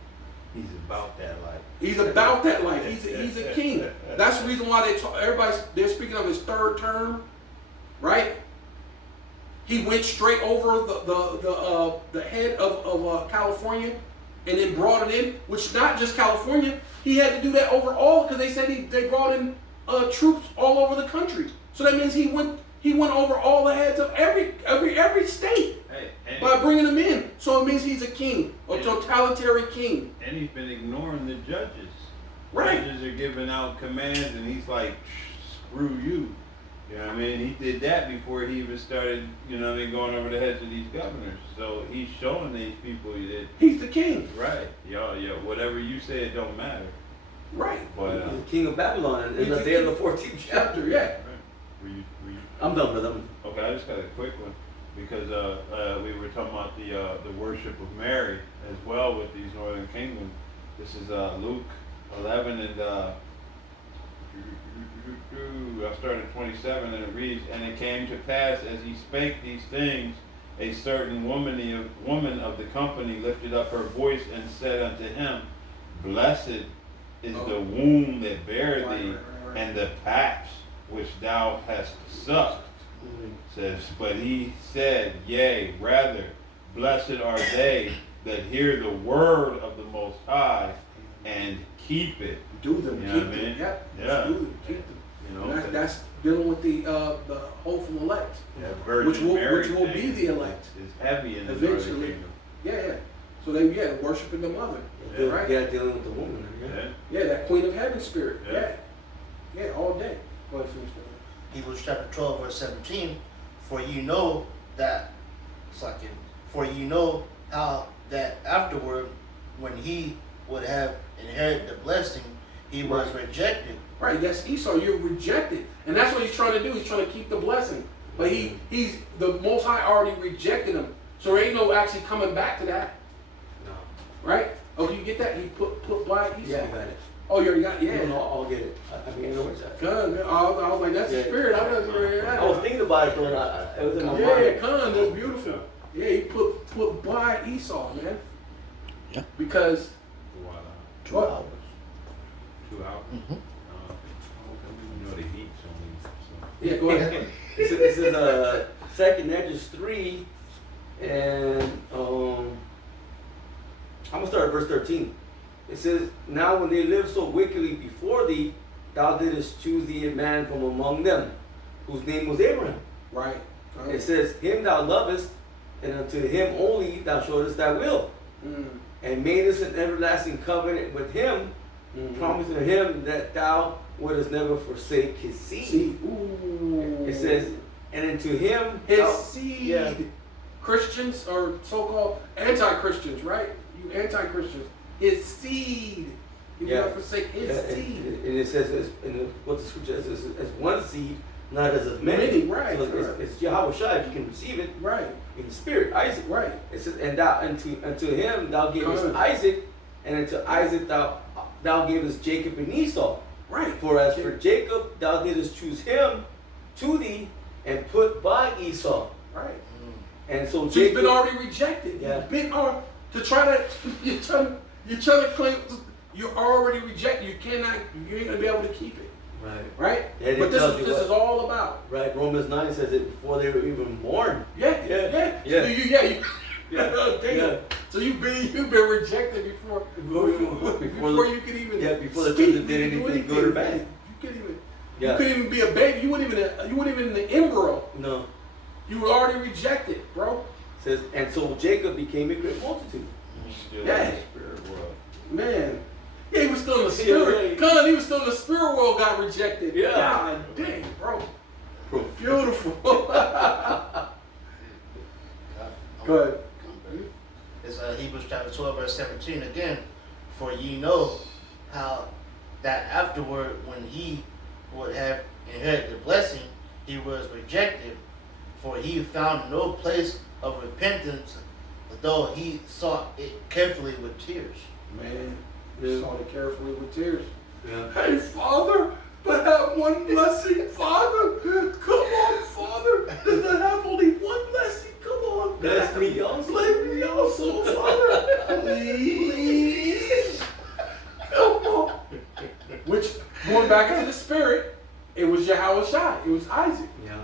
He's about that life. He's about that life. He's a king. That's the reason why they're speaking of his third term. Right? He went straight over the head of California and then brought it in, which not just California. He had to do that over all because they said they brought in troops all over the country. So that means he went over all the heads of every state by bringing them in. So it means he's a king, a totalitarian king. And he's been ignoring the judges. Right. Judges are giving out commands, and he's like, screw you. You know what I mean? He did that before he even started, going over the heads of these governors. So he's showing these people that he's the king. Right. Yeah. Whatever you say, it don't matter. Right. But he's the king of Babylon in Isaiah the 14th chapter. Yeah. Right. Were you? I'm done with them. Okay, I just got a quick one because we were talking about the worship of Mary as well with these Northern Kingdom. This is Luke 11 and I started 27 and it reads, and it came to pass as he spake these things, a certain woman of the company lifted up her voice and said unto him, Blessed is the womb that bare thee, and the paps which thou hast sucked. Says, but he said, Yea, rather, blessed are they that hear the word of the Most High and keep it. Do them, You know keep what I them. mean? Yeah. Yeah. Do them, keep them. You know, And that's dealing with the hopeful elect. that Virgin which will Mary be thing the elect. is heavy in the Eventually. Northern Kingdom. Yeah. So they worshiping the mother. Yeah. Right? Yeah, dealing with the woman. Yeah. Yeah, that Queen of Heaven spirit. Yeah. Yeah, all day. Go ahead, finish that. Hebrews chapter 12, verse 17. For you know that, for you know how that afterward, when he would have inherited the blessing, he was rejected. Right, that's Esau. You're rejected, and that's what he's trying to do. He's trying to keep the blessing, but he's the Most High already rejected him. So there ain't no actually coming back to that. No. Right? Oh, you get that? He put by Esau. Yeah, I got it. Oh, you already got it? Yeah. No, I'll get it. I mean, I know what's that. Good. I was like, that's the spirit. I was thinking about it, but it was in my mind. Yeah, Khan, that's beautiful. Yeah, he put by Esau, man. Yeah. Because 2 what? hours. 2 hours. Mm-hmm. You know the heat's only. Yeah, go ahead. This is 2nd Edges 3, and I'm gonna start at verse 13. It says, Now when they lived so wickedly before thee, thou didst choose thee a man from among them, whose name was Abraham. Right. It says, Him thou lovest, and unto him only thou showest thy will, and madest an everlasting covenant with him, promising him that thou wouldest never forsake his seed. See, ooh. It says, and unto him His thou- seed. Yeah. Christians or so-called anti-Christians, right? You anti-Christians. His seed. You Yeah. never forsake his Yeah, seed. and it says, what the scripture says, as one seed, not as of many. Many, right, So right. it's Yahweh Shai, if you can receive it Right. in the spirit, Isaac. Right. It says, and thou unto him thou gavest Good. Isaac, and unto Isaac thou gavest Jacob and Esau. Right. For as for Jacob, thou didst choose him to thee, and put by Esau. Right. And so So Jacob, he's been already rejected. Yeah. He's been to try to you're trying to claim you're already rejected. You ain't gonna be able to keep it. right, Right? Yeah, it But tells you this what- is all about. right. Romans 9 says it before they were even born. Yeah. Yeah. Yeah. Yeah. Damn. Yeah. So you've been rejected before you could even before the speak, children did do anything good or bad. You couldn't even Yeah. you couldn't even be a baby. You weren't even in the embryo. No. You were already rejected, bro. It says, and so Jacob became a great multitude. Still Yeah. in the spirit world. Man. Yeah, he was still in the spirit. Yeah. Con, he was still in the spirit world, got rejected. Yeah. God dang, bro. Beautiful. Go ahead. It's Hebrews chapter 12, verse 17 again. For ye know how that afterward, when he would have inherited the blessing, he was rejected, for he found no place of repentance, though he sought it carefully with tears. Man, Yeah. saw it carefully with tears. Yeah. Hey, Father, but have one blessing, Father. Come on, Father. Does it have only one blessing? Come on, Bless me also. Bless me also, Father. Please. Come on. Which, going back into the spirit, it was Yahweh Shai. It was Isaac Yeah.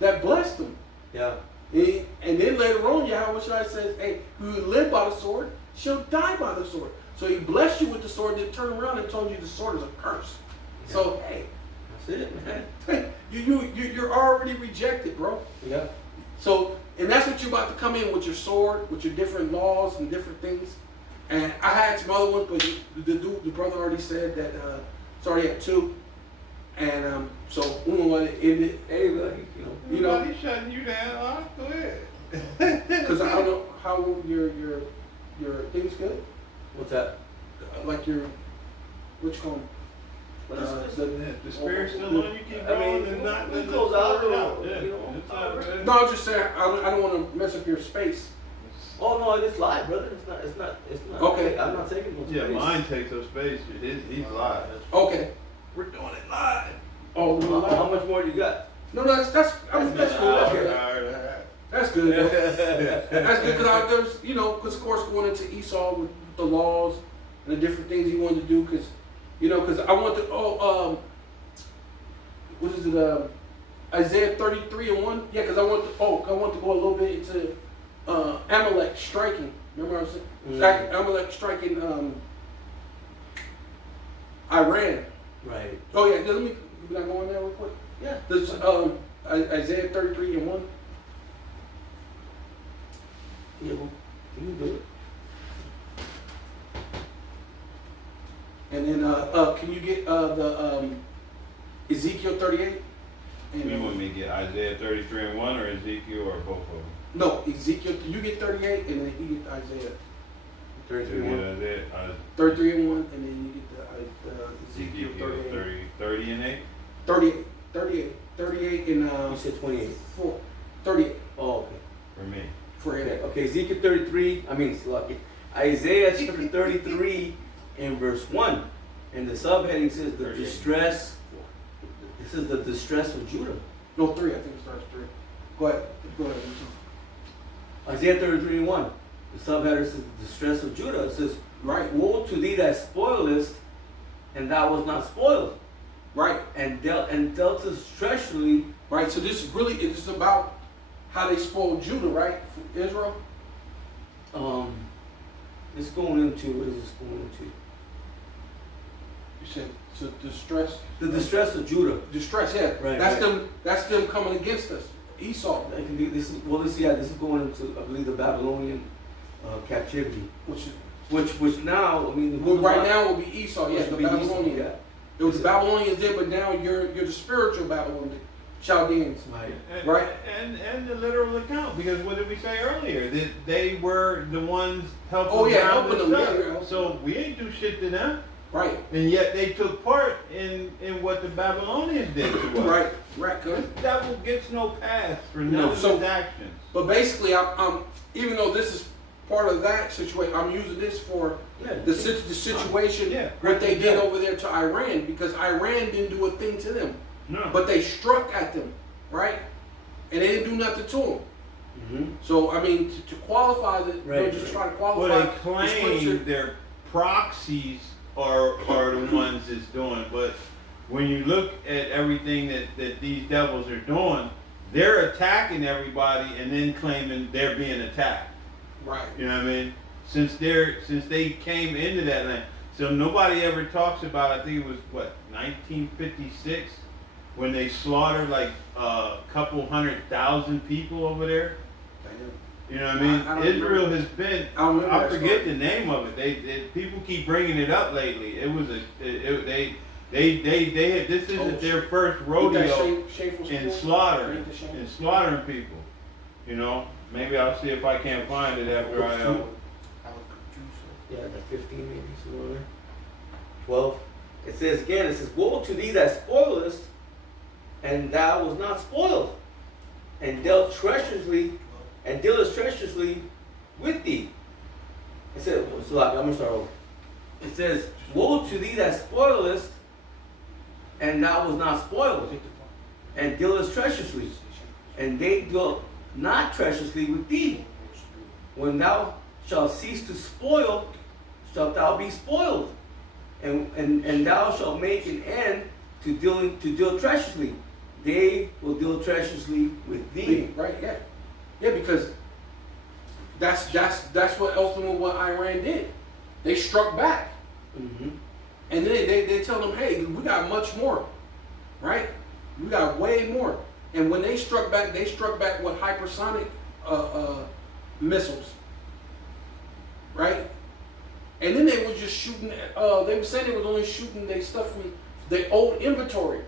that blessed him. Yeah. And then later on, Yahweh Shai says, hey, who live by the sword shall die by the sword. So he blessed you with the sword, then turned around and told you the sword is a curse. Yeah. So, hey, That's it, man. you're already rejected, bro. Yeah. So, and that's what you're about to come in with your sword, with your different laws and different things. And I had some other ones, but the brother already said that it's already at 2. And so we don't want to end it. Hey, well, You know, Nobody's shutting you down. Huh? Go ahead. because I don't know how your thing's good. what's that? Like your, what you call them? The spirit's still on. You keep I going mean, and not we letting close it out, out. Yeah. you know. It's all good. No, I'm just saying I don't want to mess up your space. Oh no, it's live, brother. It's not. Okay. I'm not taking no space. Yeah, mine takes up space. He's live. Okay. We're doing it live. Oh, How much more you got? no, that's cool. That's good. That's good. That's good because there's, because of course going into Esau with the laws and the different things he wanted to do, because I want to, what is it, Isaiah 33:1? Yeah, because I want to go a little bit into Amalek striking. Remember what I was saying? Amalek striking Iran. Right. Oh yeah, can I go on there real quick? Yeah. This Isaiah 33:1. Yeah, well, you can do it. And then can you get the Ezekiel 38? And, You want me to get Isaiah 33:1 or Ezekiel or both of them? no, Ezekiel. You get 38, and then you get Isaiah 33:1. Isaiah, 33:1, and then you get the Ezekiel Ezekiel 38. 30 and 8? 38, and You said 28. 38 Oh, okay. For me. for him. Okay, Ezekiel 33, Isaiah chapter 33 in verse 1. And the subheading says the 38. distress, this is the distress of Judah. No, 3. I think it starts 3. Go ahead. Isaiah 33:1. The subheader says the distress of Judah. It says, Right. woe to thee that spoilest, and thou was not spoiled, Right. and dealtest treacherously. Right. So this is really, it's about how they spoiled Judah, right? For Israel. It's going into, what is this going into? You said so distress. The distress of Judah. Distress, yeah. Right, That's right. them. That's them coming against us. Esau, That can be, this is going into, I believe, the Babylonian captivity. Which now, I mean, well, right now will be Esau. Yes, which the would be Esau, Babylonian. yeah. It was the Babylonians then, but now you're the spiritual Babylonian, Chaldeans. Right. Right. And the literal account, because what did we say earlier? That they were the ones helping Oh, yeah, round helping us them, up. yeah. So we ain't do shit to them. Right. And yet they took part in what the Babylonians did to us. Right. Right. This Good. devil gets no pass for none No, of so- his actions. But basically, I'm even though this is part of that situation, I'm using this for Yeah. the situation Yeah. what they did over there to Iran, because Iran didn't do a thing to them, No. but they struck at them, right? And they didn't do nothing to them. Mm-hmm. So I mean, to qualify that, they're Right, just right. trying to Well, qualify. they the claim scripture. their proxies are the ones that's doing, but when you look at everything that these devils are doing, they're attacking everybody and then claiming they're being attacked. Right. You know what I mean? Since they came into that land, so nobody ever talks about. I think it was 1956 when they slaughtered like a couple 100,000 people over there. You know what I mean? I don't Israel remember. has been. I don't remember I that forget story. the name of it. They people keep bringing it up lately. It was they had, this isn't their first rodeo in slaughtering people. You know, maybe I'll see if I can't find it after I. Yeah, like 15 maybe, somewhere there. 12. It says again, woe to thee that spoilest, and thou was not spoiled, and dealest treacherously with thee. It says, so I'm gonna start over. It says, woe to thee that spoilest, and thou was not spoiled, and dealest treacherously, and they dealt not treacherously with thee. When thou shalt cease to spoil, shalt thou be spoiled, and thou shalt make an end to deal treacherously. They will deal treacherously with thee. Right. Yeah. Yeah, because that's what ultimately what Iran did. They struck back, Mm-hmm. and then they tell them, hey, we got much more, right? We got way more. And when they struck back with hypersonic missiles, right? And then they were just shooting. They were saying they was only shooting their stuff from their old inventory.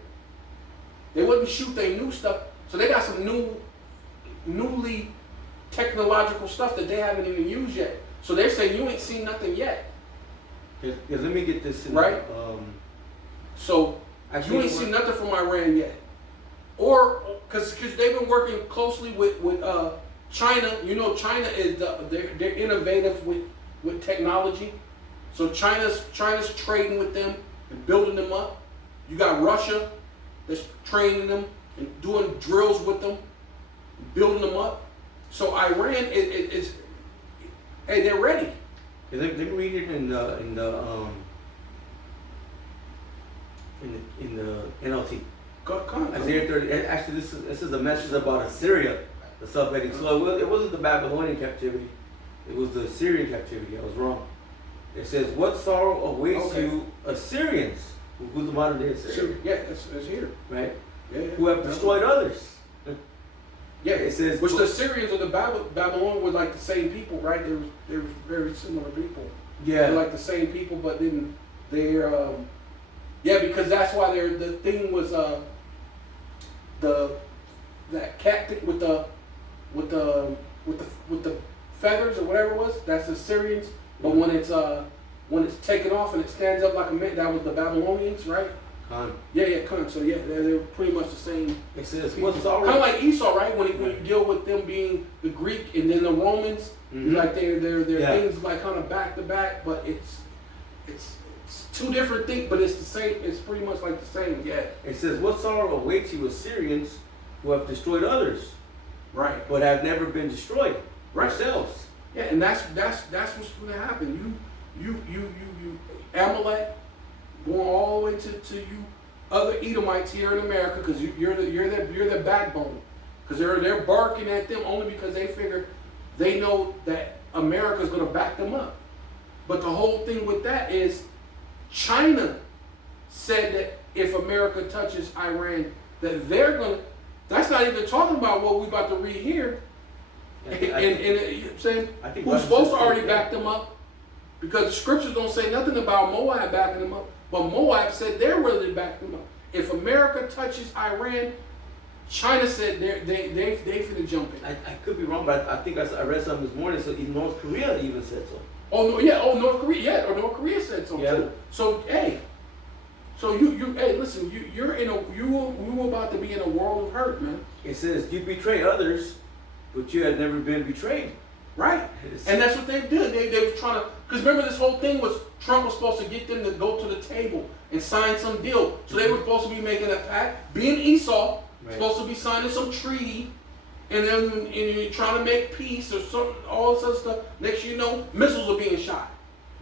They wouldn't shoot their new stuff. So they got some newly technological stuff that they haven't even used yet. So they're saying you ain't seen nothing yet. Yeah, let me get this in. Right. So you ain't seen nothing from Iran yet, or because they've been working closely with China, you know, China is they're innovative with technology. So China's trading with them and building them up. You got Russia that's training them and doing drills with them, building them up. So Iran is hey, they're ready. Let me read it in the NLT. Come. Isaiah 30. Actually, this is a message about Assyria, the subheading. So it wasn't the Babylonian captivity; it was the Assyrian captivity. I was wrong. It says, "What sorrow awaits you, Assyrians?" Who's the modern day Assyria? Yeah, it's here. Right. Yeah. Who have destroyed others. Yeah, it says, which the Assyrians or the Babylon were like the same people, right? They were very similar people. Yeah. They're like the same people, but then they're because that's why the thing was that cat with the feathers or whatever it was. That's the Assyrians. But when it's taken off and it stands up like a man, that was the Babylonians, right? Khan. So they're pretty much the same. It says, kind of like Esau, right? When you deal with them being the Greek and then the Romans, like they're things like kind of back to back, but it's two different things, but it's the same. It's pretty much like the same. Yeah. It says, "What sorrow awaits you, Assyrians, who have destroyed others, right? But have never been destroyed yourselves." Yeah, and that's what's going to happen. You Amalek. Going all the way to you other Edomites here in America, because you're their backbone, because they're barking at them only because they know that America's going to back them up. But the whole thing with that is China said that if America touches Iran, that they're going to. That's not even talking about what we're about to read here. And you know what I'm saying, who's supposed to already back them up, because the scriptures don't say nothing about Moab backing them up. But Moab said they're ready to back them up. If America touches Iran, China said they finna jump in. I could be wrong, but I think I read something this morning. So North Korea even said so. North Korea said so too. So listen, you were about to be in a world of hurt, man. It says you betray others, but you had never been betrayed. Right. And that's what they did. They were trying to, because remember this whole thing was Trump was supposed to get them to go to the table and sign some deal. So they were supposed to be making a pact, being Esau, supposed to be signing some treaty, and then you're trying to make peace or some, all this other stuff. Next thing you know, missiles are being shot.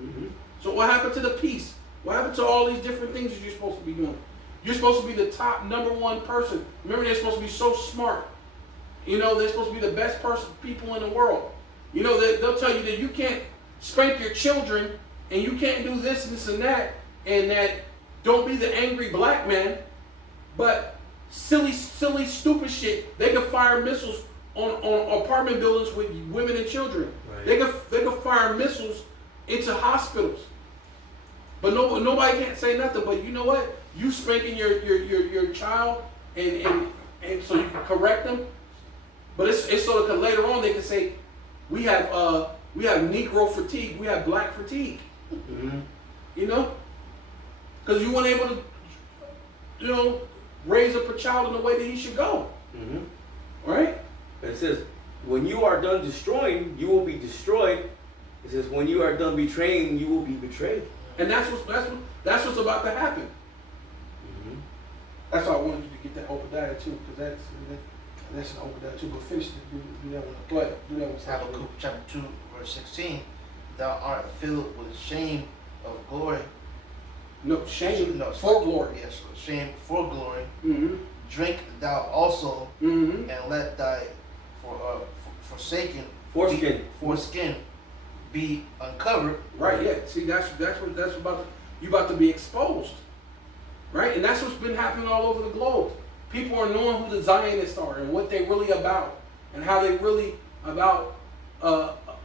Mm-hmm. So what happened to the peace? What happened to all these different things that you're supposed to be doing? You're supposed to be the top #1 person. Remember, they're supposed to be so smart. You know, they're supposed to be the best people in the world. You know, they'll tell you that you can't spank your children and you can't do this and that, and that don't be the angry black man. But silly, stupid shit, they can fire missiles on apartment buildings with women and children. Right. They can fire missiles into hospitals. But nobody can't say nothing. But you know what? You spanking your child and so you can correct them. But it's so that later on they can say, we have Negro fatigue, we have black fatigue. Mm-hmm. You know? Because you weren't able to, raise up a child in the way that he should go. Mm-hmm. Right? It says, when you are done destroying, you will be destroyed. It says, when you are done betraying, you will be betrayed. And that's what's about to happen. Mm-hmm. That's why I wanted you to get that Obadiah too, because that's an Obadiah too. But finish do that one. Go ahead. Do that one. Habakkuk chapter 2, verse 16. Thou art filled with shame of glory. No, shame for glory. Yes, shame for glory. Mm-hmm. Drink thou also, mm-hmm. and let thy forsaken foreskin be uncovered. Right. Yeah. See, that's about. You about to be exposed. Right, and that's what's been happening all over the globe. People are knowing who the Zionists are and what they're really about, and how they really about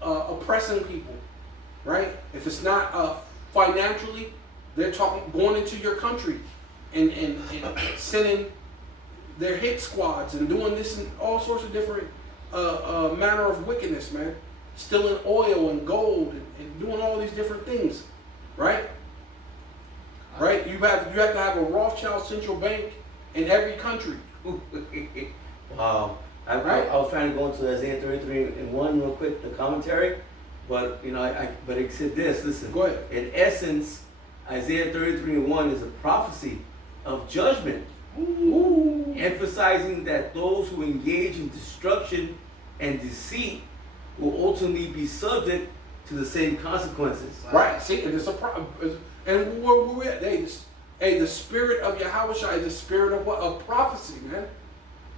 oppressing people. Right. If it's not financially, they're talking going into your country and sending their hit squads and doing this and all sorts of different manner of wickedness, man. Stealing oil and gold and doing all these different things, right? Right? You have to have a Rothschild central bank in every country. Wow. I was trying to go into Isaiah 33 and 1 real quick, the commentary, but but it said this. Listen, go ahead. In essence, Isaiah 33 and 1 is a prophecy of judgment, emphasizing that those who engage in destruction and deceit will ultimately be subject to the same consequences. Right. See, and it's a problem. And where we at? Hey, the spirit of Yahweh is the spirit of what? Of prophecy, man.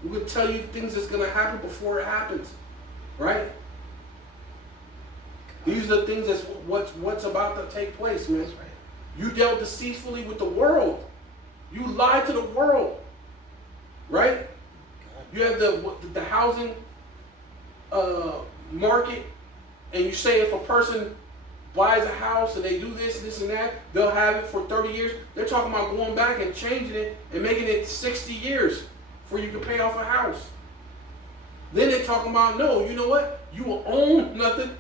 We will tell you things that's going to happen before it happens, right? These are the things that's what's about to take place, man. That's right. You dealt deceitfully with the world. You lied to the world, right? You have the housing market, and you say if a person buys a house and they do this and that, they'll have it for 30 years. They're talking about going back and changing it and making it 60 years before you can pay off a house. Then they're talking about, no, you know what? You will own nothing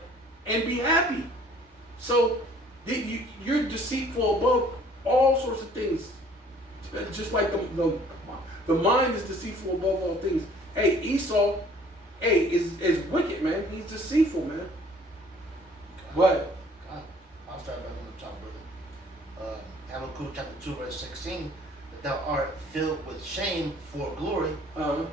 and be happy. So you're deceitful above all sorts of things. Just like the mind is deceitful above all things. Hey, Esau, is wicked, man. He's deceitful, man. What? I'll start back on the top, brother. Habakkuk chapter 2, verse 16. That thou art filled with shame for glory.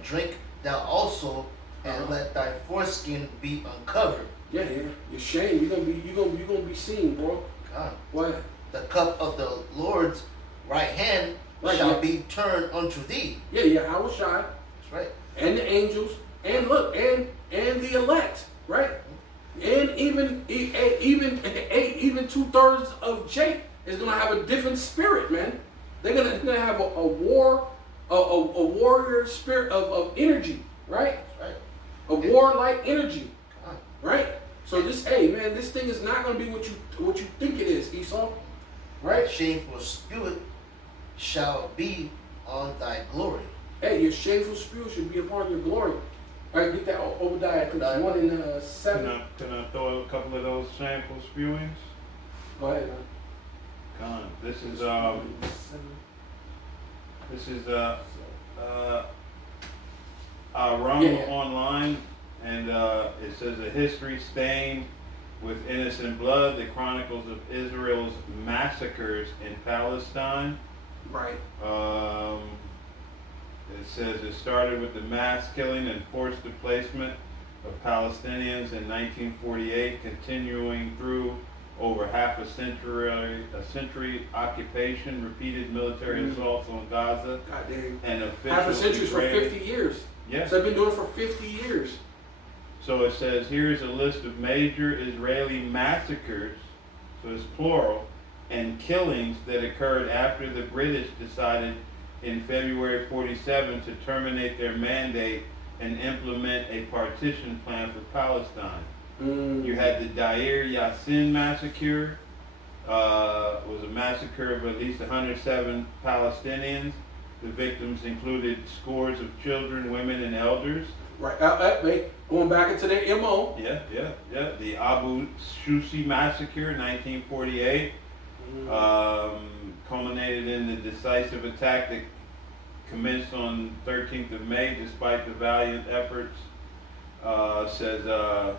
Drink thou also, and let thy foreskin be uncovered. Yeah. You're shame. You're gonna be seen, bro. God. What? The cup of the Lord's right hand shall be turned unto thee. Yeah. I will shine. That's right. And the angels, and look, and the elect, right? And even 2/3 of Jake is gonna have a different spirit, man. They're gonna have a warrior spirit of energy, right? That's right. A warlike energy, God. right? So this thing is not gonna be what you think it is, Esau, right? Thy shameful spirit shall be on thy glory. Hey, your shameful spirit should be a part of your glory. All right, get that Obadiah, because 1 and 7. Can I throw a couple of those shameful spewings? Go ahead, man. Con. This is Rama Online, and it says a history stained with innocent blood, the chronicles of Israel's massacres in Palestine. Right. It says it started with the mass killing and forced displacement of Palestinians in 1948, continuing through over half a century occupation, repeated military assaults on Gaza, and official half a century for 50 years. Yes. So they've been doing it for 50 years. So it says here's a list of major Israeli massacres, so it's plural, and killings that occurred after the British decided in February 47 to terminate their mandate and implement a partition plan for Palestine. You had the Deir Yassin massacre, was a massacre of at least 107 Palestinians. The victims included scores of children, women, and elders. Right, going back into their MO. Yeah. The Abu Shusi massacre, 1948, culminated in the decisive attack that commenced on 13th of May, despite the valiant efforts. Says the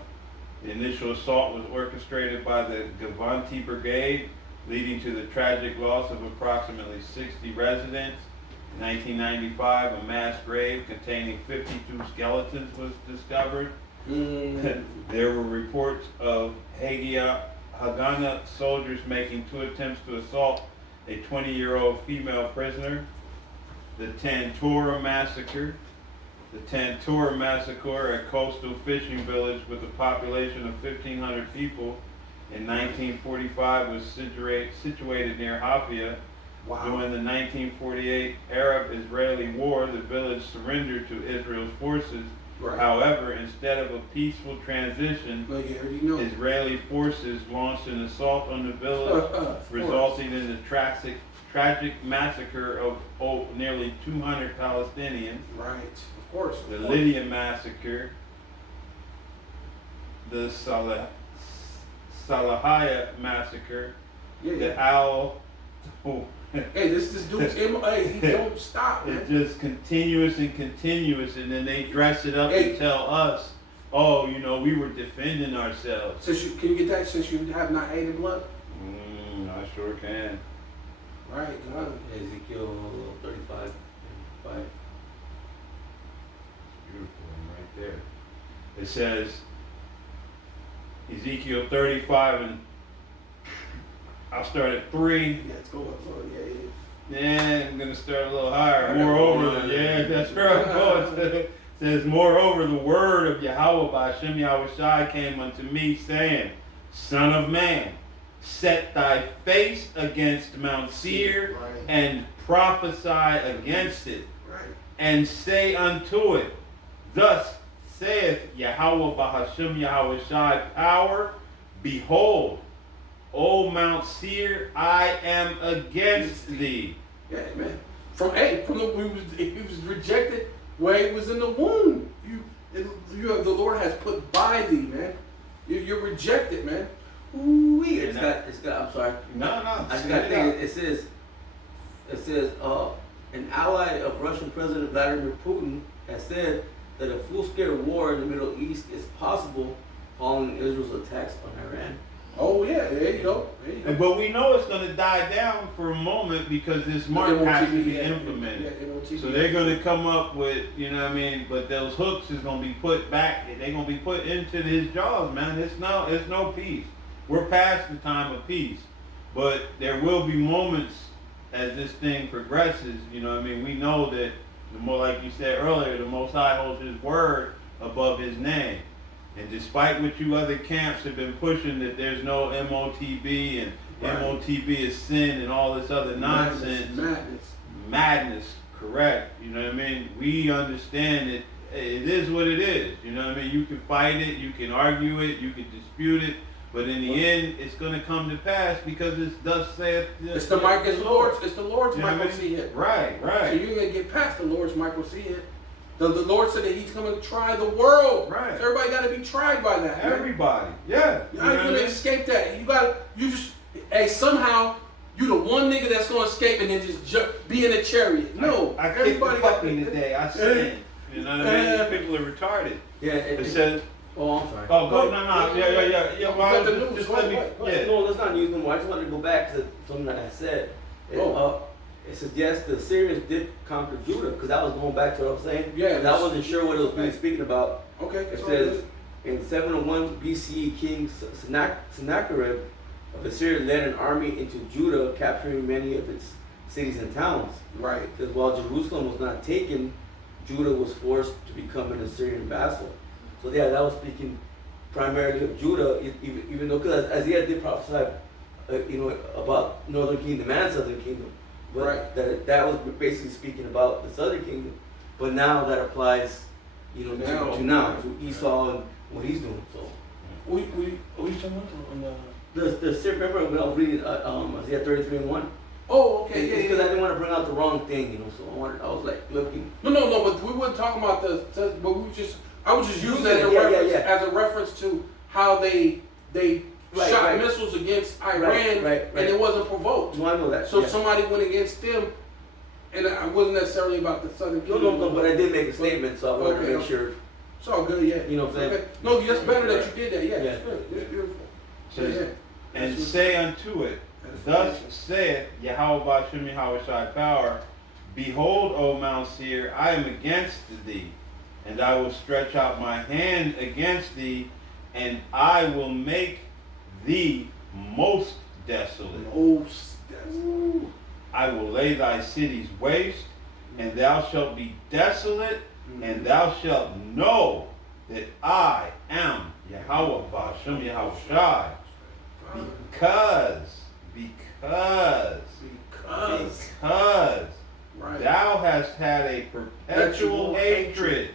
initial assault was orchestrated by the Gavanti Brigade, leading to the tragic loss of approximately 60 residents. In 1995, a mass grave containing 52 skeletons was discovered. There were reports of Haganah soldiers making 2 attempts to assault a 20-year-old female prisoner. The Tantura massacre. The Tantura massacre, a coastal fishing village with a population of 1,500 people in 1945, was situated near Hafia. Wow. During the 1948 Arab-Israeli War, the village surrendered to Israel's forces. Right. However, instead of a peaceful transition, Israeli forces launched an assault on the village, resulting in the tragic massacre of nearly 200 Palestinians. Right, of course. The Lydia massacre, the Salahiyah massacre, the Hey, this dude's hey, he don't stop, man. It's just continuous, and then they dress it up and tell us, oh, you know, we were defending ourselves. Can you get that since you have not hated blood? I sure can. Right, God. Ezekiel 35, 5. Beautiful one right there. It says, Ezekiel 35, and I'll start at 3. Yeah, it's going up. Yeah. Yeah, I'm going to start a little higher. Moreover, yeah, that's where I'm going. It says, moreover, the word of Yahweh by Hashem Yahushai came unto me, saying, Son of man, set thy face against Mount Seir, and prophesy against it, and say unto it, Thus saith Yahweh by Hashem Yahushai power, Behold, O Mount Seir, I am against thee. Yeah, man. He was rejected where he was in the womb. The Lord has put by thee, man. You're rejected, man. Ooh, it's got. I'm sorry. No. I just got thinking. It says, an ally of Russian President Vladimir Putin has said that a full-scale war in the Middle East is possible following Israel's attacks on Iran. Oh yeah, there you go. But we know it's going to die down for a moment because this mark has to be implemented. So they're going to come up with, you know what I mean, but those hooks is going to be put back. They're going to be put into his jaws, man. It's no peace. We're past the time of peace. But there will be moments as this thing progresses, you know what I mean. We know that the more, like you said earlier, the Most High holds his word above his name. And despite what you other camps have been pushing, that there's no MOTB and MOTB is sin and all this other nonsense. Madness, correct. You know what I mean? We understand that it is what it is. You know what I mean? You can fight it, you can argue it, you can dispute it, but in the end, it's going to come to pass because it's thus saith. It's the Lord's. It's the Lord's Michael C. hit. Right. So you're going to get past the Lord's Michael C. hit. The Lord said that He's going to try the world. Right. So everybody got to be tried by that. Everybody. Yeah. How you going to escape that? Somehow you the one nigga that's going to escape and then just be in a chariot. No. I everybody got me today. I sinned. You know what I mean? People are retarded. Yeah. It says. Oh, I'm sorry. Oh, go. No. Yeah. Well, just let me. No, let's not use them. I just wanted to go back to something that I said. It says, yes, the Syrians did conquer Judah, because that was going back to what I was saying. Yeah. I wasn't sure what it was really speaking about. Okay. It says, in 701 BCE, King Sennacherib of Assyria led an army into Judah, capturing many of its cities and towns. Right. Because while Jerusalem was not taken, Judah was forced to become an Assyrian vassal. So yeah, that was speaking primarily of Judah, even though, because Isaiah did prophesy, about northern kingdom and southern kingdom. But right. That was basically speaking about the southern kingdom. But now that applies, to Esau and what he's doing. So. What are you talking about? Remember when I was reading Isaiah 33:1? Oh, okay, yeah. Because I didn't want to bring out the wrong thing, so I was like looking. No, but we weren't talking about I was just using that as a reference to how they shot missiles against Iran, and it wasn't provoked. No, I know that. So somebody went against them, and it wasn't necessarily about the southern kingdom. No, but I did make a statement, so I wanted to make sure. It's all good, yeah. You know what I'm saying? Okay. No, that's better that you did that. Yeah, it's good. It's beautiful. And say unto it, Thus saith Yahweh Bashim Yahushai power, Behold, O Mount Seir, I am against thee, and I will stretch out my hand against thee, and I will make thee most desolate. I will lay thy cities waste, and thou shalt be desolate, and thou shalt know that I am Yahweh Bashim Yahushai. Because thou hast had a perpetual hatred,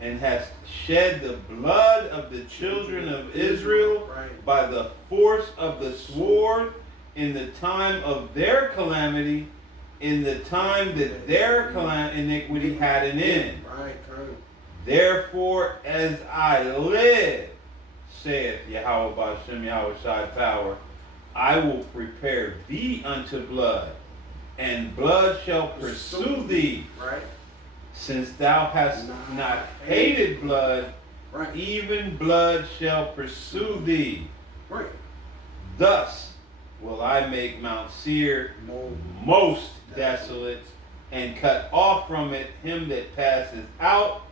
and hast shed the blood of the children of Israel by the force of the sword in the time of their calamity, in the time that their iniquity had an end. Therefore, as I live, saith Yahweh Bashim Yahushai power, I will prepare thee unto blood, and blood shall pursue thee. Right. Since thou hast not hated blood, Right. even blood shall pursue thee. Right. Thus will I make Mount Seir most desolate, and cut off from it him that passeth out,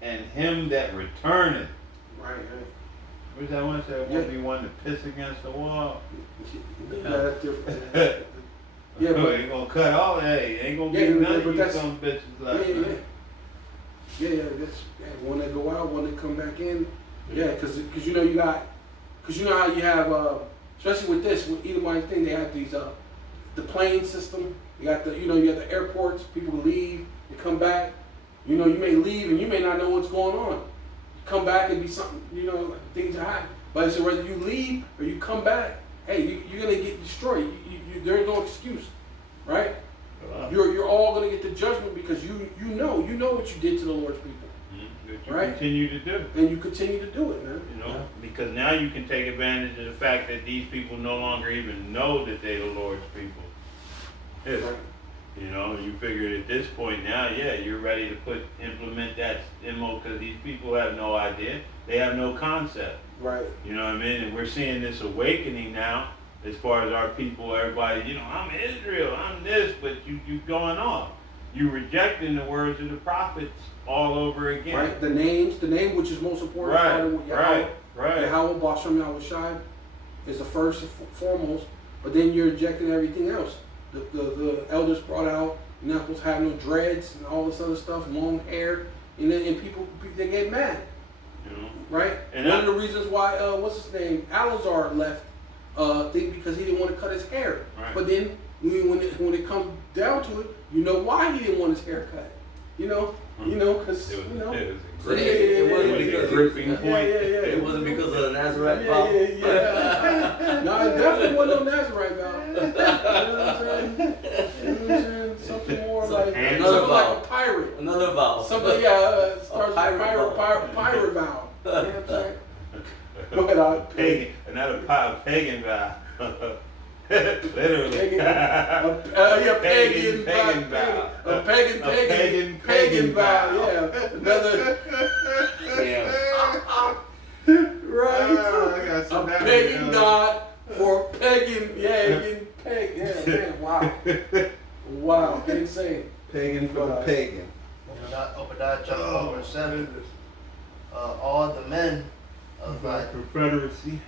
and him that returneth. Right. Where's that one say? Won't be one to piss against the wall. Yeah, that's different. Yeah, Oh, but ain't gonna cut all that. Ain't gonna Yeah, be none but of you that's- some bitches left. yeah. That's one that go out, one that come back in. Yeah, because you know you got, because you know how you have, especially with this, with Edomite thing, they have these the plane system. You got the, you know, you got the airports. People leave, they come back. You know, you may leave and you may not know what's going on. You come back and be something, you know, things are happening. But so whether you leave or you come back, hey, you're gonna get destroyed. There's no excuse, right? You're all gonna get the judgment because you know what you did to the Lord's people, That you right? continue to do. and you continue to do it, man. You know, because now you can take advantage of the fact that these people no longer even know that they're the Lord's people. Yes. Right. You know, you figure at this point now, yeah, you're ready to implement that MO because these people have no idea. They have no concept. Right. You know what I mean? And we're seeing this awakening now as far as our people, everybody, you know, I'm Israel, I'm this, but you going off. You rejecting the words of the prophets all over again. Right. The name which is most important. Right, starting with Yahweh, right. Yahweh, Bashem, Yahweh Shai is the first and foremost, but then you're rejecting everything else. The elders brought out, you're not supposed to have no dreads and all this other stuff, long hair, and then people they get mad. You know? Right? And one of the reasons why, what's his name, Alazar left, because he didn't want to cut his hair. Right. But then when it comes down to it, you know why he didn't want his hair cut. You know, because It was, you know. it So was it wasn't a because gripping point. It wasn't because of the Nazarite vow. Yeah. No, it definitely wasn't no Nazarite vow. You know what I'm saying? You know what I'm saying? Something more like Another like a pirate. Another vow. Something, starts with pirate vow. You know what I'm saying? But Pagan, another pagan vow. Literally. pagan vow. A pagan vow. Yeah. Another. Right. A pagan god for pagan. Yeah, getting pagan. Yeah, man. Wow. Wow. Insane. Pagan for the pagan. Obadiah chapter 1 verse 7. All the men of like Confederacy.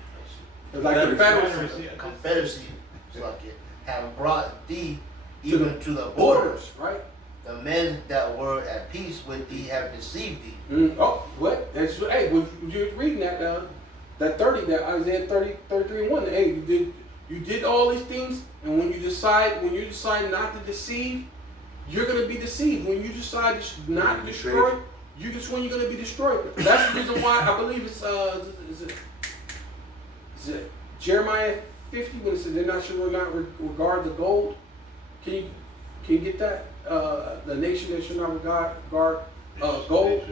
Like Confederacy. confederacy, have brought thee To even to the borders. right? The men that were at peace with thee have deceived thee. Oh, what? That's hey. Was you reading that 30, that Isaiah 33:1? Hey, you did all these things, and when you decide not to deceive, you're gonna be deceived. When you decide not to destroy, that's when you're gonna be destroyed. That's the reason why I believe it's is it Jeremiah 50 when it says they're not sure not regard the gold. Can you get that? The nation that should not regard gold.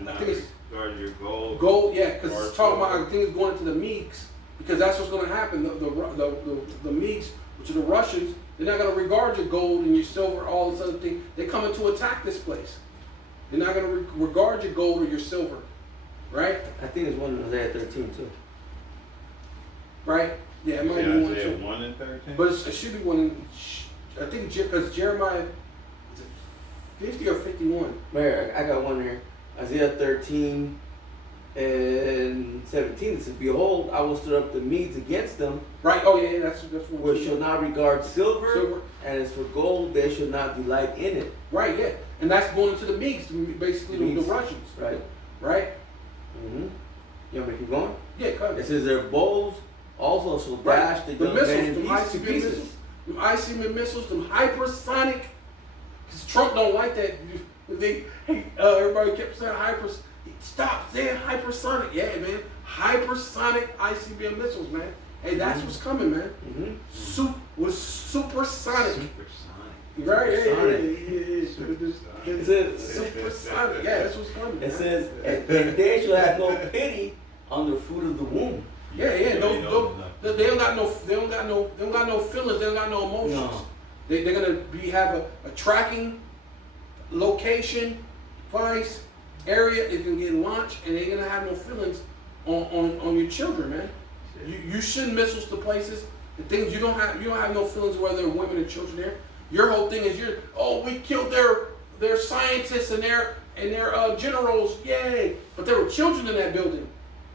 I think it's Guard your gold. gold. Yeah, because it's talking about. I think it's going to the Meeks because that's what's going to happen. The Meeks, which are the Russians, they're not going to regard your gold and your silver, all this other thing. They're coming to attack this place. They're not going to regard your gold or your silver, right? I think it's one in Isaiah 13 too. Right? Yeah, it might Yeah, be one Isaiah too. 1 and 13. But it should be one. I think because Jeremiah is it 50 or 51. Mary, I got one here. Isaiah 13 and 17. It says, "Behold, I will stir up the Medes against them, Right? Oh yeah, that's what. which shall not regard silver, Silver. and as for gold, they shall not delight in it." Right? Yeah, and that's going to the Meeks, basically the Meeks. Russians. Right. Right? Mm-hmm. You want me to keep going? Yeah, cut It it. says, "Their bows also shall Right. dash the The young missiles, man them to ICBM pieces." missiles, them ICBM missiles, them hypersonic. Because Trump don't like that. Everybody kept saying stop saying hypersonic. Yeah, man. Hypersonic ICBM missiles, man. Hey, that's what's coming, man. Mm-hmm. Supersonic. Supersonic. Right? Yeah. Supersonic. It says, Supersonic. Yeah, that's what's coming. it man. says, and they shall have no pity on the fruit of the womb. Yeah, You know those They don't got no feelings. They don't got no emotions. No. They're gonna have a tracking location, device, area. It's gonna get launched, and they're gonna have no feelings on your children, man. You send missiles to places, the things you don't have no feelings whether there are women and children there. Your whole thing is we killed their scientists and their generals, yay! But there were children in that building.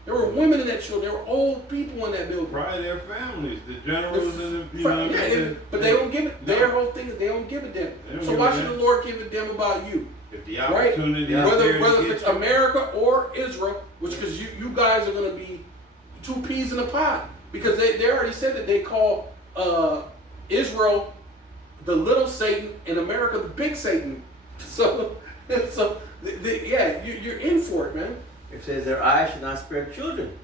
There were women in that building. There were old people in that building. Probably their families, the generals and the but they don't give it. Their whole thing is they don't give a damn. So why should the Lord give a damn about you? If the opportunity, right? Whether it's America or Israel, because you guys are going to be two peas in a pod, because they already said that they call Israel the little Satan and America the big Satan. So you're in for it, man. It says their eyes should not spare children.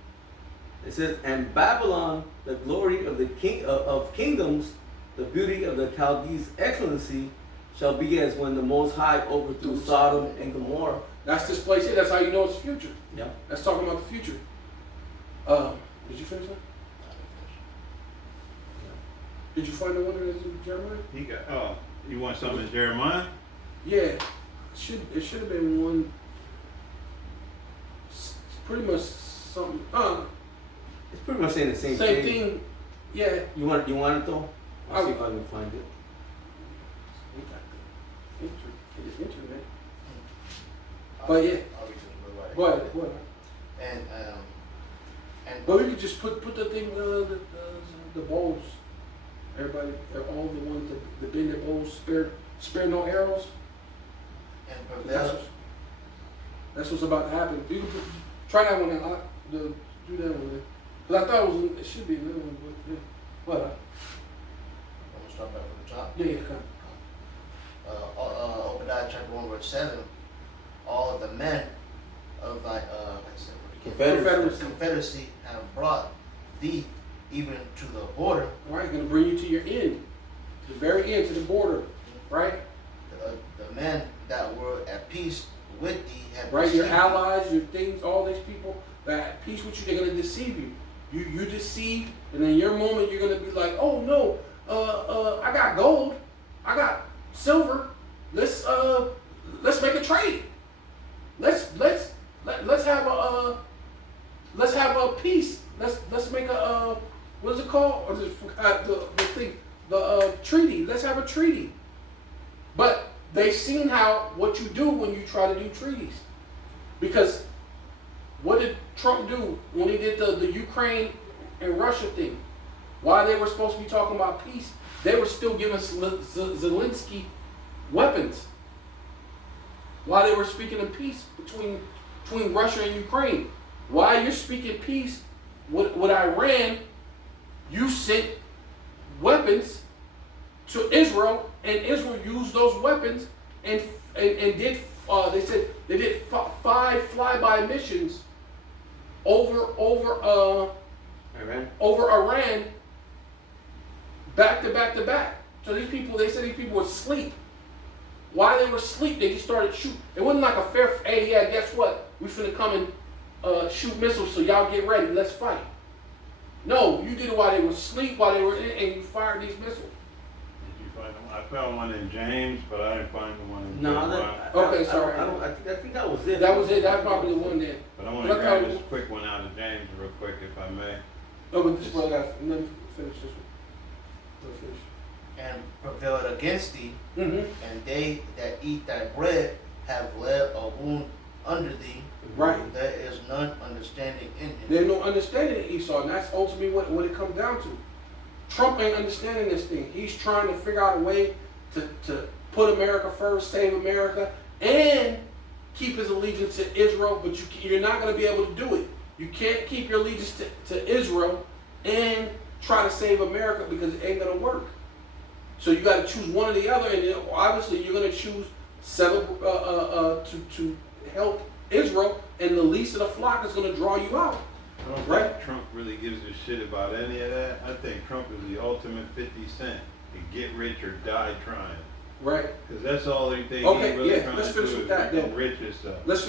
It says, and Babylon, the glory of the king of kingdoms, the beauty of the Chaldees' excellency, shall be as when the Most High overthrew Sodom and Gomorrah. That's this place here. That's how you know it's future. Yeah. That's talking about the future. Did you finish that? Did you find the one that's in Jeremiah? You want something in Jeremiah? Yeah. It should have been one. It's pretty much something. It's pretty much saying the same thing. Yeah. You want it though? I'll see if I can find it. Internet. But yeah. I'll read it. Go ahead. But we could just put the thing, the bowls. Everybody, all the ones that bend their bows, spare no arrows. And that's what's about to happen. You can try that one out. Do that one. Because I thought it should be another one, but yeah. What? I'm gonna start back from the top. Yeah, come. Obadiah chapter 1 verse 7. All of the men of thy confederacy have brought thee even to the border. Right, gonna bring you to your end, to the very end, to the border, right? The men that were at peace with thee have right. Your allies, your things, all these people that are at peace with you, they're gonna deceive you. You deceive, and in your moment you're gonna be like, oh no, I got gold, I got silver. Let's make a trade. Let's have a peace. Let's make a what is it called? I just forgot the thing. The treaty. Let's have a treaty. But they've seen what you do when you try to do treaties. Because what did Trump do when he did the Ukraine and Russia thing? While they were supposed to be talking about peace, they were still giving Zelensky weapons. While they were speaking of peace between Russia and Ukraine. While you're speaking peace with Iran, you sent weapons to Israel, and Israel used those weapons and did they said they did 5 flyby missions over Iran back to back. So they said these people were asleep. While they were asleep, they just started shooting. It wasn't like a fair, hey, yeah, guess what? We finna come and shoot missiles, so y'all get ready, let's fight. No, you did it while they were asleep, while they were in, and you fired these missiles. Did you find them? I found one in James, but I didn't find the one in sorry. I think that was it. That was it. That's probably the one there. But I want to grab this quick one out of James real quick, if I may. Oh, but this one, let me finish this one. Let's finish. And prevailed against thee, Mm-hmm. and they that eat thy bread have led a wound under thee. Right. There is none understanding in him. There's no understanding in Esau, and that's ultimately what it comes down to. Trump ain't understanding this thing. He's trying to figure out a way to put America first, save America, and keep his allegiance to Israel, but you're not going to be able to do it. You can't keep your allegiance to Israel and try to save America because it ain't going to work. So you got to choose one or the other, and then obviously you're going to choose to help Israel, and the least of the flock is going to draw you out. I don't think Trump really gives a shit about any of that. I think Trump is the ultimate 50 Cent. To get rich or die trying. Right. Because that's all he thinks okay, he's really trying let's to finish do with is that, get rich and stuff. This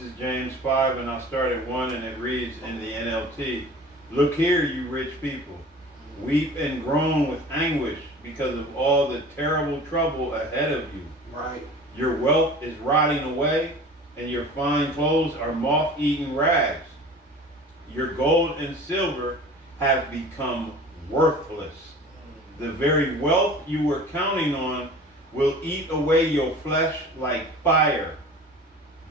is James 5, and I'll start at 1, and it reads in the NLT. Look here, you rich people. Weep and groan with anguish because of all the terrible trouble ahead of you. Right. Your wealth is rotting away, and your fine clothes are moth-eaten rags. Your gold and silver have become worthless. The very wealth you were counting on will eat away your flesh like fire.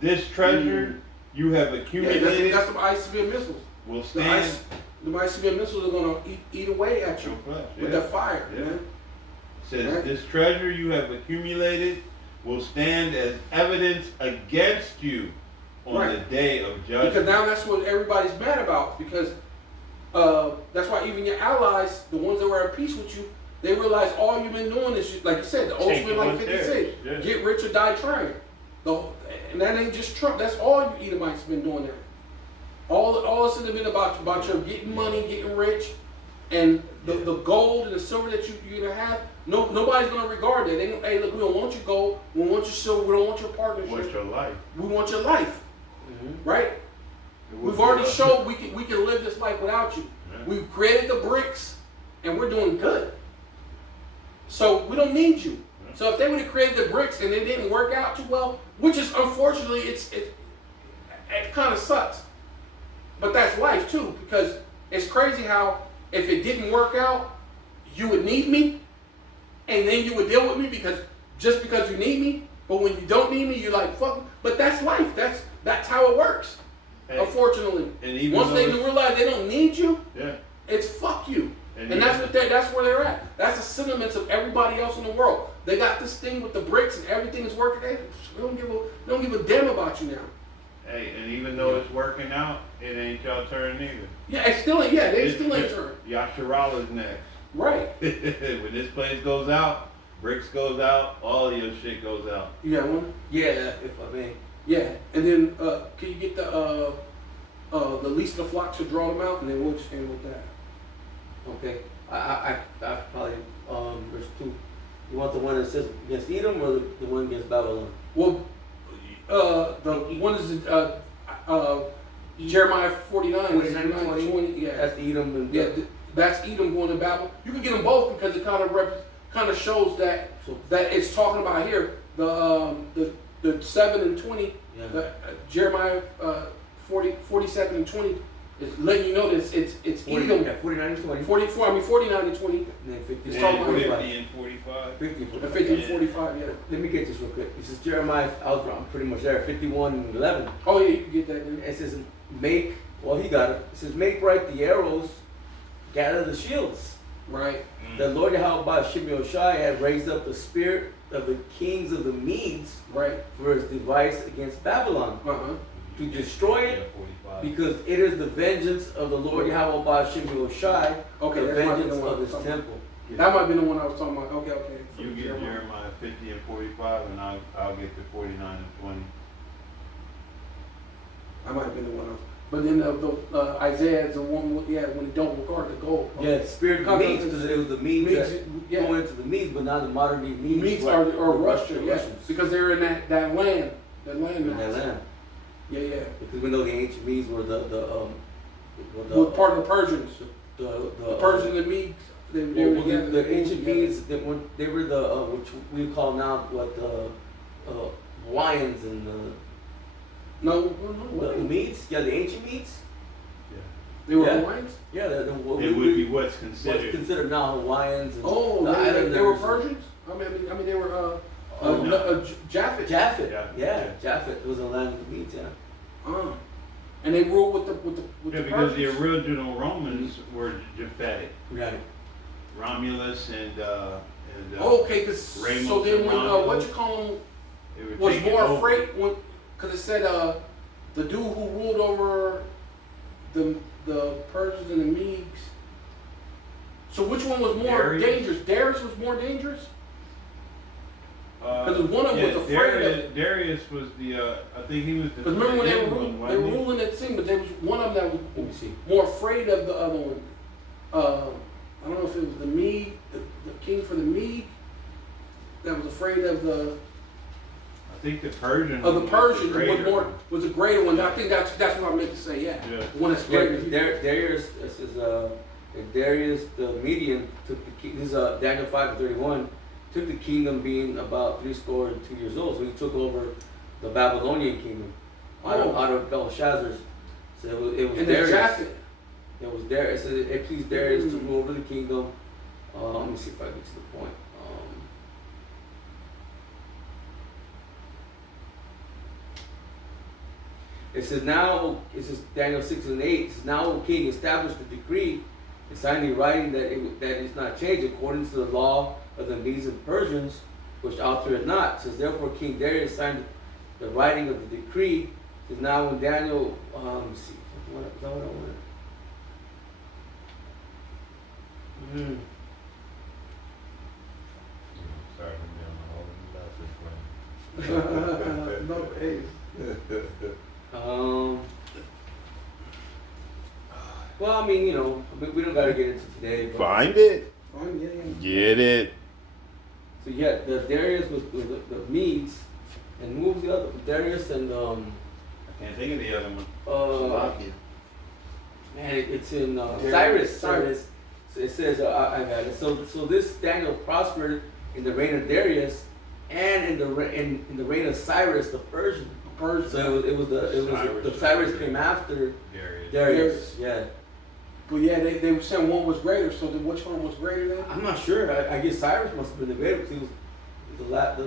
This treasure you have accumulated that's some ICBM missiles. will stand. The ICBM missiles are going to eat away at you with that fire. Yeah. Man. It says, this treasure you have accumulated will stand as evidence against you on the day of judgment. Because now that's what everybody's mad about. Because that's why even your allies, the ones that were at peace with you, they realize all you've been doing is, like you said, the ultimate like 56, get rich or die trying. And that ain't just Trump. That's all you Edomites have been doing there. All this has been about your getting money, getting rich, and the gold and the silver that you're gonna have. Nobody's gonna regard that. They gonna, hey, look, we don't want your gold, we don't want your silver, we don't want your partnership. What's your life? We want your life, right? We've already showed we can live this life without you. Yeah. We've created the bricks, and we're doing good. So we don't need you. Yeah. So if they would have created the bricks and it didn't work out too well, which is unfortunately it kind of sucks. But that's life too, because it's crazy how if it didn't work out, you would need me, and then you would deal with me because you need me. But when you don't need me, you're like fuck. But that's life. That's how it works. Hey, unfortunately, and once they realize they don't need you, it's fuck you. And that's where they're at. That's the sentiments of everybody else in the world. They got this thing with the bricks and everything is working. They don't give a damn about you now. Hey, and even though it's working out, it ain't y'all turn either. Yeah, it still ain't. Yeah, they still ain't turn. Yasharala's next. Right. When this place goes out, bricks goes out, all your shit goes out. You got one? Yeah, if I may. Yeah, and then can you get the least of the flock to draw them out, and then we'll just end with that. Okay, I probably there's two. You want the one that says against Edom or the one against Babylon? Well, the one is Jeremiah 49, 20. Yeah, that's Edom. And that's Edom going to Babylon. You can get them both because it kind of shows that it's talking about here the 7 and 20. Yeah. Jeremiah 47 and 20. It's letting you know that it's 40, Edom. Yeah, 49 and 20. 49 and 20. And then 50. It's talking about 50 and 45. 50 and 45, yeah. Let me get this real quick. This is Jeremiah, I'm pretty much there, 51 and 11. Oh yeah, you can get that. It says, he got it. It says, make bright the arrows, gather the shields. Right. The Lord Yahweh Shimei had raised up the spirit of the kings of the Medes for his device against Babylon. To destroy it, because it is the vengeance of the Lord Yahweh Shimei the vengeance of his temple. That might be the one I was talking about. Okay. You get Jeremiah 50 and 45, and I'll get the 49 and 20. I might have been the one. But then Isaiah is the one when it don't regard the gold. Yeah, the spirit of the Medes, because it was the Medes that go into the Medes, but now the modern day Medes. Medes are Russia, because they're in that land. That land. Yeah. Because we know the ancient Medes were the part of the Persians. The Persians and Medes. The ancient Medes, they were the which we call now the Hawaiians and the. The Medes, the ancient Medes. Yeah. They were Hawaiians. Yeah, it would be what's considered now Hawaiians. And they were Persians. I mean they were Japhet. Japhet was the land of the Medes. Yeah. And they ruled with the because Persians. the original Romans were Japhetic. Right. Romulus and okay, because so then when what you call them was more afraid when. Because it said the dude who ruled over the Persians and the Medes. So which one was more dangerous? Darius was more dangerous? Because one of them was afraid of... Darius was I think he was the... Because remember when they were ruling that thing, but there was one of them that was more afraid of the other one. I don't know if it was the Mede, the king for the Mede, that was afraid of the... I think the Persian. The Persian greater. was a greater one. I think that's what I meant to say. Yeah, the one that's greater. Darius, this is Darius the Median took the key. This is Daniel 5:31. Took the kingdom being about 62 years old, so he took over the Babylonian kingdom out of Belshazzar's. So it was Darius. It was Darius. It pleased Darius to rule over the kingdom. Let me see if I get to the point. It says now, it says Daniel 6:8. It says now, O king, established the decree and signed the writing that is not changed according to the law of the Medes and Persians, which alter it not. It says therefore King Darius signed the writing of the decree. It says now when Daniel, let me see, is that what I wanted? Sorry, No, hey. Well, I mean, we don't gotta get into today. But Find it. Yeah. Get it. So yeah, the Darius was the Medes, and who was the other? Darius and I can't think of the other one. Slovakia. Man, it's in Cyrus. So it says I got it. So this Daniel prospered in the reign of Darius, and in the reign of Cyrus the Persian. So it was the Cyrus came after Darius. Yeah. But yeah, they were saying one was greater. So then which one was greater then? I'm not sure. I guess Cyrus must have been the greater because he was the last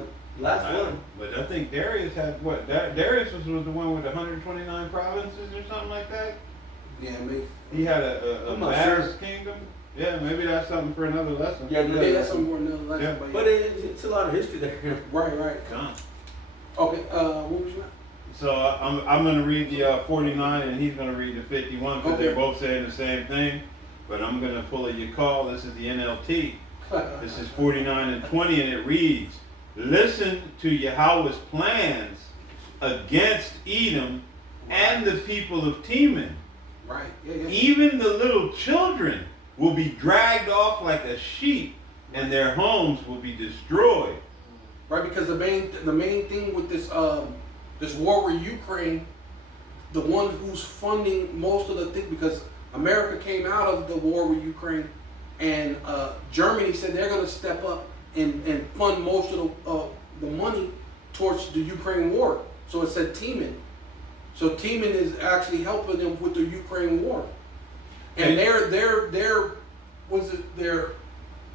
one. But I think Darius had what? Darius was the one with 129 provinces or something like that. Yeah, maybe. He had a vast kingdom. Yeah, maybe that's something for another lesson. Yeah, Maybe that's something for another lesson. Yeah. But But it's a lot of history there. right. Done. Okay. What was your? So I'm going to read the 49 and he's going to read the 51 because they're Okay. both saying the same thing. But I'm going to pull a Yakal. This is the NLT. This is 49 and 20 and it reads, listen to Yahweh's plans against Edom and the people of Teman. Right. Yeah. Even the little children will be dragged off like a sheep and their homes will be destroyed. Right, because the main thing with this this war with Ukraine, the one who's funding most of the thing, because America came out of the war with Ukraine, and Germany said they're going to step up and fund most of the money towards the Ukraine war. So it said Teman. So Teman is actually helping them with the Ukraine war, and their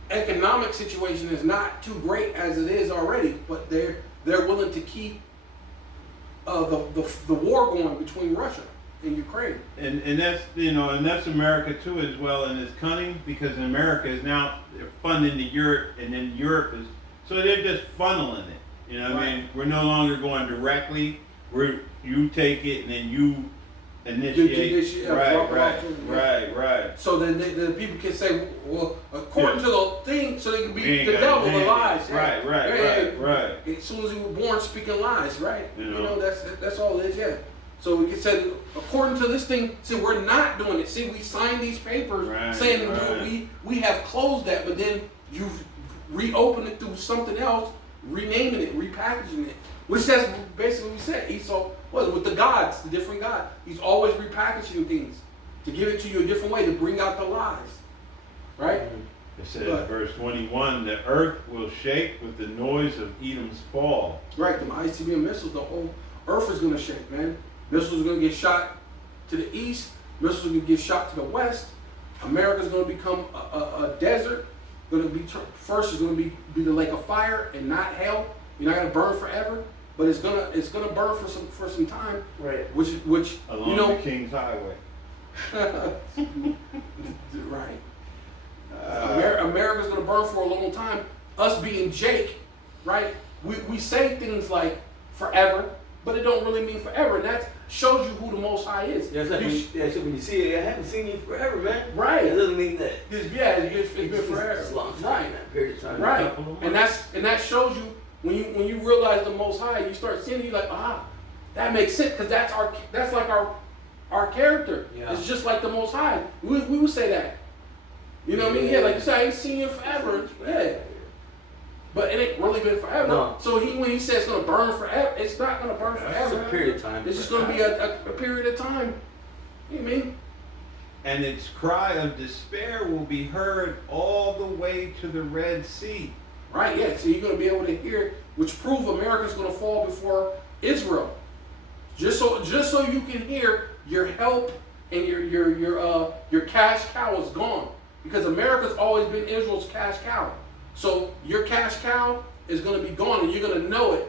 economic situation is not too great as it is already, but they're willing to keep the war going between Russia and Ukraine. And that's and that's America too as well in its cunning, because America is now funding the Europe, and then Europe is so they're just funneling it. You know what I mean? We're no longer going directly. You take it and then you initiate. Right. So then the people can say, well, according to the thing, so they can be the devil, the lies. Right. As soon as he was born, speaking lies, right? You know. That's all it is, yeah. So we can say, according to this thing, see, we're not doing it. See, we signed these papers saying we have closed that, but then you've reopened it through something else, renaming it, repackaging it. Which that's basically what we said. Esau was with the gods, the different gods. He's always repackaging things to give it to you a different way, to bring out the lies. Right? It says, verse 21, the earth will shake with the noise of Edom's fall. Right, the ICBM missiles, the whole earth is going to shake, man. Missiles are going to get shot to the east. Missiles are going to get shot to the west. America's going to become a desert. Going to be first is going to be the lake of fire and not hell. You're not going to burn forever, but it's gonna burn for some time. Right. Which Along the King's Highway. Right. America's gonna burn for a long time. Us being Jake, right? We say things like forever, but it don't really mean forever, and that shows you who the Most High is. Yeah, so when you see it, I haven't seen you forever, man. Right. It doesn't mean that. It's been forever. It's a long time, Right. that period of time. Right. And that shows you when you realize the Most High, you start seeing it, you're like, that makes sense, because that's like our character. Yeah. It's just like the Most High. We would say that. You know what I mean? Yeah, like you said, I ain't seen you forever. Yeah. but it ain't really been forever. No. So when he says it's gonna burn forever, it's not gonna burn forever. It's a period of time. It's just gonna be a period of time. You know what I mean? And its cry of despair will be heard all the way to the Red Sea. Right, yeah. So you're gonna be able to hear it, which prove America's gonna fall before Israel. Just so you can hear your help and your cash cow is gone. Because America's always been Israel's cash cow. So your cash cow is gonna be gone and you're gonna know it.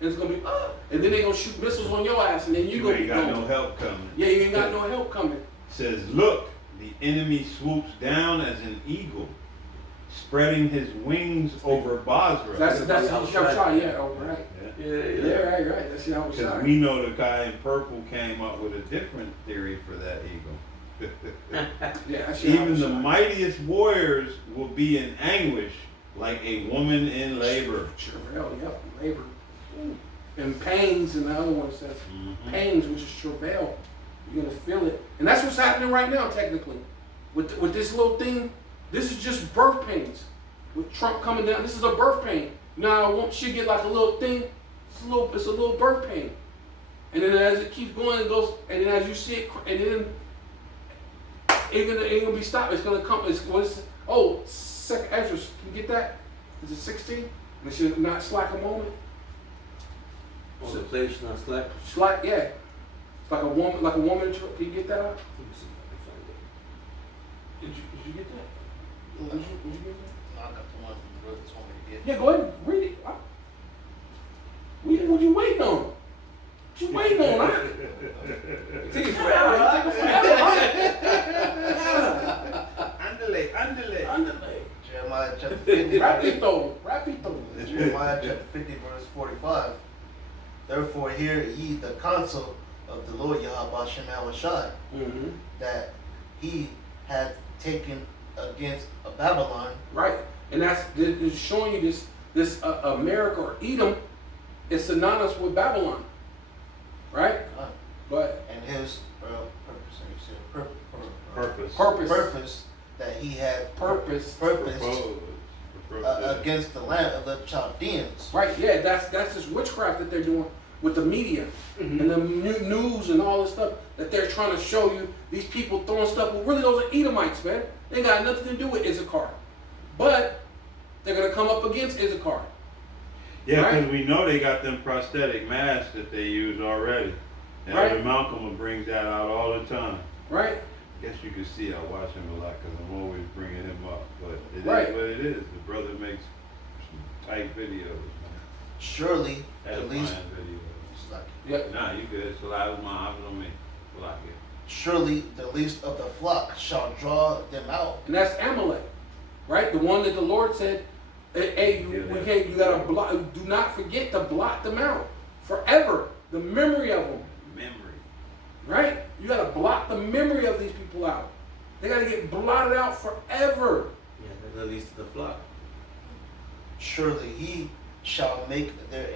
And it's gonna be and then they're gonna shoot missiles on your ass and then you're gonna be gone. You ain't got no help coming. Yeah, you ain't got no help coming. Says, look, the enemy swoops down as an eagle, spreading his wings over Basra. That's Yahushua, yeah, oh, right. Yeah, Right. That's Yahushua. Because we know the guy in purple came up with a different theory for that eagle. Yeah, that's Even the Yahushua. mightiest warriors will be in anguish like a woman in labor. Travail, yep, labor. And pains, and the other one says pains, which is travail. You're gonna feel it, and that's what's happening right now, technically, with this little thing. This is just birth pains. With Trump coming down, this is a birth pain. Now, won't she get like a little thing? It's a little birth pain, and then as it keeps going, it goes, and then as you see it, and then it ain't gonna be stopped. It's gonna come. Second Ezra, can you get that? Is it 16? And it should not slack a moment. Oh, the place not slack. Slack, yeah. It's like a woman. Can you get that out? Let me see if I can find it. Did you get that? Did you get that? I got the one from the brother told me to get. Yeah, go ahead and read it. What you waiting on? What you waiting on, huh? Take it forever. Take it forever, Andale. Jeremiah chapter 50. Rapito. Jeremiah chapter 50, verse 45. Therefore hear ye the counsel of the Lord Yahweh Shem Yahushai, that he had taken against Babylon. Right, and that's it's showing you this America or Edom is synonymous with Babylon, right? But And his Purpose. that he had purpose. against the land of the Chaldeans. Right, yeah, that's this witchcraft that they're doing with the media and the news and all this stuff that they're trying to show you. These people throwing stuff, well, really those are Edomites, man. They got nothing to do with Issachar, but they're gonna come up against Issachar. Yeah, because Right. we know they got them prosthetic masks that they use already. And Right. Elder Malcolm brings that out all the time. Right, I guess you can see I watch him a lot because I'm always bringing him up. But it is Right. what it is. The brother makes some tight videos, man. Surely the Edifying least videos. yep. Nah, you good. So I was on me. Well, I get. surely the least of the flock shall draw them out. And that's Amalek, right? The one that the Lord said, "Hey, you gotta blot. Do not forget to blot them out forever. The memory of them, Memory. right? You gotta blot the memory of these people out. They gotta get blotted out forever." Yeah, that leads to the flock. Surely he shall make their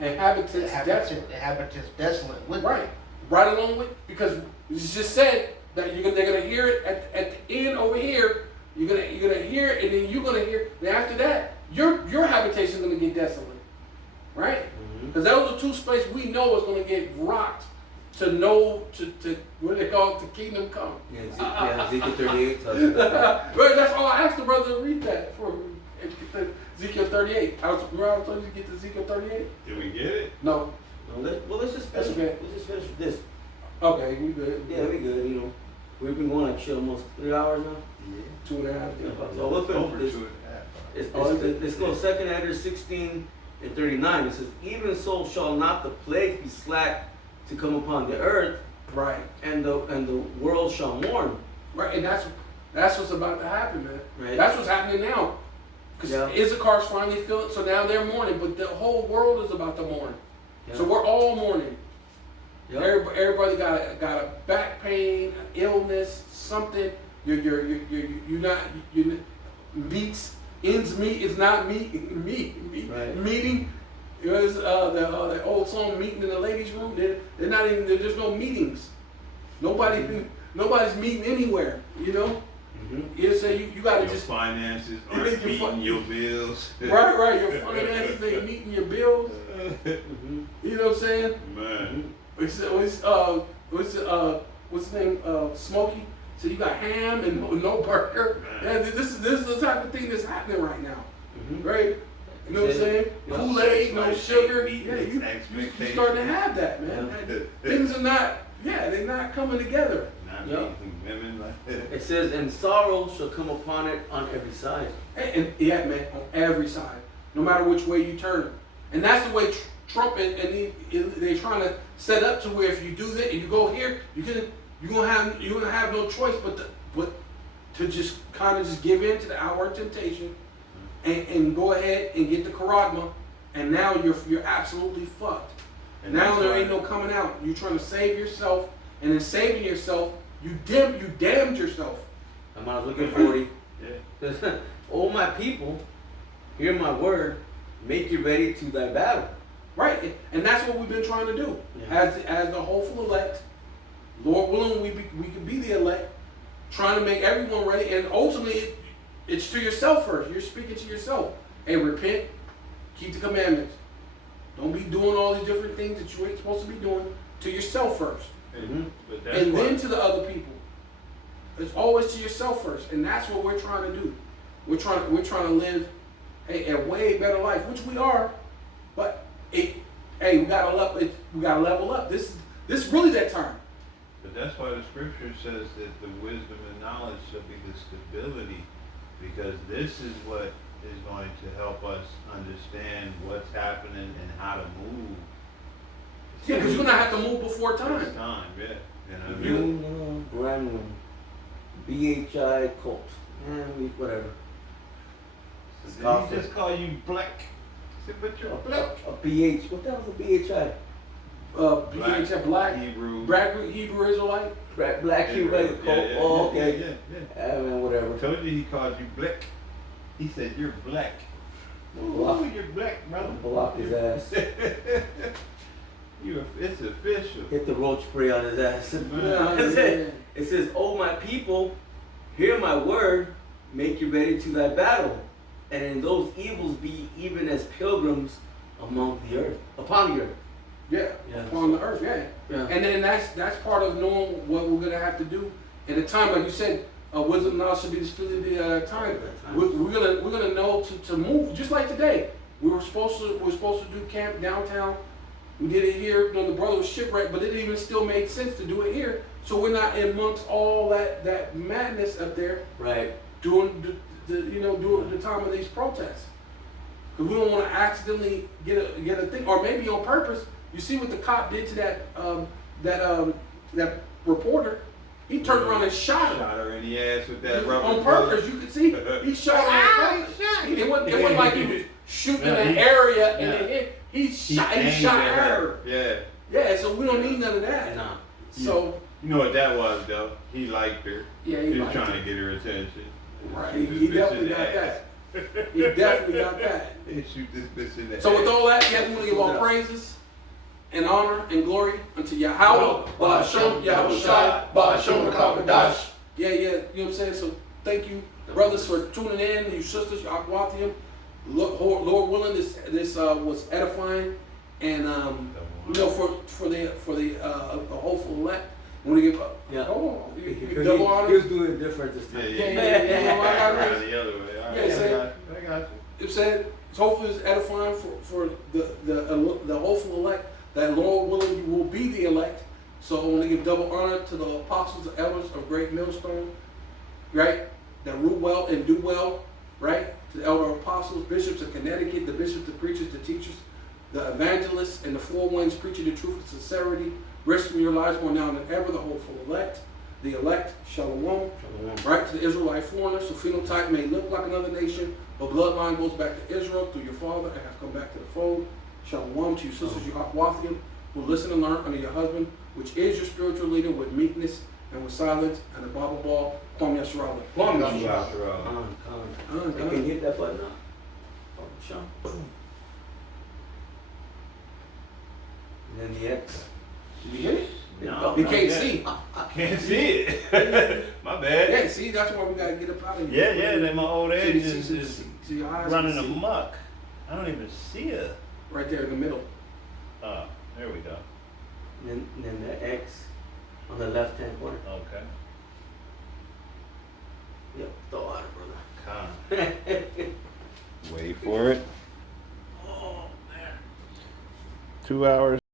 Inhabitants desolate. inhabitants desolate with Right, right along with, because it's just said that they're gonna hear it at the end over here. You're gonna hear it, and then you're gonna hear. Then after that, your habitation is gonna get desolate, right? Because those are two spaces we know is gonna get rocked to what do they call it? The kingdom come. Yeah, Ezekiel 38 tells you that. Right, that's all I asked the brother to read that for Ezekiel 38. I told you to get to Ezekiel 38. Did we get it? No. Let's just finish. Okay. Let's just finish with this. Okay, we good. Yeah, we good. You know, we've been going like shit almost 3 hours now. Yeah. 2.5. Yeah, so we'll finish with this. Let's go. 2 Ezra 16 and 39. It says, "Even so shall not the plague be slack to come upon the earth, Right. and the world shall mourn." Right, and that's what's about to happen, man. Right. That's what's happening now. Because Issachar's finally feeling, so now they're mourning, but the whole world is about to mourn. Yeah. So we're all mourning. Yep. Everybody got a back pain, illness, something. You're not meets ends meet is not meeting. Right. Meeting. It was the old song "Meeting in the Ladies' Room." They're not even. There's no meetings. Nobody's meeting anywhere. You know. You know, say you gotta Your just finances You aren't need your meeting your bills. right. Your finances ain't meeting your bills. You know what I'm saying? Man. What's his name? Smokey. So you got ham and no burger. Yeah, this is the type of thing that's happening right now, right? You know what I'm saying? Kool-Aid, no sugar. Yeah, you starting to have that, man. Things are not. Yeah, they're not coming together. Not meeting women like that. It says, and sorrow shall come upon it on every side. And yeah, man, on every side, no matter which way you turn. And that's the way Trump and they're trying to set up to where if you do that and you go here, you're gonna have no choice but to just kind of just give in to the hour of temptation and go ahead and get the charisma, and now you're absolutely fucked. And now there ain't no coming out. You're trying to save yourself, and in saving yourself, you damned yourself. I might as well get 40. Yeah. Oh my people, hear my word, make you ready to thy battle. Right, and that's what we've been trying to do. Yeah. As the hopeful elect, Lord willing, we can be the elect, trying to make everyone ready, and ultimately, it's to yourself first. You're speaking to yourself. Hey, repent, keep the commandments. Don't be doing all these different things that you ain't supposed to be doing. To yourself first, and then to the other people. It's always to yourself first, and that's what we're trying to do. We're trying to live a way better life, which we are, but we gotta level up. This is really that time. But that's why the scripture says that the wisdom and knowledge shall be the stability, because this is what is going to help us understand what's happening and how to move. Yeah, because you're gonna have to move before time. It's time, yeah. You know what I mean? Brandon, BHI cult, whatever. So did he just call you black? He said, but you're black. A BH. What the hell's a BHI? BHI, black Hebrew. Black Hebrew Israelite. Black Hebrew cult. Okay. Yeah. Man, whatever. I told you he called you black. He said you're black. Oh, you're black, brother. Block his ass. It's official. Hit the roach spray on his ass. It says, "Oh my people, hear my word, make you ready to thy battle, and in those evils be even as pilgrims upon the earth." Yeah, upon the earth. Yeah. And then that's part of knowing what we're gonna have to do. And the time, like you said, wisdom now should be the time. We're gonna know to move just like today. We were supposed to do camp downtown. We did it here. You know, the brother was shipwrecked, but it even still made sense to do it here. So we're not amongst all that madness up there. Right. During the time of these protests, because we don't want to accidentally get a thing, or maybe on purpose. You see what the cop did to that reporter? He turned around and shot her in the ass with that rubber on purpose. You could see he shot her in the face. It wasn't like he was shooting in an area and it hit. He shot her. Yeah. So we don't need none of that. Nah. So you know what that was though? He liked her. Yeah, he was trying to get her attention. Right. He definitely got that. He definitely got that. He shoot this bitch in the So with all that, we want to give all praises and honor and glory unto Yahweh, Ba'ashem, Yahushai, Ba'ashem, Kakadash. Yeah, you know what I'm saying? So thank you, brothers, for tuning in, you sisters, Yahuathium. Lord willing, this was edifying, and for the hopeful elect. When we give double honor. He was doing it different this time. I got you. It said, hopefully it's edifying for the hopeful elect, that Lord willing you will be the elect. So I want to give double honor to the apostles and elders of Great Millstone, right? That root well and do well, right? To the elder apostles, bishops of Connecticut, the bishops, the preachers, the teachers, the evangelists, and the four winds preaching the truth with sincerity, risking your lives more now than ever, the hopeful elect, the elect, shalom, right? To the Israelite foreigners, so phenotype may look like another nation, but bloodline goes back to Israel through your father and have come back to the fold. Shalom to you sisters, you Hakwathium, who listen and learn under your husband, which is your spiritual leader, with meekness and with silence, and the Bible ball, Kwam Yasharala. Kwam Yasharala. Can you hit that button up? Sean. And then the X. Did you hit it? No, you can't see. Can't see it. My bad. Yeah, see, that's why we gotta get up out of here. Yeah, then my old age See, is see your eyes running can see. amok. I don't even see her. Right there in the middle. Oh, there we go. And then the X on the left-hand corner. Okay. Yep, throw out, brother. Con. Wait for it. Oh, man. 2 hours.